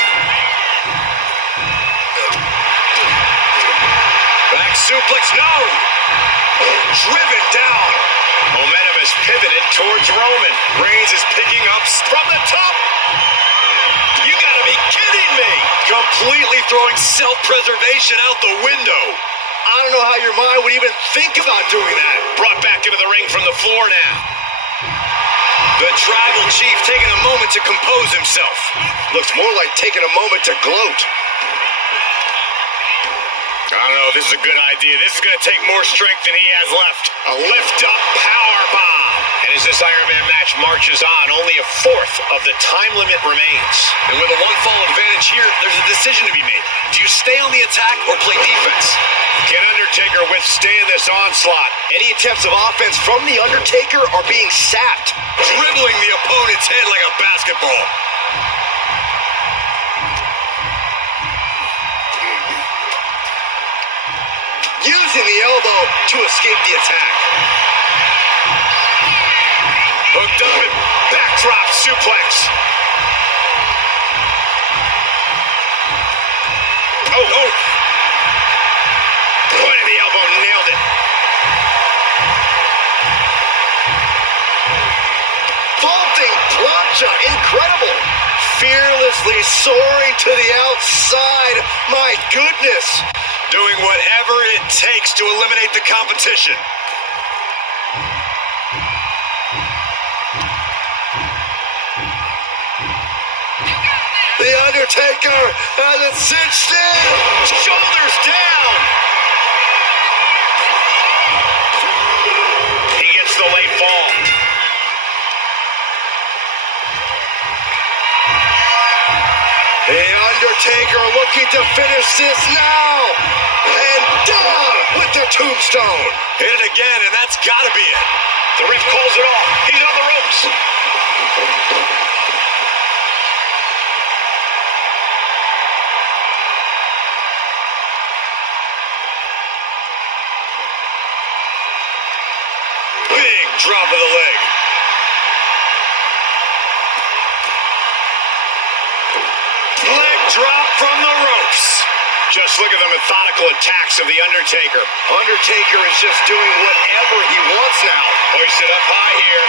Back suplex, no! Driven down. Momentum is pivoted towards Roman. Reigns is picking up from the top. You gotta be kidding me! Completely throwing self-preservation out the window. I don't know how your mind would even think about doing that. Brought back into the ring from the floor now. The tribal chief taking a moment to compose himself. Looks more like taking a moment to gloat. I don't know if this is a good idea. This is going to take more strength than he has left. A lift-up power bomb. And as this Iron Man match marches on, only a fourth of the time limit remains. And with a one-fall advantage here, there's a decision to be made. Do you stay on the attack or play defense? Can Undertaker withstand this onslaught? Any attempts of offense from The Undertaker are being sapped. Dribbling the opponent's head like a basketball. Using the elbow to escape the attack. Hooked up and backdrop suplex. Oh. Point of the elbow, nailed it. Vaulting plancha, incredible. Fearlessly soaring to the outside. My goodness. Doing whatever it takes to eliminate the competition. The Undertaker has it cinched in. Shoulders down. He gets the late fall. The Undertaker looking to finish this now. And down with the tombstone. Hit it again, and that's got to be it. The ref calls it off. He's on the ropes. Big drop of the leg. Leg drop from the ropes. Just look at the methodical attacks of The Undertaker. Undertaker is just doing whatever he wants now. Hoisted up high here.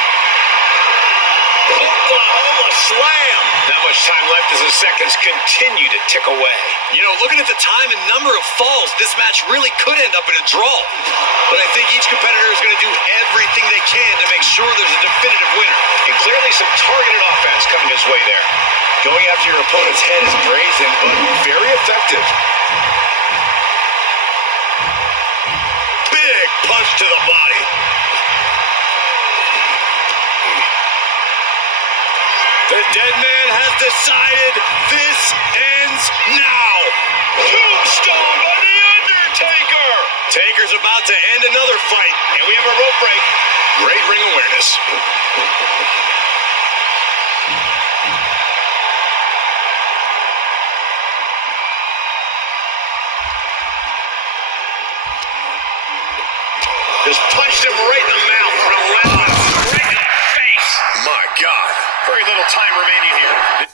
Oklahoma slam. Not much time left as the seconds continue to tick away. You know, looking at the time and number of falls, this match really could end up in a draw. But I think each competitor is going to do everything they can to make sure there's a definitive winner. And clearly some targeted offense coming his way there. Going after your opponent's head is brazen, but very effective. Big punch to the body. The dead man has decided this ends now. Tombstone by The Undertaker. Taker's about to end another fight, and we have a rope break. Great ring awareness. Just punched him right in the mouth. Relentless. Right in the face. My God. Very little time remaining here.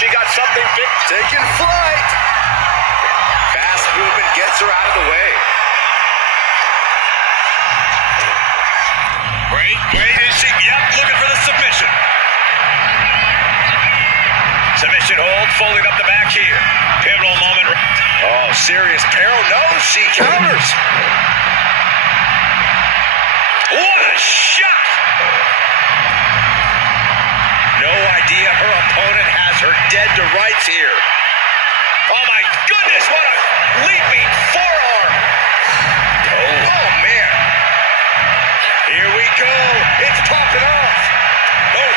She got something big. Taking flight. Fast movement gets her out of the way. Wait, is she? Yep, looking for the submission. Submission hold, folding up the back here. Pivotal moment. Oh, serious peril. No, she counters. What a shot! No idea her opponent has her dead to rights here. Oh my goodness, what a leaping forearm! Oh man. Here we go. It's popping off. Oh.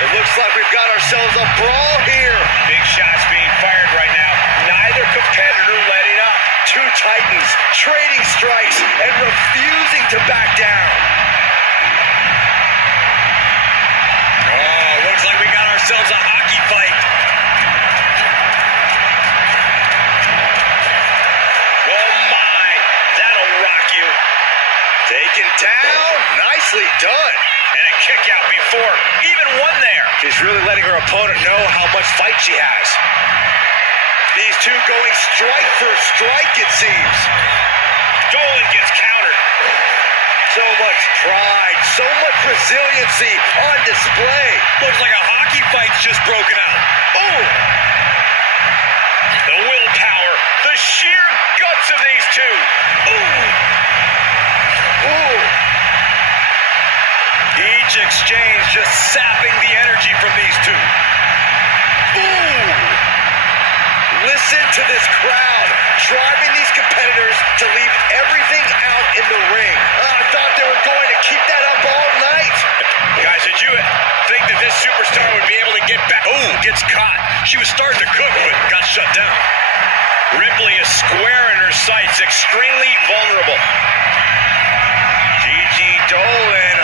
It looks like we've got ourselves a brawl here. Big shots being fired right now. Neither competitor letting up. Two titans trading strikes and refusing to back down. Oh, looks like we got ourselves a hockey fight. Oh my, that'll rock you. Taken down. Nicely done. And a kick out before even one there. She's really letting her opponent know how much fight she has. These two going strike for strike, it seems. Dolan gets countered. So much pride, so much resiliency on display. Looks like a hockey fight's just broken out. Oh! The willpower, the sheer guts of these two. Ooh! Ooh. Each exchange just sapping the energy from these two. Ooh! Listen to this crowd driving these competitors to leave everything out in the ring. I thought they were going to keep that up all night. Guys, did you think that this superstar would be able to get back? Oh, gets caught. She was starting to cook, but got shut down. Ripley is square in her sights, extremely vulnerable. Gigi Dolan.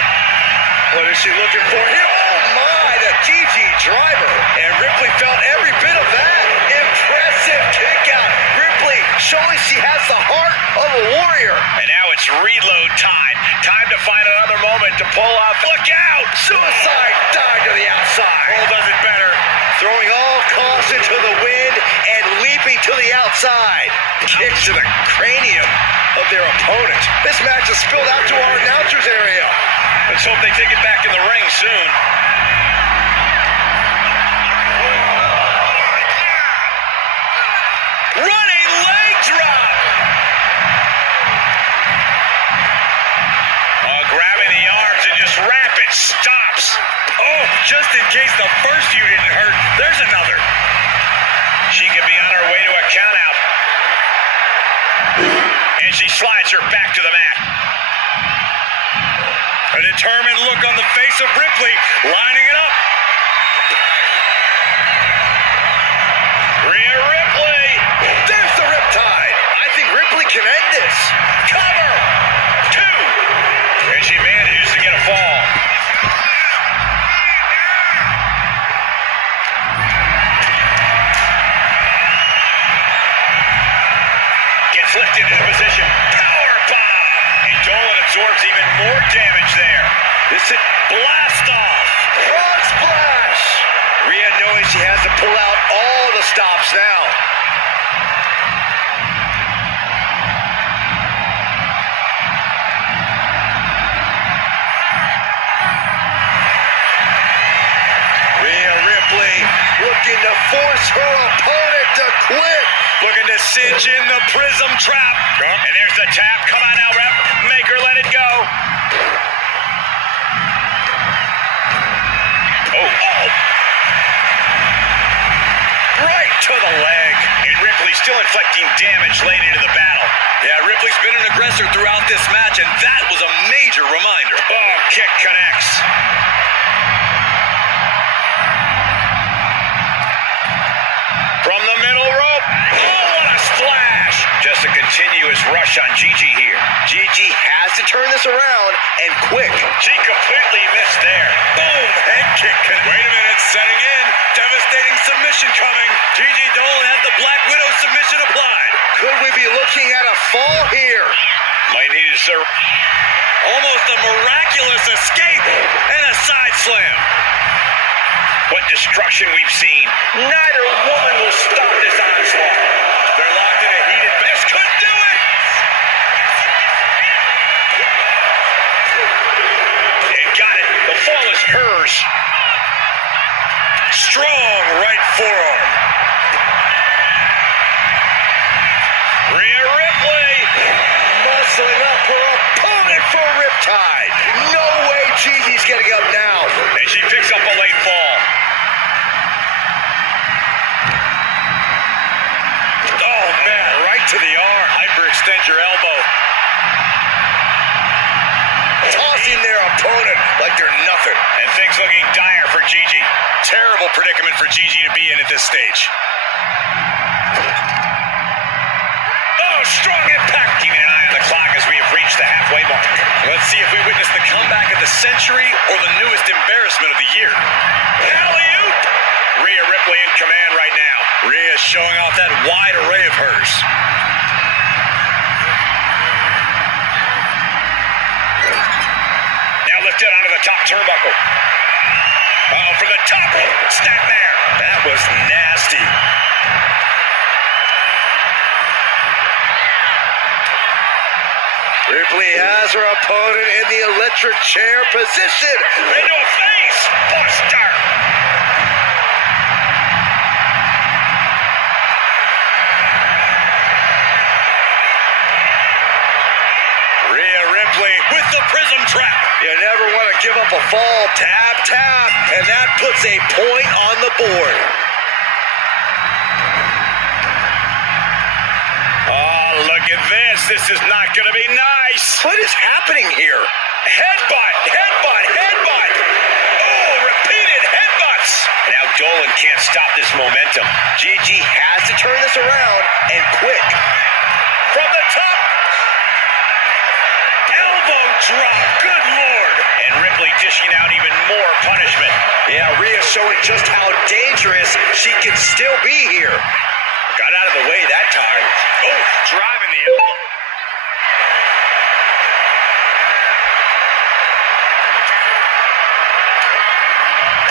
What is she looking for here? Oh my, the Gigi driver. And Ripley felt every bit of that. Impressive kick out. Ripley showing she has the heart of a warrior. And now it's reload time. Time to find another moment to pull off. Look out! Suicide dive to the outside. Cole does it better. Throwing all caution to the wind and leaping to the outside. Kicks to the cranium of their opponent. This match has spilled out to our announcers area. Let's hope they take it back in the ring soon. Running leg drop! Oh, grabbing the arms and just rapid stops. Oh, just in case the first few didn't hurt, there's another. She could be on her way to a countout. And she slides her back to the mat. A determined look on the face of Ripley, lining it up. Rhea Ripley. There's the riptide. I think Ripley can end this. Cover. 2. And she manages to get a fall. Gets lifted into position. Power bomb. And Dolan absorbs even more damage there. This is Blast off. frog splash. Rhea knowing she has to pull out all the stops now. Rhea Ripley looking to force her opponent to quit. Looking to cinch in the prism trap. And there's the tap. Come on now, ref. Make her let it go. Oh. Right to the leg. And Ripley still inflicting damage late into the battle. Yeah, Ripley's been an aggressor throughout this match, and that was a major reminder. Oh, kick connects. From the middle rope. Oh, what a splash. Just a continuous rush on Gigi here. Gigi has to turn this around, and quick. She completely missed there. Boom, head kick. Wait a minute, setting in. Devastating submission coming. Gigi Dolan has the Black Widow submission applied. Could we be looking at a fall here? Might need to serve. Almost a miraculous escape and a side slam. what destruction we've seen. Neither woman will stop this onslaught. They're locked in a heated match. Couldn't do it! And got it. The fall is hers. Strong right forearm. Rhea Ripley Muscling up her opponent for a riptide. No way Gigi's getting up now. and she picks up a late fall. Oh man, right to the arm. Hyperextend your elbow. Tossing their opponent like they're nothing. And things looking dire for Gigi. Terrible predicament for Gigi to be in at this stage. Oh, strong impact. Keeping an eye on the clock as we have reached the halfway mark. Let's see if we witness the comeback of the century or the newest embarrassment of the year. Alley-oop. Rhea Ripley in command right now. Rhea showing off that wide array of hers. Now lifted onto the top turnbuckle. Oh, for the top rope. Snapmare. That was nasty. Ripley has her opponent in the electric chair position. Into a face buster. Rhea Ripley with the prism trap. You never want to give up a fall. Tap, tap. And that puts a point on the board. Oh, look at this. This is not going to be nice. What is happening here? Headbutt, headbutt, headbutt. Oh, repeated headbutts. Now Dolan can't stop this momentum. Gigi has to turn this around and quick. From the top. Elbow drop. Good Lord. And Ripley dishing out even more punishment. Yeah, Rhea showing just how dangerous she can still be here. Got out of the way that time. Oh, driving the elbow.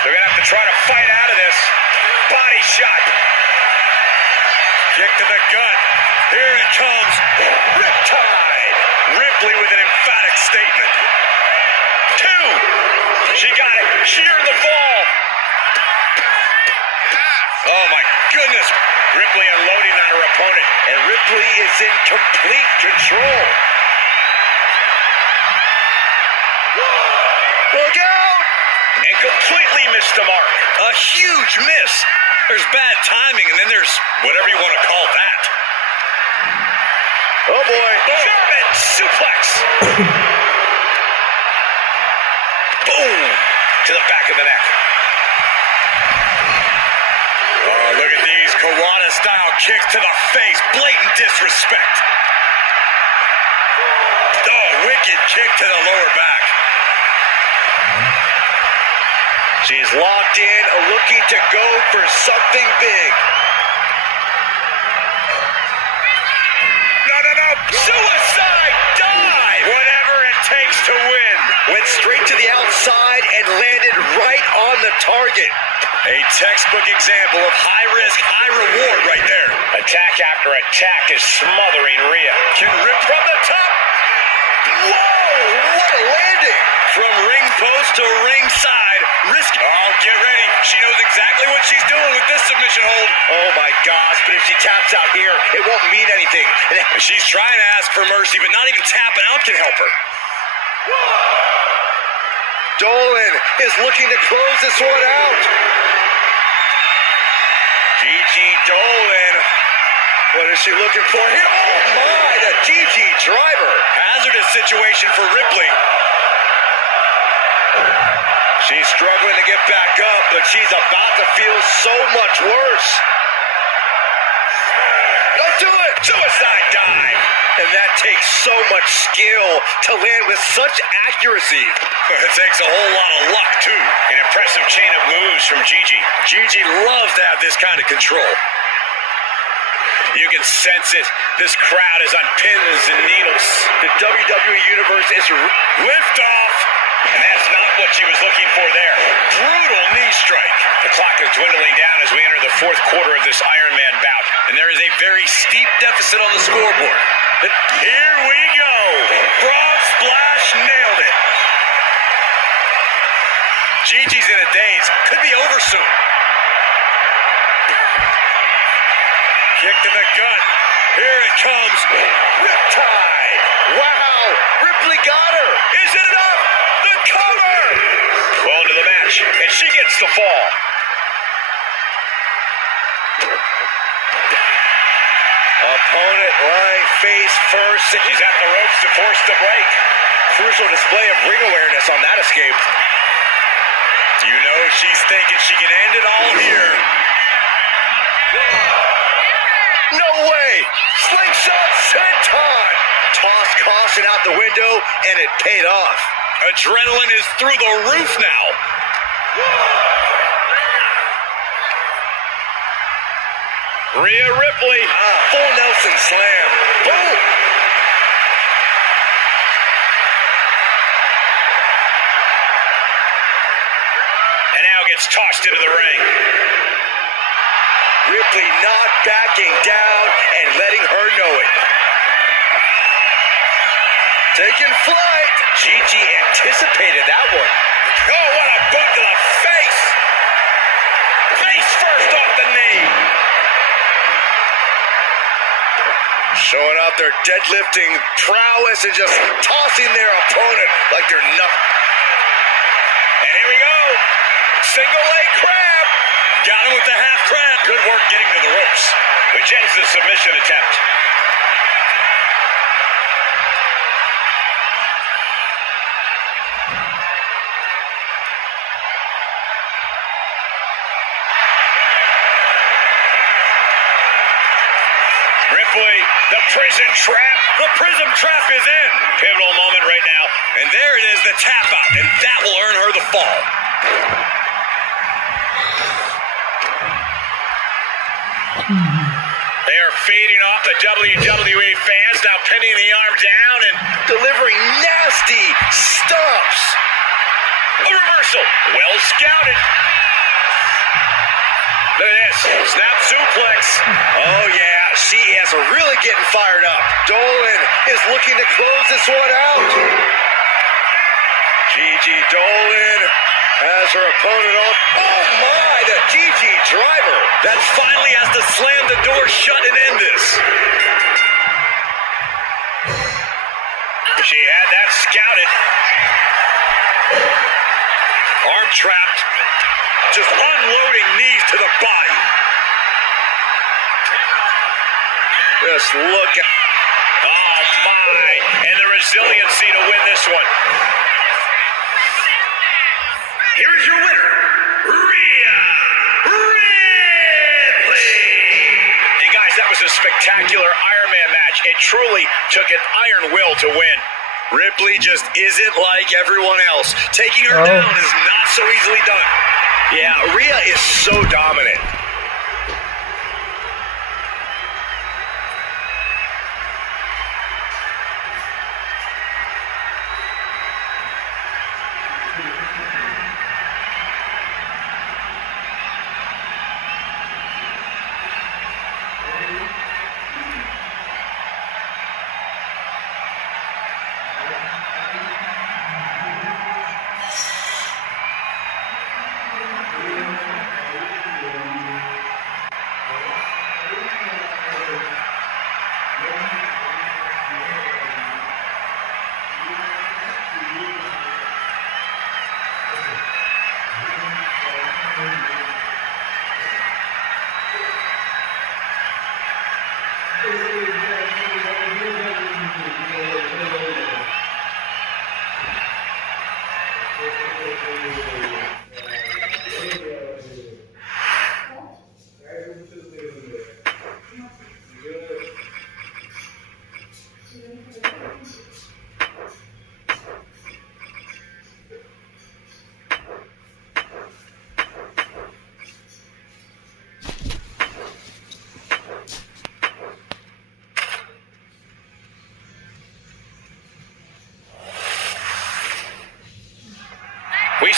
They're going to have to try to fight out of this. Body shot. Kick to the gut. Here it comes. Riptide. Ripley with an emphatic statement. 2. She got it. She earned the fall. Oh my goodness. Ripley unloading on her opponent. And Ripley is in complete control. Look out! And completely missed the mark. A huge miss. There's bad timing, and then there's whatever you want to call that. Oh boy. German suplex. Boom. To the back of the neck. Oh, look at these Kawada-style kicks to the face. Blatant disrespect. Oh, wicked kick to the lower back. She's locked in, looking to go for something big. No. Suicide dive. Whatever it takes to win. Went straight to the outside and landed right on the target. A textbook example of high risk, high reward right there. Attack after attack is smothering Rhea. Can rip from the top. Whoa, what a landing. From ring post to ringside. Risk. Oh, get ready. She knows exactly what she's doing with this submission hold. Oh my gosh, but if she taps out here, it won't mean anything. She's trying to ask for mercy, but not even tapping out can help her. Dolan is looking to close this one out. Gigi Dolan. What is she looking for here? Oh my, the Gigi driver. Hazardous situation for Ripley. She's struggling to get back up, but she's about to feel so much worse. Don't do it! Suicide dive. And that takes so much skill to land with such accuracy. It takes a whole lot of luck, too. An impressive chain of moves from Gigi. Gigi loves to have this kind of control. You can sense it. This crowd is on pins and needles. The WWE Universe is Lift off. And that's not what she was looking for there. Brutal knee strike. The clock is dwindling down as we enter the fourth quarter of this Iron Man bout. And there is a very steep deficit on the scoreboard. Here we go. Frog splash, nailed it. Gigi's in a daze. Could be over soon. Kick to the gut. Here it comes. Riptide. Wow. Ripley got her. Is it enough? The cover. Well into the match, and she gets the fall. Opponent lying face first. She's at the ropes to force the break. Crucial display of ring awareness on that escape. You know she's thinking she can end it all here. No way! Slingshot senton! Toss caution out the window, and it paid off. Adrenaline is through the roof now. Rhea Ripley. Full Nelson slam. Boom! And now gets tossed into the ring. Ripley not backing down and letting her know it. Taking flight. Gigi anticipated that one. Oh, what a boot to the face. Face first off the knee. Showing off their deadlifting prowess and just tossing their opponent like they're nothing. And here we go. Single leg crab. Got him with the half crab. Good work getting to the ropes, which ends the submission attempt. Ripley, the prison trap. The prism trap is in. Pivotal moment right now. And there it is, the tap out. And that will earn her the fall. They are feeding off the WWE fans, now pinning the arm down and Delivering nasty stomps. a reversal. Well scouted. Look at this. Snap suplex. Oh, yeah, she is really getting fired up. Dolan is looking to close this one out. Gigi Dolan has her opponent off. Oh, my, the Gigi driver. That finally has to slam the door shut and end this. She had that scouted. Arm trapped. Just unloading knees to the body. Just look at... Oh, my. And the resiliency to win this one. Here is your winner, Rhea Ripley. And guys, that was a spectacular Iron Man match. It truly took an iron will to win. Ripley just isn't like everyone else. Taking her down is not so easily done. Yeah, Rhea is so dominant.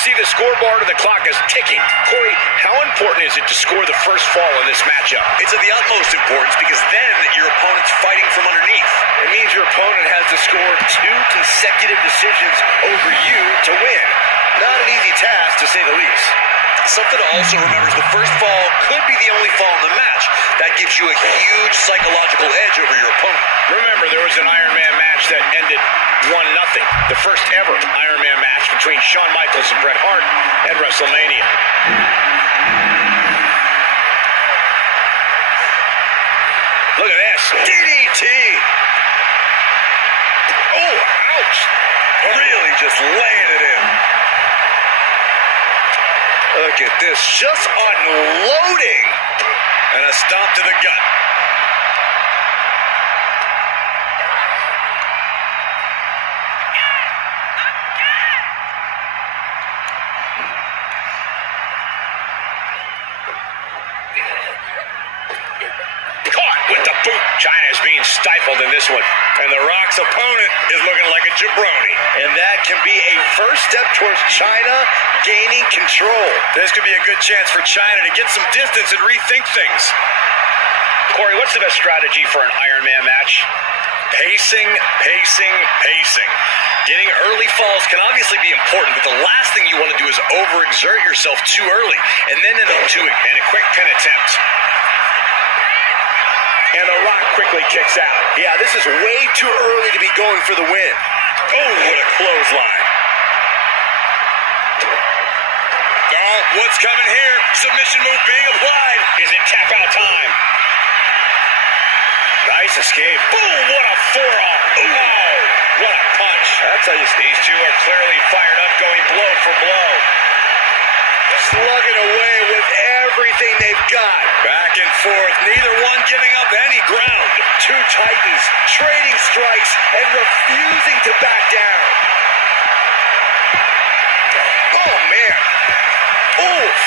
see the scoreboard and the clock is ticking. Corey, how important is it to score the first fall in this matchup? It's of the utmost importance because then your opponent's fighting from underneath. It means your opponent has to score 2 consecutive decisions over you to win. Not an easy task, to say the least. Something to also remember is the first fall could be the only fall in the match. That gives you a huge psychological edge over your opponent. Remember, there was an Iron Man match that ended 1-0. The first ever Iron Man match between Shawn Michaels and Bret Hart at WrestleMania. Look at this. DDT! Oh, ouch. Really just laying it in. Look at this, just unloading. And a stomp to the gut. Caught with the boot. China's being stifled in this one. And The Rock's opponent is looking like a jabroni. And that can be a first step towards China gaining control. This could be a good chance for China to get some distance and rethink things. Corey, what's the best strategy for an Iron Man match? Pacing, pacing, pacing. Getting early falls can obviously be important, but the last thing you want to do is overexert yourself too early and then end up doing And a quick pin attempt. And The Rock quickly kicks out. Yeah, this is way too early to be going for the win. Oh, what a clothesline. Oh, what's coming here? Submission move being applied. Is it tap out time? Nice escape. Boom, what a forearm. Ooh, what a punch. That's how you These two are clearly fired up, going blow for blow. slugging away with everything they've got. Back and forth, neither one giving up any ground. Two titans trading strikes and refusing to back down. Oh, man. Oof.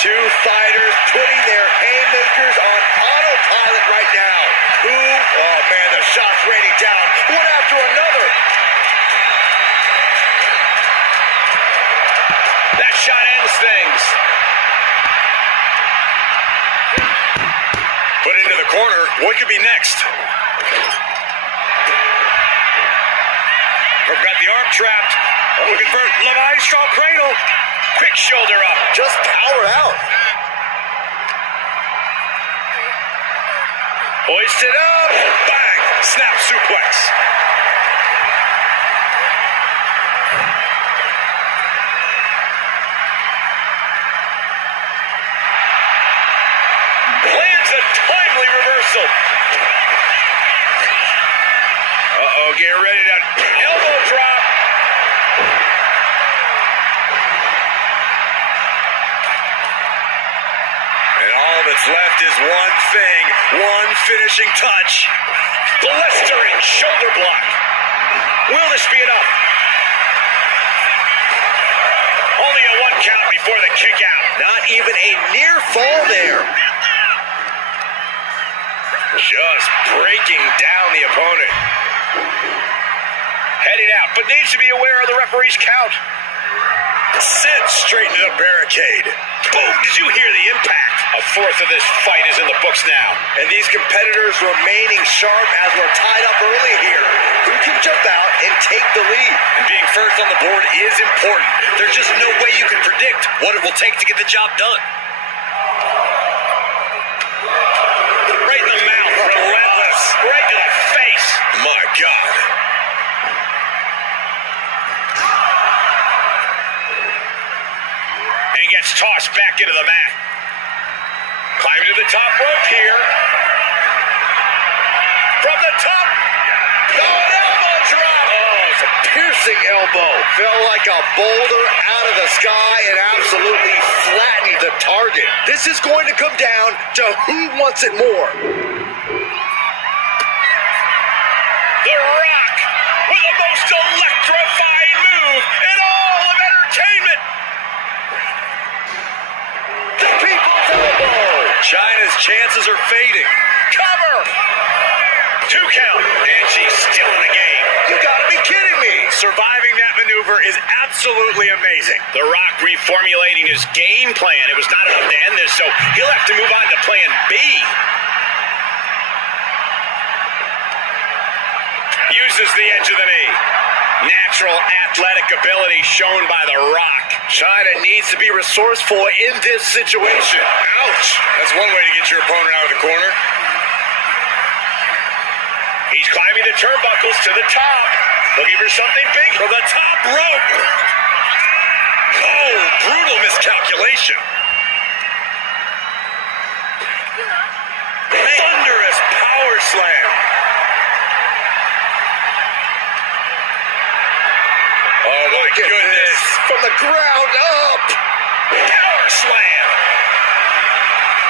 Two fighters putting their haymakers on autopilot right now. Oh, man, the shots raining down, one after another. That shot ends things. Put into the corner. What could be next? We've got the arm trapped. Looking for Levi strong cradle. Quick shoulder up. Just power out. Hoisted up. Bang. Snap suplex. Lands a timely reversal. Uh-oh, get ready to Elbow drop. And all that's left is one thing, one finishing touch. Blistering shoulder block. Will this be enough? Only a 1 count before the kick out. Not even a near fall there. Just breaking down the opponent. Heading out, but needs to be aware of the referee's count. Sent straight into the barricade. Boom! Did you hear the impact? A fourth of this fight is in the books now. And these competitors remaining sharp as we're tied up early here. Who can jump out and take the lead? And being first on the board is important. There's just no way you can predict what it will take to get the job done. Right in the mouth. Relentless. Right to the face. My God. And gets tossed back into the mat. Climbing to the top rope here. From the top. Oh, an elbow drop. Oh, it's a piercing elbow. Fell like a boulder out of the sky and absolutely flattened the target. This is going to come down to who wants it more. The Rock with the most electrifying move in all of entertainment. The people's elbow. China's chances are fading. Cover. 2 count. And she's still in the game. You gotta be kidding me. Surviving that maneuver is absolutely amazing. The Rock reformulating his game plan. It was not enough to end this, so he'll have to move on to plan B. Uses the edge of the knee. Natural athletic ability shown by The Rock. China needs to be resourceful in this situation. Ouch. That's one way to get your opponent out of the corner. He's climbing the turnbuckles to the top. Looking for something big from the top rope. Oh, brutal miscalculation. Thunderous power slam. Oh, my goodness. From the ground up. Power slam.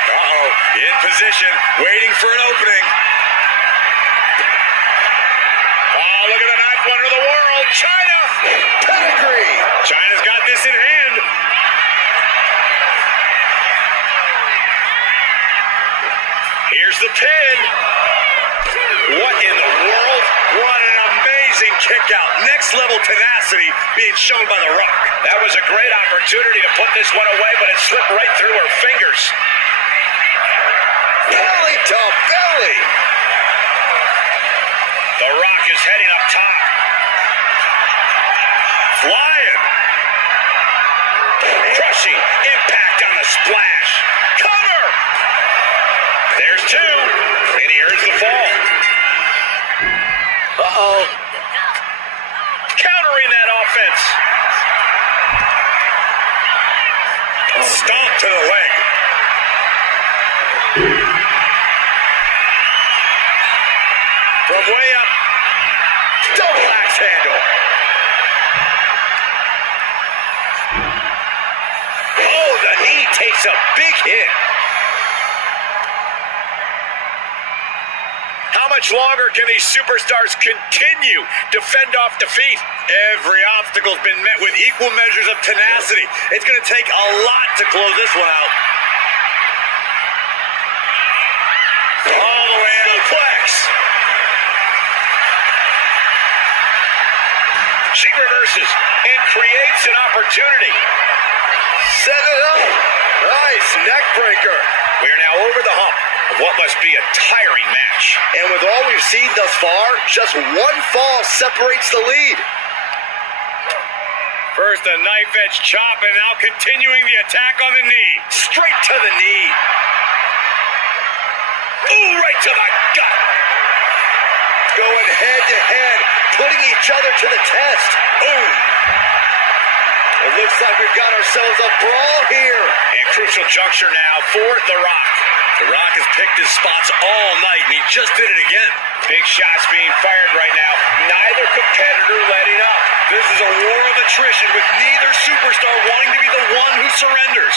Uh-oh. In position, waiting for an opening. Oh, look at the ninth wonder of the world. China. Pedigree. China's got this in hand. Here's the pin. What in the world? What an amazing kick out. Next level tenacity being shown by The Rock. That was a great opportunity to put this one away, but it slipped right through her fingers. Belly to belly. The Rock is heading up top. Flying. Crushing impact on the splash. Cover. There's two. And here's the fall. Uh-oh. Countering that offense. Stomp to the leg. From way up. Double axe handle. Oh, the knee takes a big hit. How much longer can these superstars continue to fend off defeat? Every obstacle's been met with equal measures of tenacity. It's going to take a lot to close this one out. All the way out. Suplex. She reverses and creates an opportunity. Set it up. Nice neck breaker. We are now over the hump of what must be a tiring match. And with all we've seen thus far, just one fall separates the lead. First a knife-edge chop, and now continuing the attack on the knee. Straight to the knee. Ooh, right to the gut. Going head to head, putting each other to the test. Boom. It looks like we've got ourselves a brawl here. And crucial juncture now for The Rock. The Rock has picked his spots all night, and he just did it again. Big shots being fired right now. Neither competitor letting up. This is a war of attrition with neither superstar wanting to be the one who surrenders.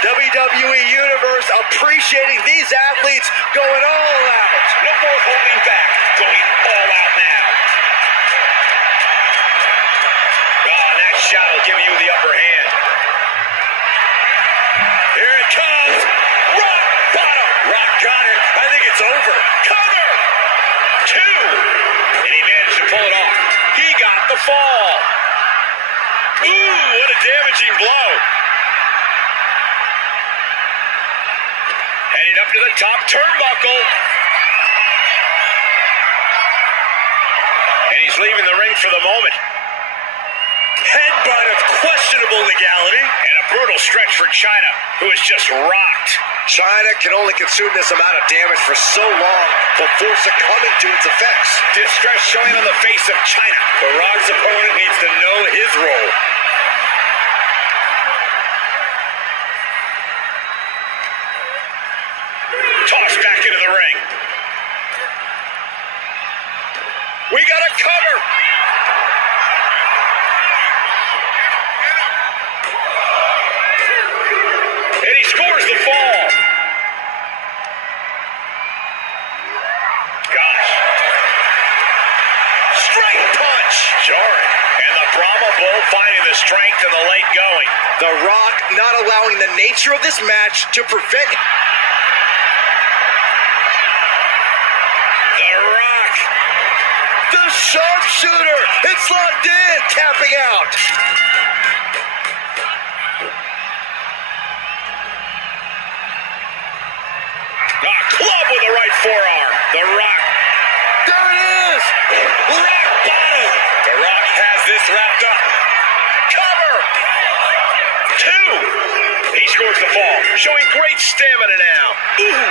WWE Universe appreciating these athletes going all out. No more holding back. Going all out now. Oh, that shot will give you the upper hand. Here it comes. Rock bottom. Rock got it. I think it's over. Cover. Two. And he managed to pull it off. He got the fall. Ooh, what a damaging blow. Heading up to the top turnbuckle. And he's leaving the ring for the moment. Headbutt of questionable legality. And a brutal stretch for China, who is just rocked. China can only consume this amount of damage for so long before succumbing to its effects. Distress showing on the face of China. The Rock's opponent needs to know his role. Tossed back into the ring. We got a cover. And he scores the fall. Gosh. Straight punch. Jarring. And the Brahma Bull finding the strength in the late going. The Rock not allowing the nature of this match to prevent. The Rock. The Sharpshooter. It's locked in. Tapping out. A club with the right forearm. The Rock. There it is. Rock bottom. The Rock has this wrapped up. Cover. 2. He scores the fall, showing great stamina now. Ooh.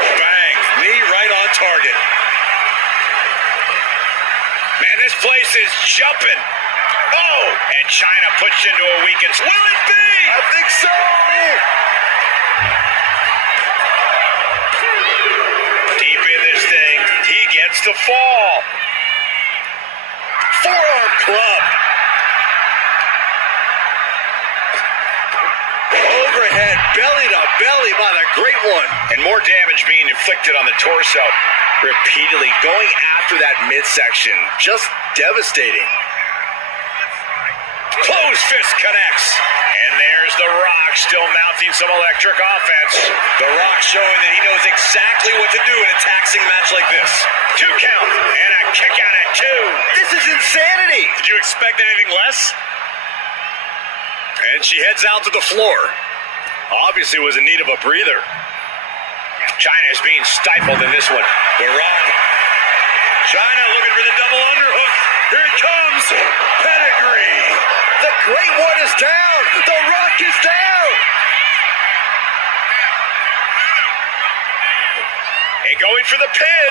Bang. Knee right on target. Man, this place is jumping. Oh, and China pushed into a weakened. Will it be? I think so. Deep in this thing, he gets the fall. Forearm club. Overhead, belly to belly by the Great One. And more damage being inflicted on the torso. Repeatedly going after that midsection. Just devastating. Closed fist connects. And there's The Rock still mounting some electric offense. The Rock showing that he knows exactly what to do in a taxing match like this. 2 count and a kick out at 2. This is insanity. Did you expect anything less? And she heads out to the floor. Obviously was in need of a breather. China is being stifled in this one. The Rock. China looking for the double underhook. Here it comes. Pedigree. The Great One is down. The Rock is down. And going for the pin.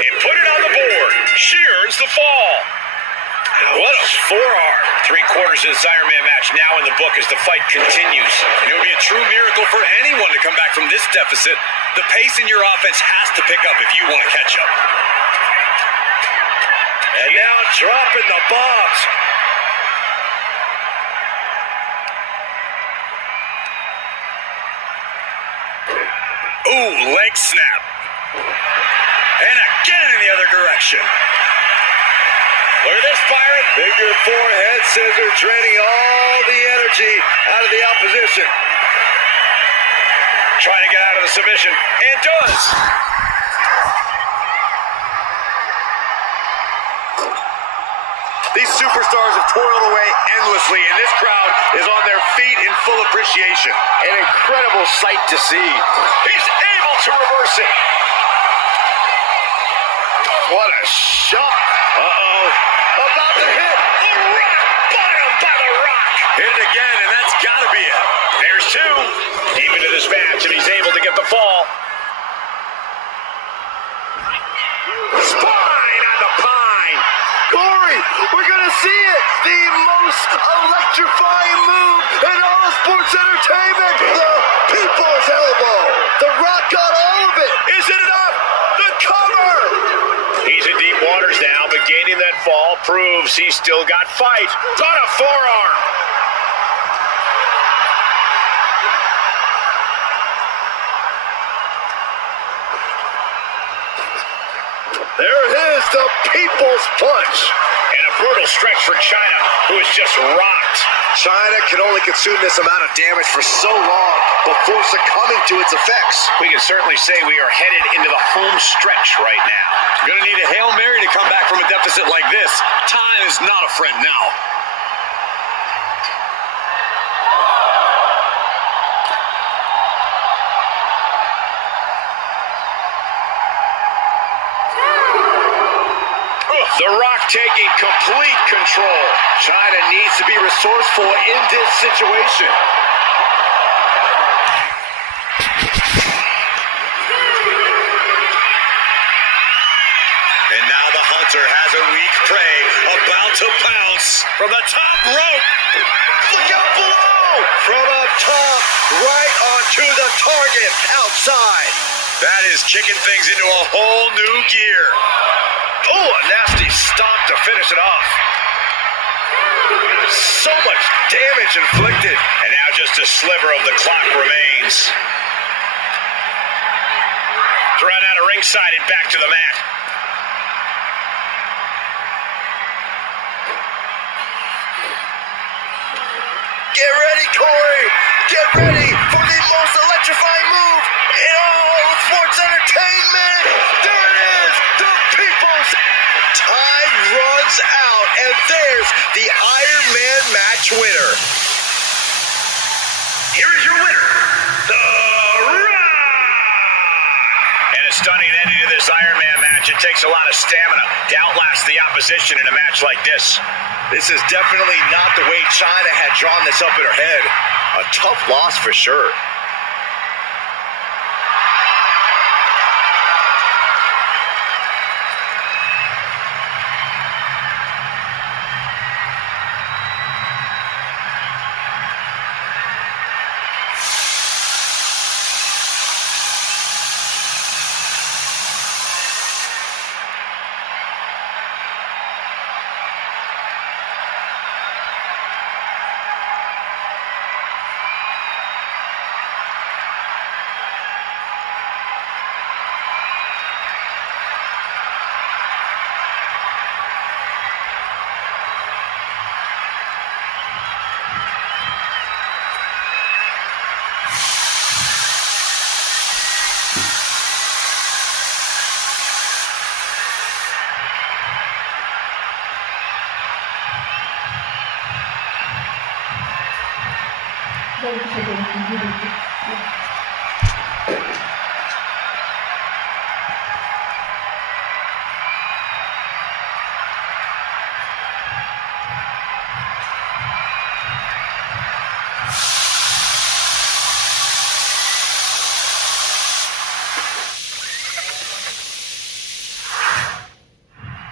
And put it on the board. She earns the fall. What a forearm. 3/4 of this Iron Man match now in the book as the fight continues. It would be a true miracle for anyone to come back from this deficit. The pace in your offense has to pick up if you want to catch up. And now dropping the bombs. Ooh, leg snap. And again in the other direction. Look at this, Byron. Figure 4 head scissor draining all the energy out of the opposition. Trying to get out of the submission. And does. These superstars have toiled away endlessly, and this crowd is on their feet in full appreciation. An incredible sight to see. He's able to reverse it. What a shot. Uh-oh. About to hit. The Rock bottom by The Rock. Hit it again, and that's got to be it. There's 2. Deep into this match, and he's able to get the fall. Spine on the pine. Corey, we're going to see it. The most electrifying move in all of sports entertainment. The People's Elbow. The Rock got all of it. Is it enough? The cover. He's in deep waters now, but gaining that fall proves he's still got fight. On a forearm. There it is, the People's Punch. And a brutal stretch for China, who is just rocked. China can only consume this amount of damage for so long before succumbing to its effects. We can certainly say we are headed into the home stretch right now. Gonna need a Hail Mary to come back from a deficit like this. Time is not a friend now. The Rock taking complete control. China needs to be resourceful in this situation. And now the hunter has a weak prey about to pounce from the top rope. Look out below! From up top, right onto the target outside. That is kicking things into a whole new gear. Oh, a nasty stomp to finish it off. So much damage inflicted. And now just a sliver of the clock remains. Thrown out of ringside and back to the mat. Get ready, Corey. Get ready for the most electrifying move in all of sports entertainment. out, and there's the Iron Man match winner. Here is your winner, The Rock. And a stunning ending to this Iron Man match. It takes a lot of stamina to outlast the opposition in a match like this. This is definitely not the way China had drawn this up in her head. A tough loss for sure.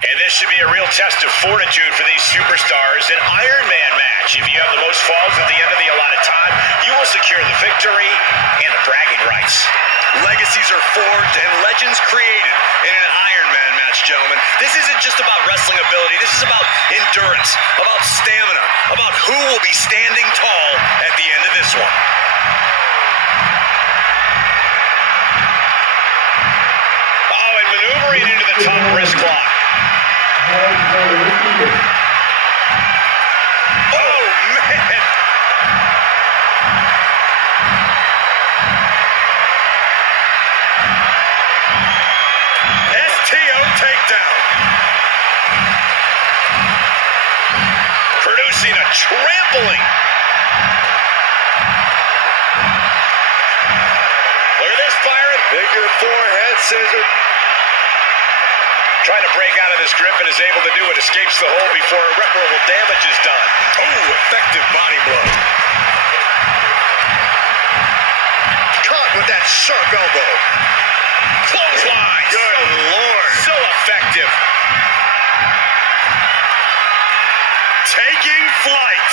And this should be a real test of fortitude for these superstars. An Iron Man match. If you have the most falls at the end of the allotted time, you will secure the victory and the bragging rights. Legacies are forged and legends created in an Iron Man match, gentlemen. This isn't just about wrestling ability. This is about endurance, about stamina, about who will be standing tall at the end of this one. Oh, and maneuvering into the top wrist lock. Oh, man. STO takedown. Producing a trampling. Look at this, Byron. Figure four head scissor. Trying to break out of this grip and is able to do it. Escapes the hold before irreparable damage is done. Oh, effective body blow. Caught with that sharp elbow. Clothesline. Good Lord. So effective. Taking flight.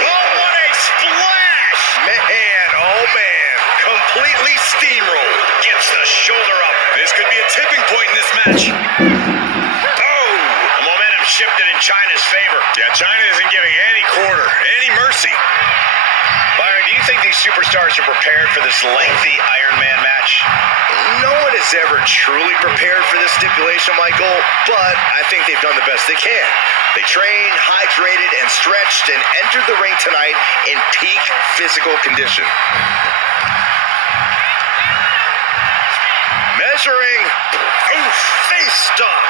Oh, what a splash. Man, oh man. Completely steamrolled. Gets the shoulder up. This could be a tipping point in this match. Oh, the momentum shifted in China's favor. Yeah, China isn't giving any quarter, any mercy. Byron, do you think these superstars are prepared for this lengthy Iron Man match? No one has ever truly prepared for this stipulation, Michael, but I think they've done the best they can. They trained, hydrated, and stretched, and entered the ring tonight in peak physical condition. Measuring. Oof, face stop.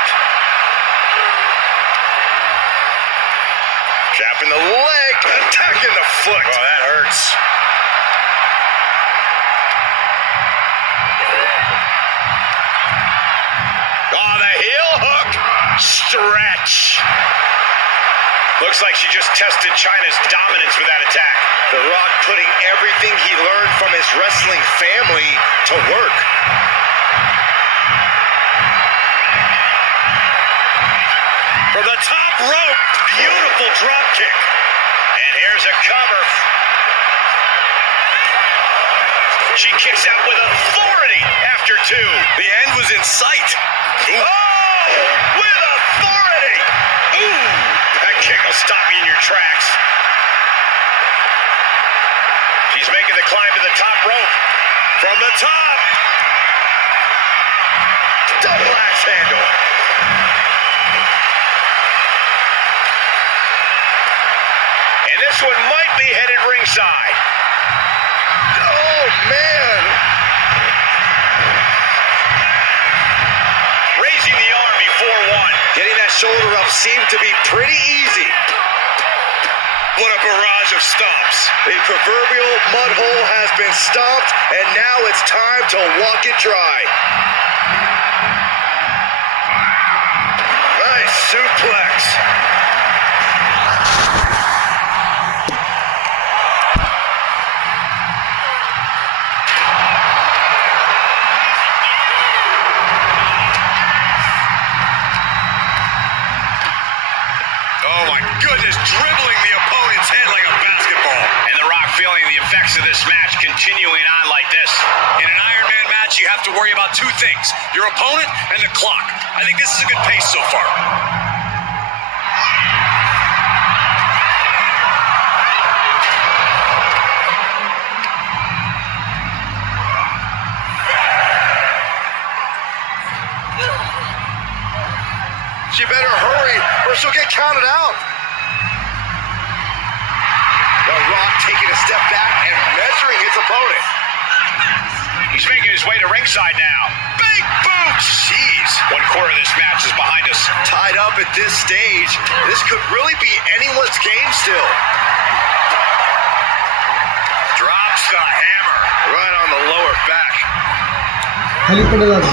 Trapping the leg, attacking the foot. Oh, that hurts. Oh, the heel hook. Stretch. Looks like she just tested China's dominance with that attack. The Rock putting everything he learned from his wrestling family to work. From the top rope, beautiful drop kick. And here's a cover. She kicks out with authority after two. The end was in sight. Oh, with authority. Ooh, that kick will stop you in your tracks. She's making the climb to the top rope. From the top. Double axe handle. And this one might be headed ringside. Oh, man. Raising the arm before one. Getting that shoulder up seemed to be pretty easy. What a barrage of stomps. The proverbial mud hole has been stomped, and now it's time to walk it dry. Nice suplex. Oh my goodness, dribbling the opponent's head like a basketball. And The Rock feeling the effects of this match continuing on like this. In an Iron Man match, you have to worry about two things: your opponent and the clock. I think this is a good pace so far. She better hurry or she'll get counted out. The Rock taking a step back and measuring his opponent. He's making his way to ringside now. Big boot! Jeez. One quarter of this match is behind us. Tied up at this stage, this could really be anyone's game still. Drops the hammer. Right on the lower back. खाली पड़ेगा तो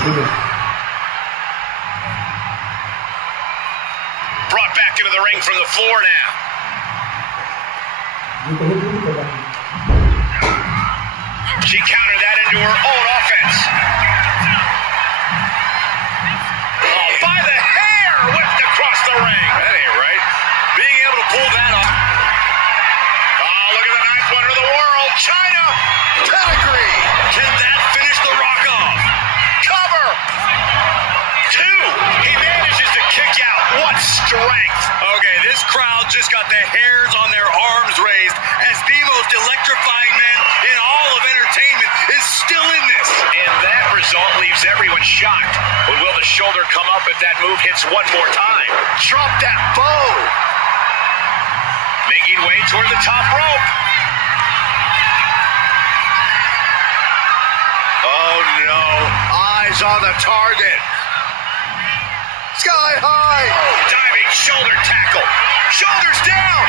Brought back into the ring from the floor now. She countered that into her own offense. Oh, by the hair, whipped across the ring. That ain't right. Being able to pull that off. Oh, look at the ninth wonder of the world, China. Pedigree. Can that finish The Rock off? Cover. Two. He manages to kick out. What strength. Okay, this crowd just got the hairs on their arms raised as the most electrifying man in all of entertainment is still in this. And that result leaves everyone shocked. But will the shoulder come up if that move hits one more time? Drop that bow. Making way toward the top rope. Oh no. Eyes on the target. Sky high. Diving shoulder tackle. Shoulders down.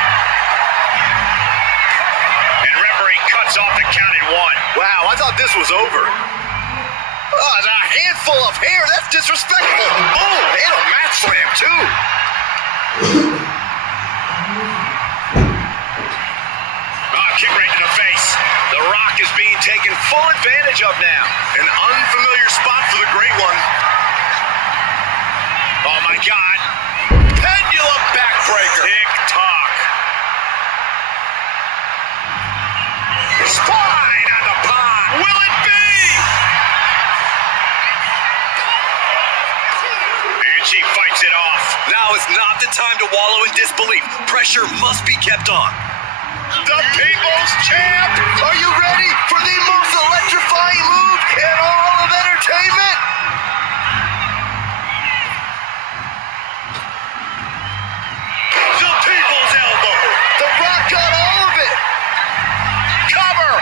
And referee cuts off the count at one. Wow, I thought this was over. Oh, a handful of hair. That's disrespectful. Oh, and a mat slam, too. Kick right to the face. The Rock is being taken full advantage of now. An unfamiliar spot for the Great One. Oh, my God. Pendulum backbreaker. Tick-tock. Spine on the pond. Will it be? And she fights it off. Now is not the time to wallow in disbelief. Pressure must be kept on. The People's Champ. Are you ready for the most electrifying move in all of entertainment? The People's Elbow. The Rock got all of it. Cover.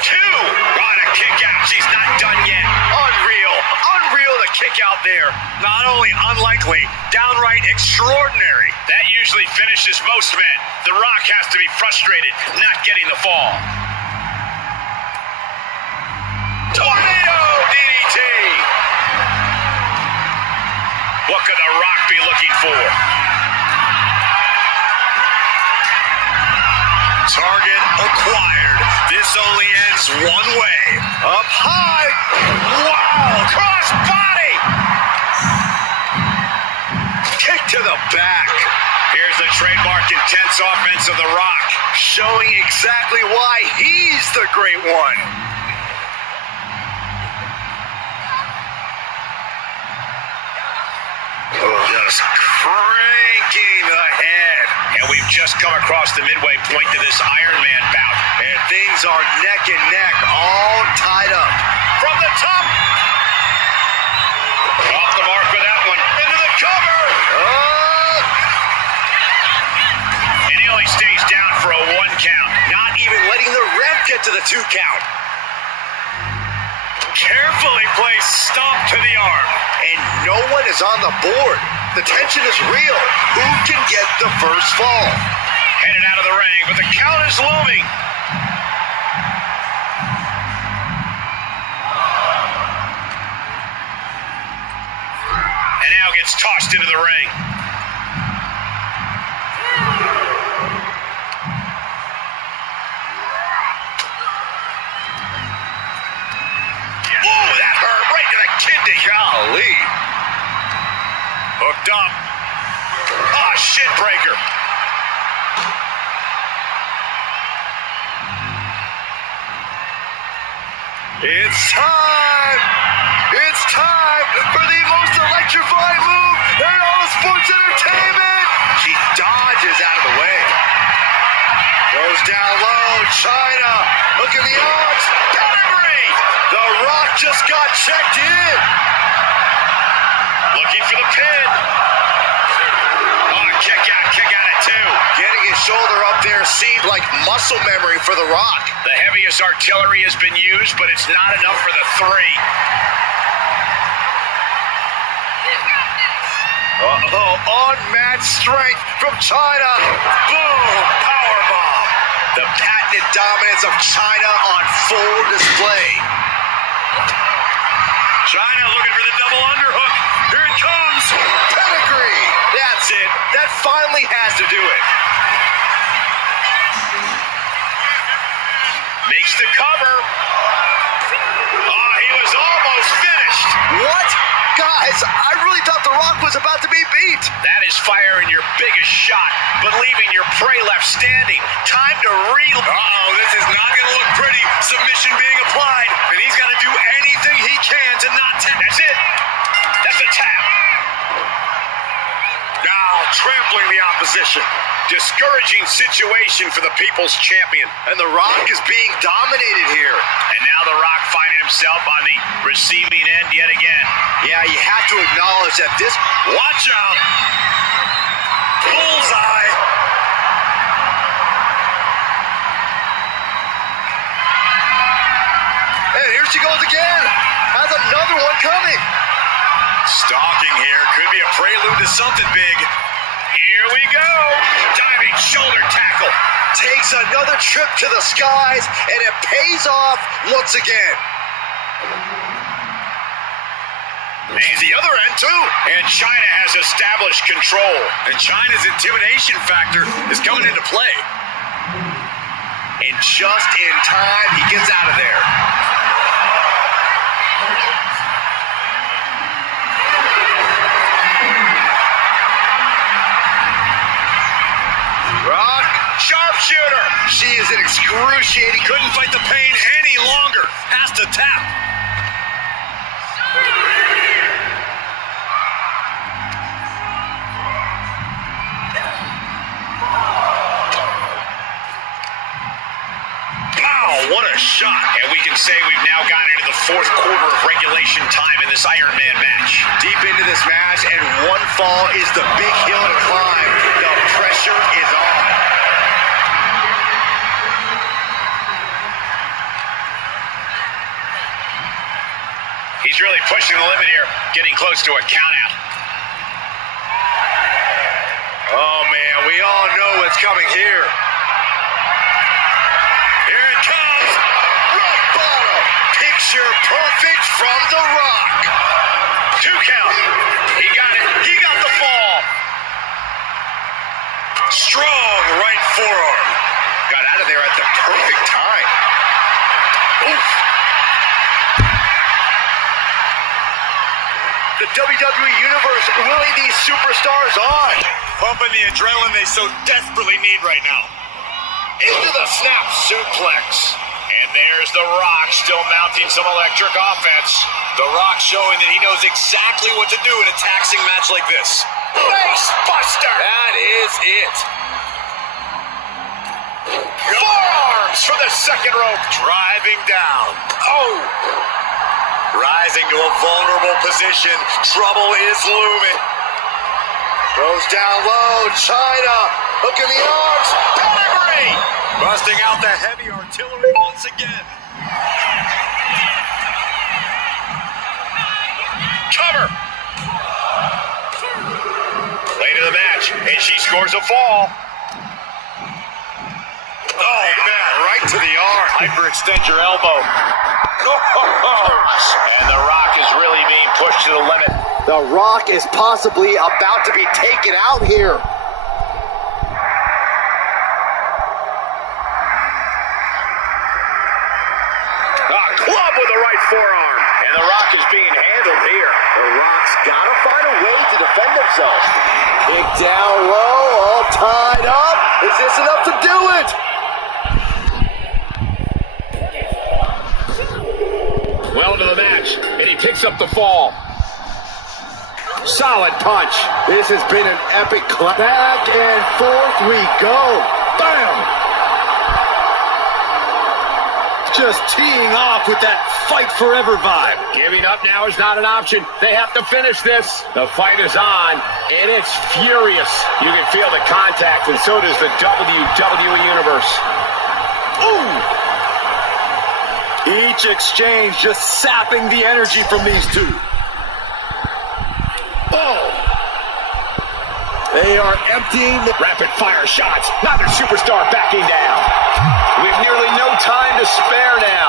Two. On a kick out. She's not done yet. Unreal. Unreal to kick out there. Not only unlikely, downright extraordinary. That usually finishes most men. The Rock has to be frustrated not getting the fall. Tornado DDT. What could The Rock be looking for? Target acquired. This only ends one way. Up high. Wow! Cross body. Kick to the back. Here's the trademark intense offense of The Rock. Showing exactly why he's the Great One. Just cranking the head. And we've just come across the midway point to this Iron Man bout. And things are neck and neck, all tied up. From the top. Off the mark with that one. Into the cover. And he only stays down for a 1 count. Not even letting the ref get to the 2 count. Carefully placed stomp to the arm. And no one is on the board. The tension is real. Who can get the first fall? Headed out of the ring, but the count is looming. And now gets tossed into the ring. Ooh, that hurt right to the kidney. Golly. Hooked up. Ah, shin breaker. It's time! It's time for the most electrifying move in all of sports entertainment! She dodges out of the way. Goes down low, China. Look at the odds. Pedigree! The Rock just got checked in. Looking for the pin. Oh, kick out at two. Getting his shoulder up there seemed like muscle memory for The Rock. The heaviest artillery has been used, but it's not enough for the three. Unmatched strength from China. Boom! Powerbomb. The patented dominance of China on full display. China looking for the double underhook. Here it comes. Pedigree. That's it. That finally has to do it. Makes the cover. Oh, he was almost finished. What? Guys, I really thought The Rock was about to be beat. That is firing your biggest shot, but leaving your prey left standing. Time to reel. Uh-oh, this is not going to look pretty. Submission being applied, and he's got to do anything he can to not tap. That's it. That's a tap. Now trampling the opposition. Discouraging situation for the People's Champion. And The Rock is being dominated here. And now The Rock finding himself on the receiving end yet again. Yeah, you have to acknowledge that this... Watch out. Bullseye. And here she goes again. Has another one coming. Stalking here. Could be a prelude to something big. Here we go. Diving shoulder tackle. Takes another trip to the skies, and it pays off once again. And the other end, too. And China has established control. And China's intimidation factor is coming into play. And just in time, he gets out of there. Rock, Sharpshooter. she is in excruciating. Couldn't fight the pain any longer. Has to tap. Wow, what a shot. And we can say we've now gotten into the fourth quarter of regulation time in this Iron Man match. Deep into this match, and one fall is the big hill to climb. The pressure is on. He's really pushing the limit here, getting close to a countout. Oh, man, we all know what's coming here. Here it comes. Rock bottom. Picture perfect from The Rock. 2 count. He got it. He got the fall. Strong right forearm. Got out of there at the perfect time. Oof. The WWE Universe willing these superstars on. Pumping the adrenaline they so desperately need right now. Into the snap suplex. And there's The Rock still mounting some electric offense. The Rock showing that he knows exactly what to do in a taxing match like this. Face buster. That is it. Forearms for the second rope. Driving down. Oh. Rising to a vulnerable position. Trouble is looming. Goes down low. China. Look in the arms. Pedigree. Busting out the heavy artillery once again. Cover. She scores a fall. Oh, man, right to the arm. Hyperextend your elbow. And The Rock is really being pushed to the limit. The Rock is possibly about to be taken out here. Club with the right forearm. And The Rock is being handled here. The Rock's got to find a way to defend himself. Kick down low, all tied up. Is this enough to do it? Well into the match, and he picks up the fall. Solid punch. This has been an epic clash. Back and forth we go. Bam! Just teeing off with that fight forever vibe. Giving up now is not an option. They have to finish this. The fight is on, and it's furious. You can feel the contact, and so does the WWE Universe. Ooh! Each exchange just sapping the energy from these two. Oh! They are emptying the Rapid-fire shots. Neither superstar backing down. We've nearly no time to spare now.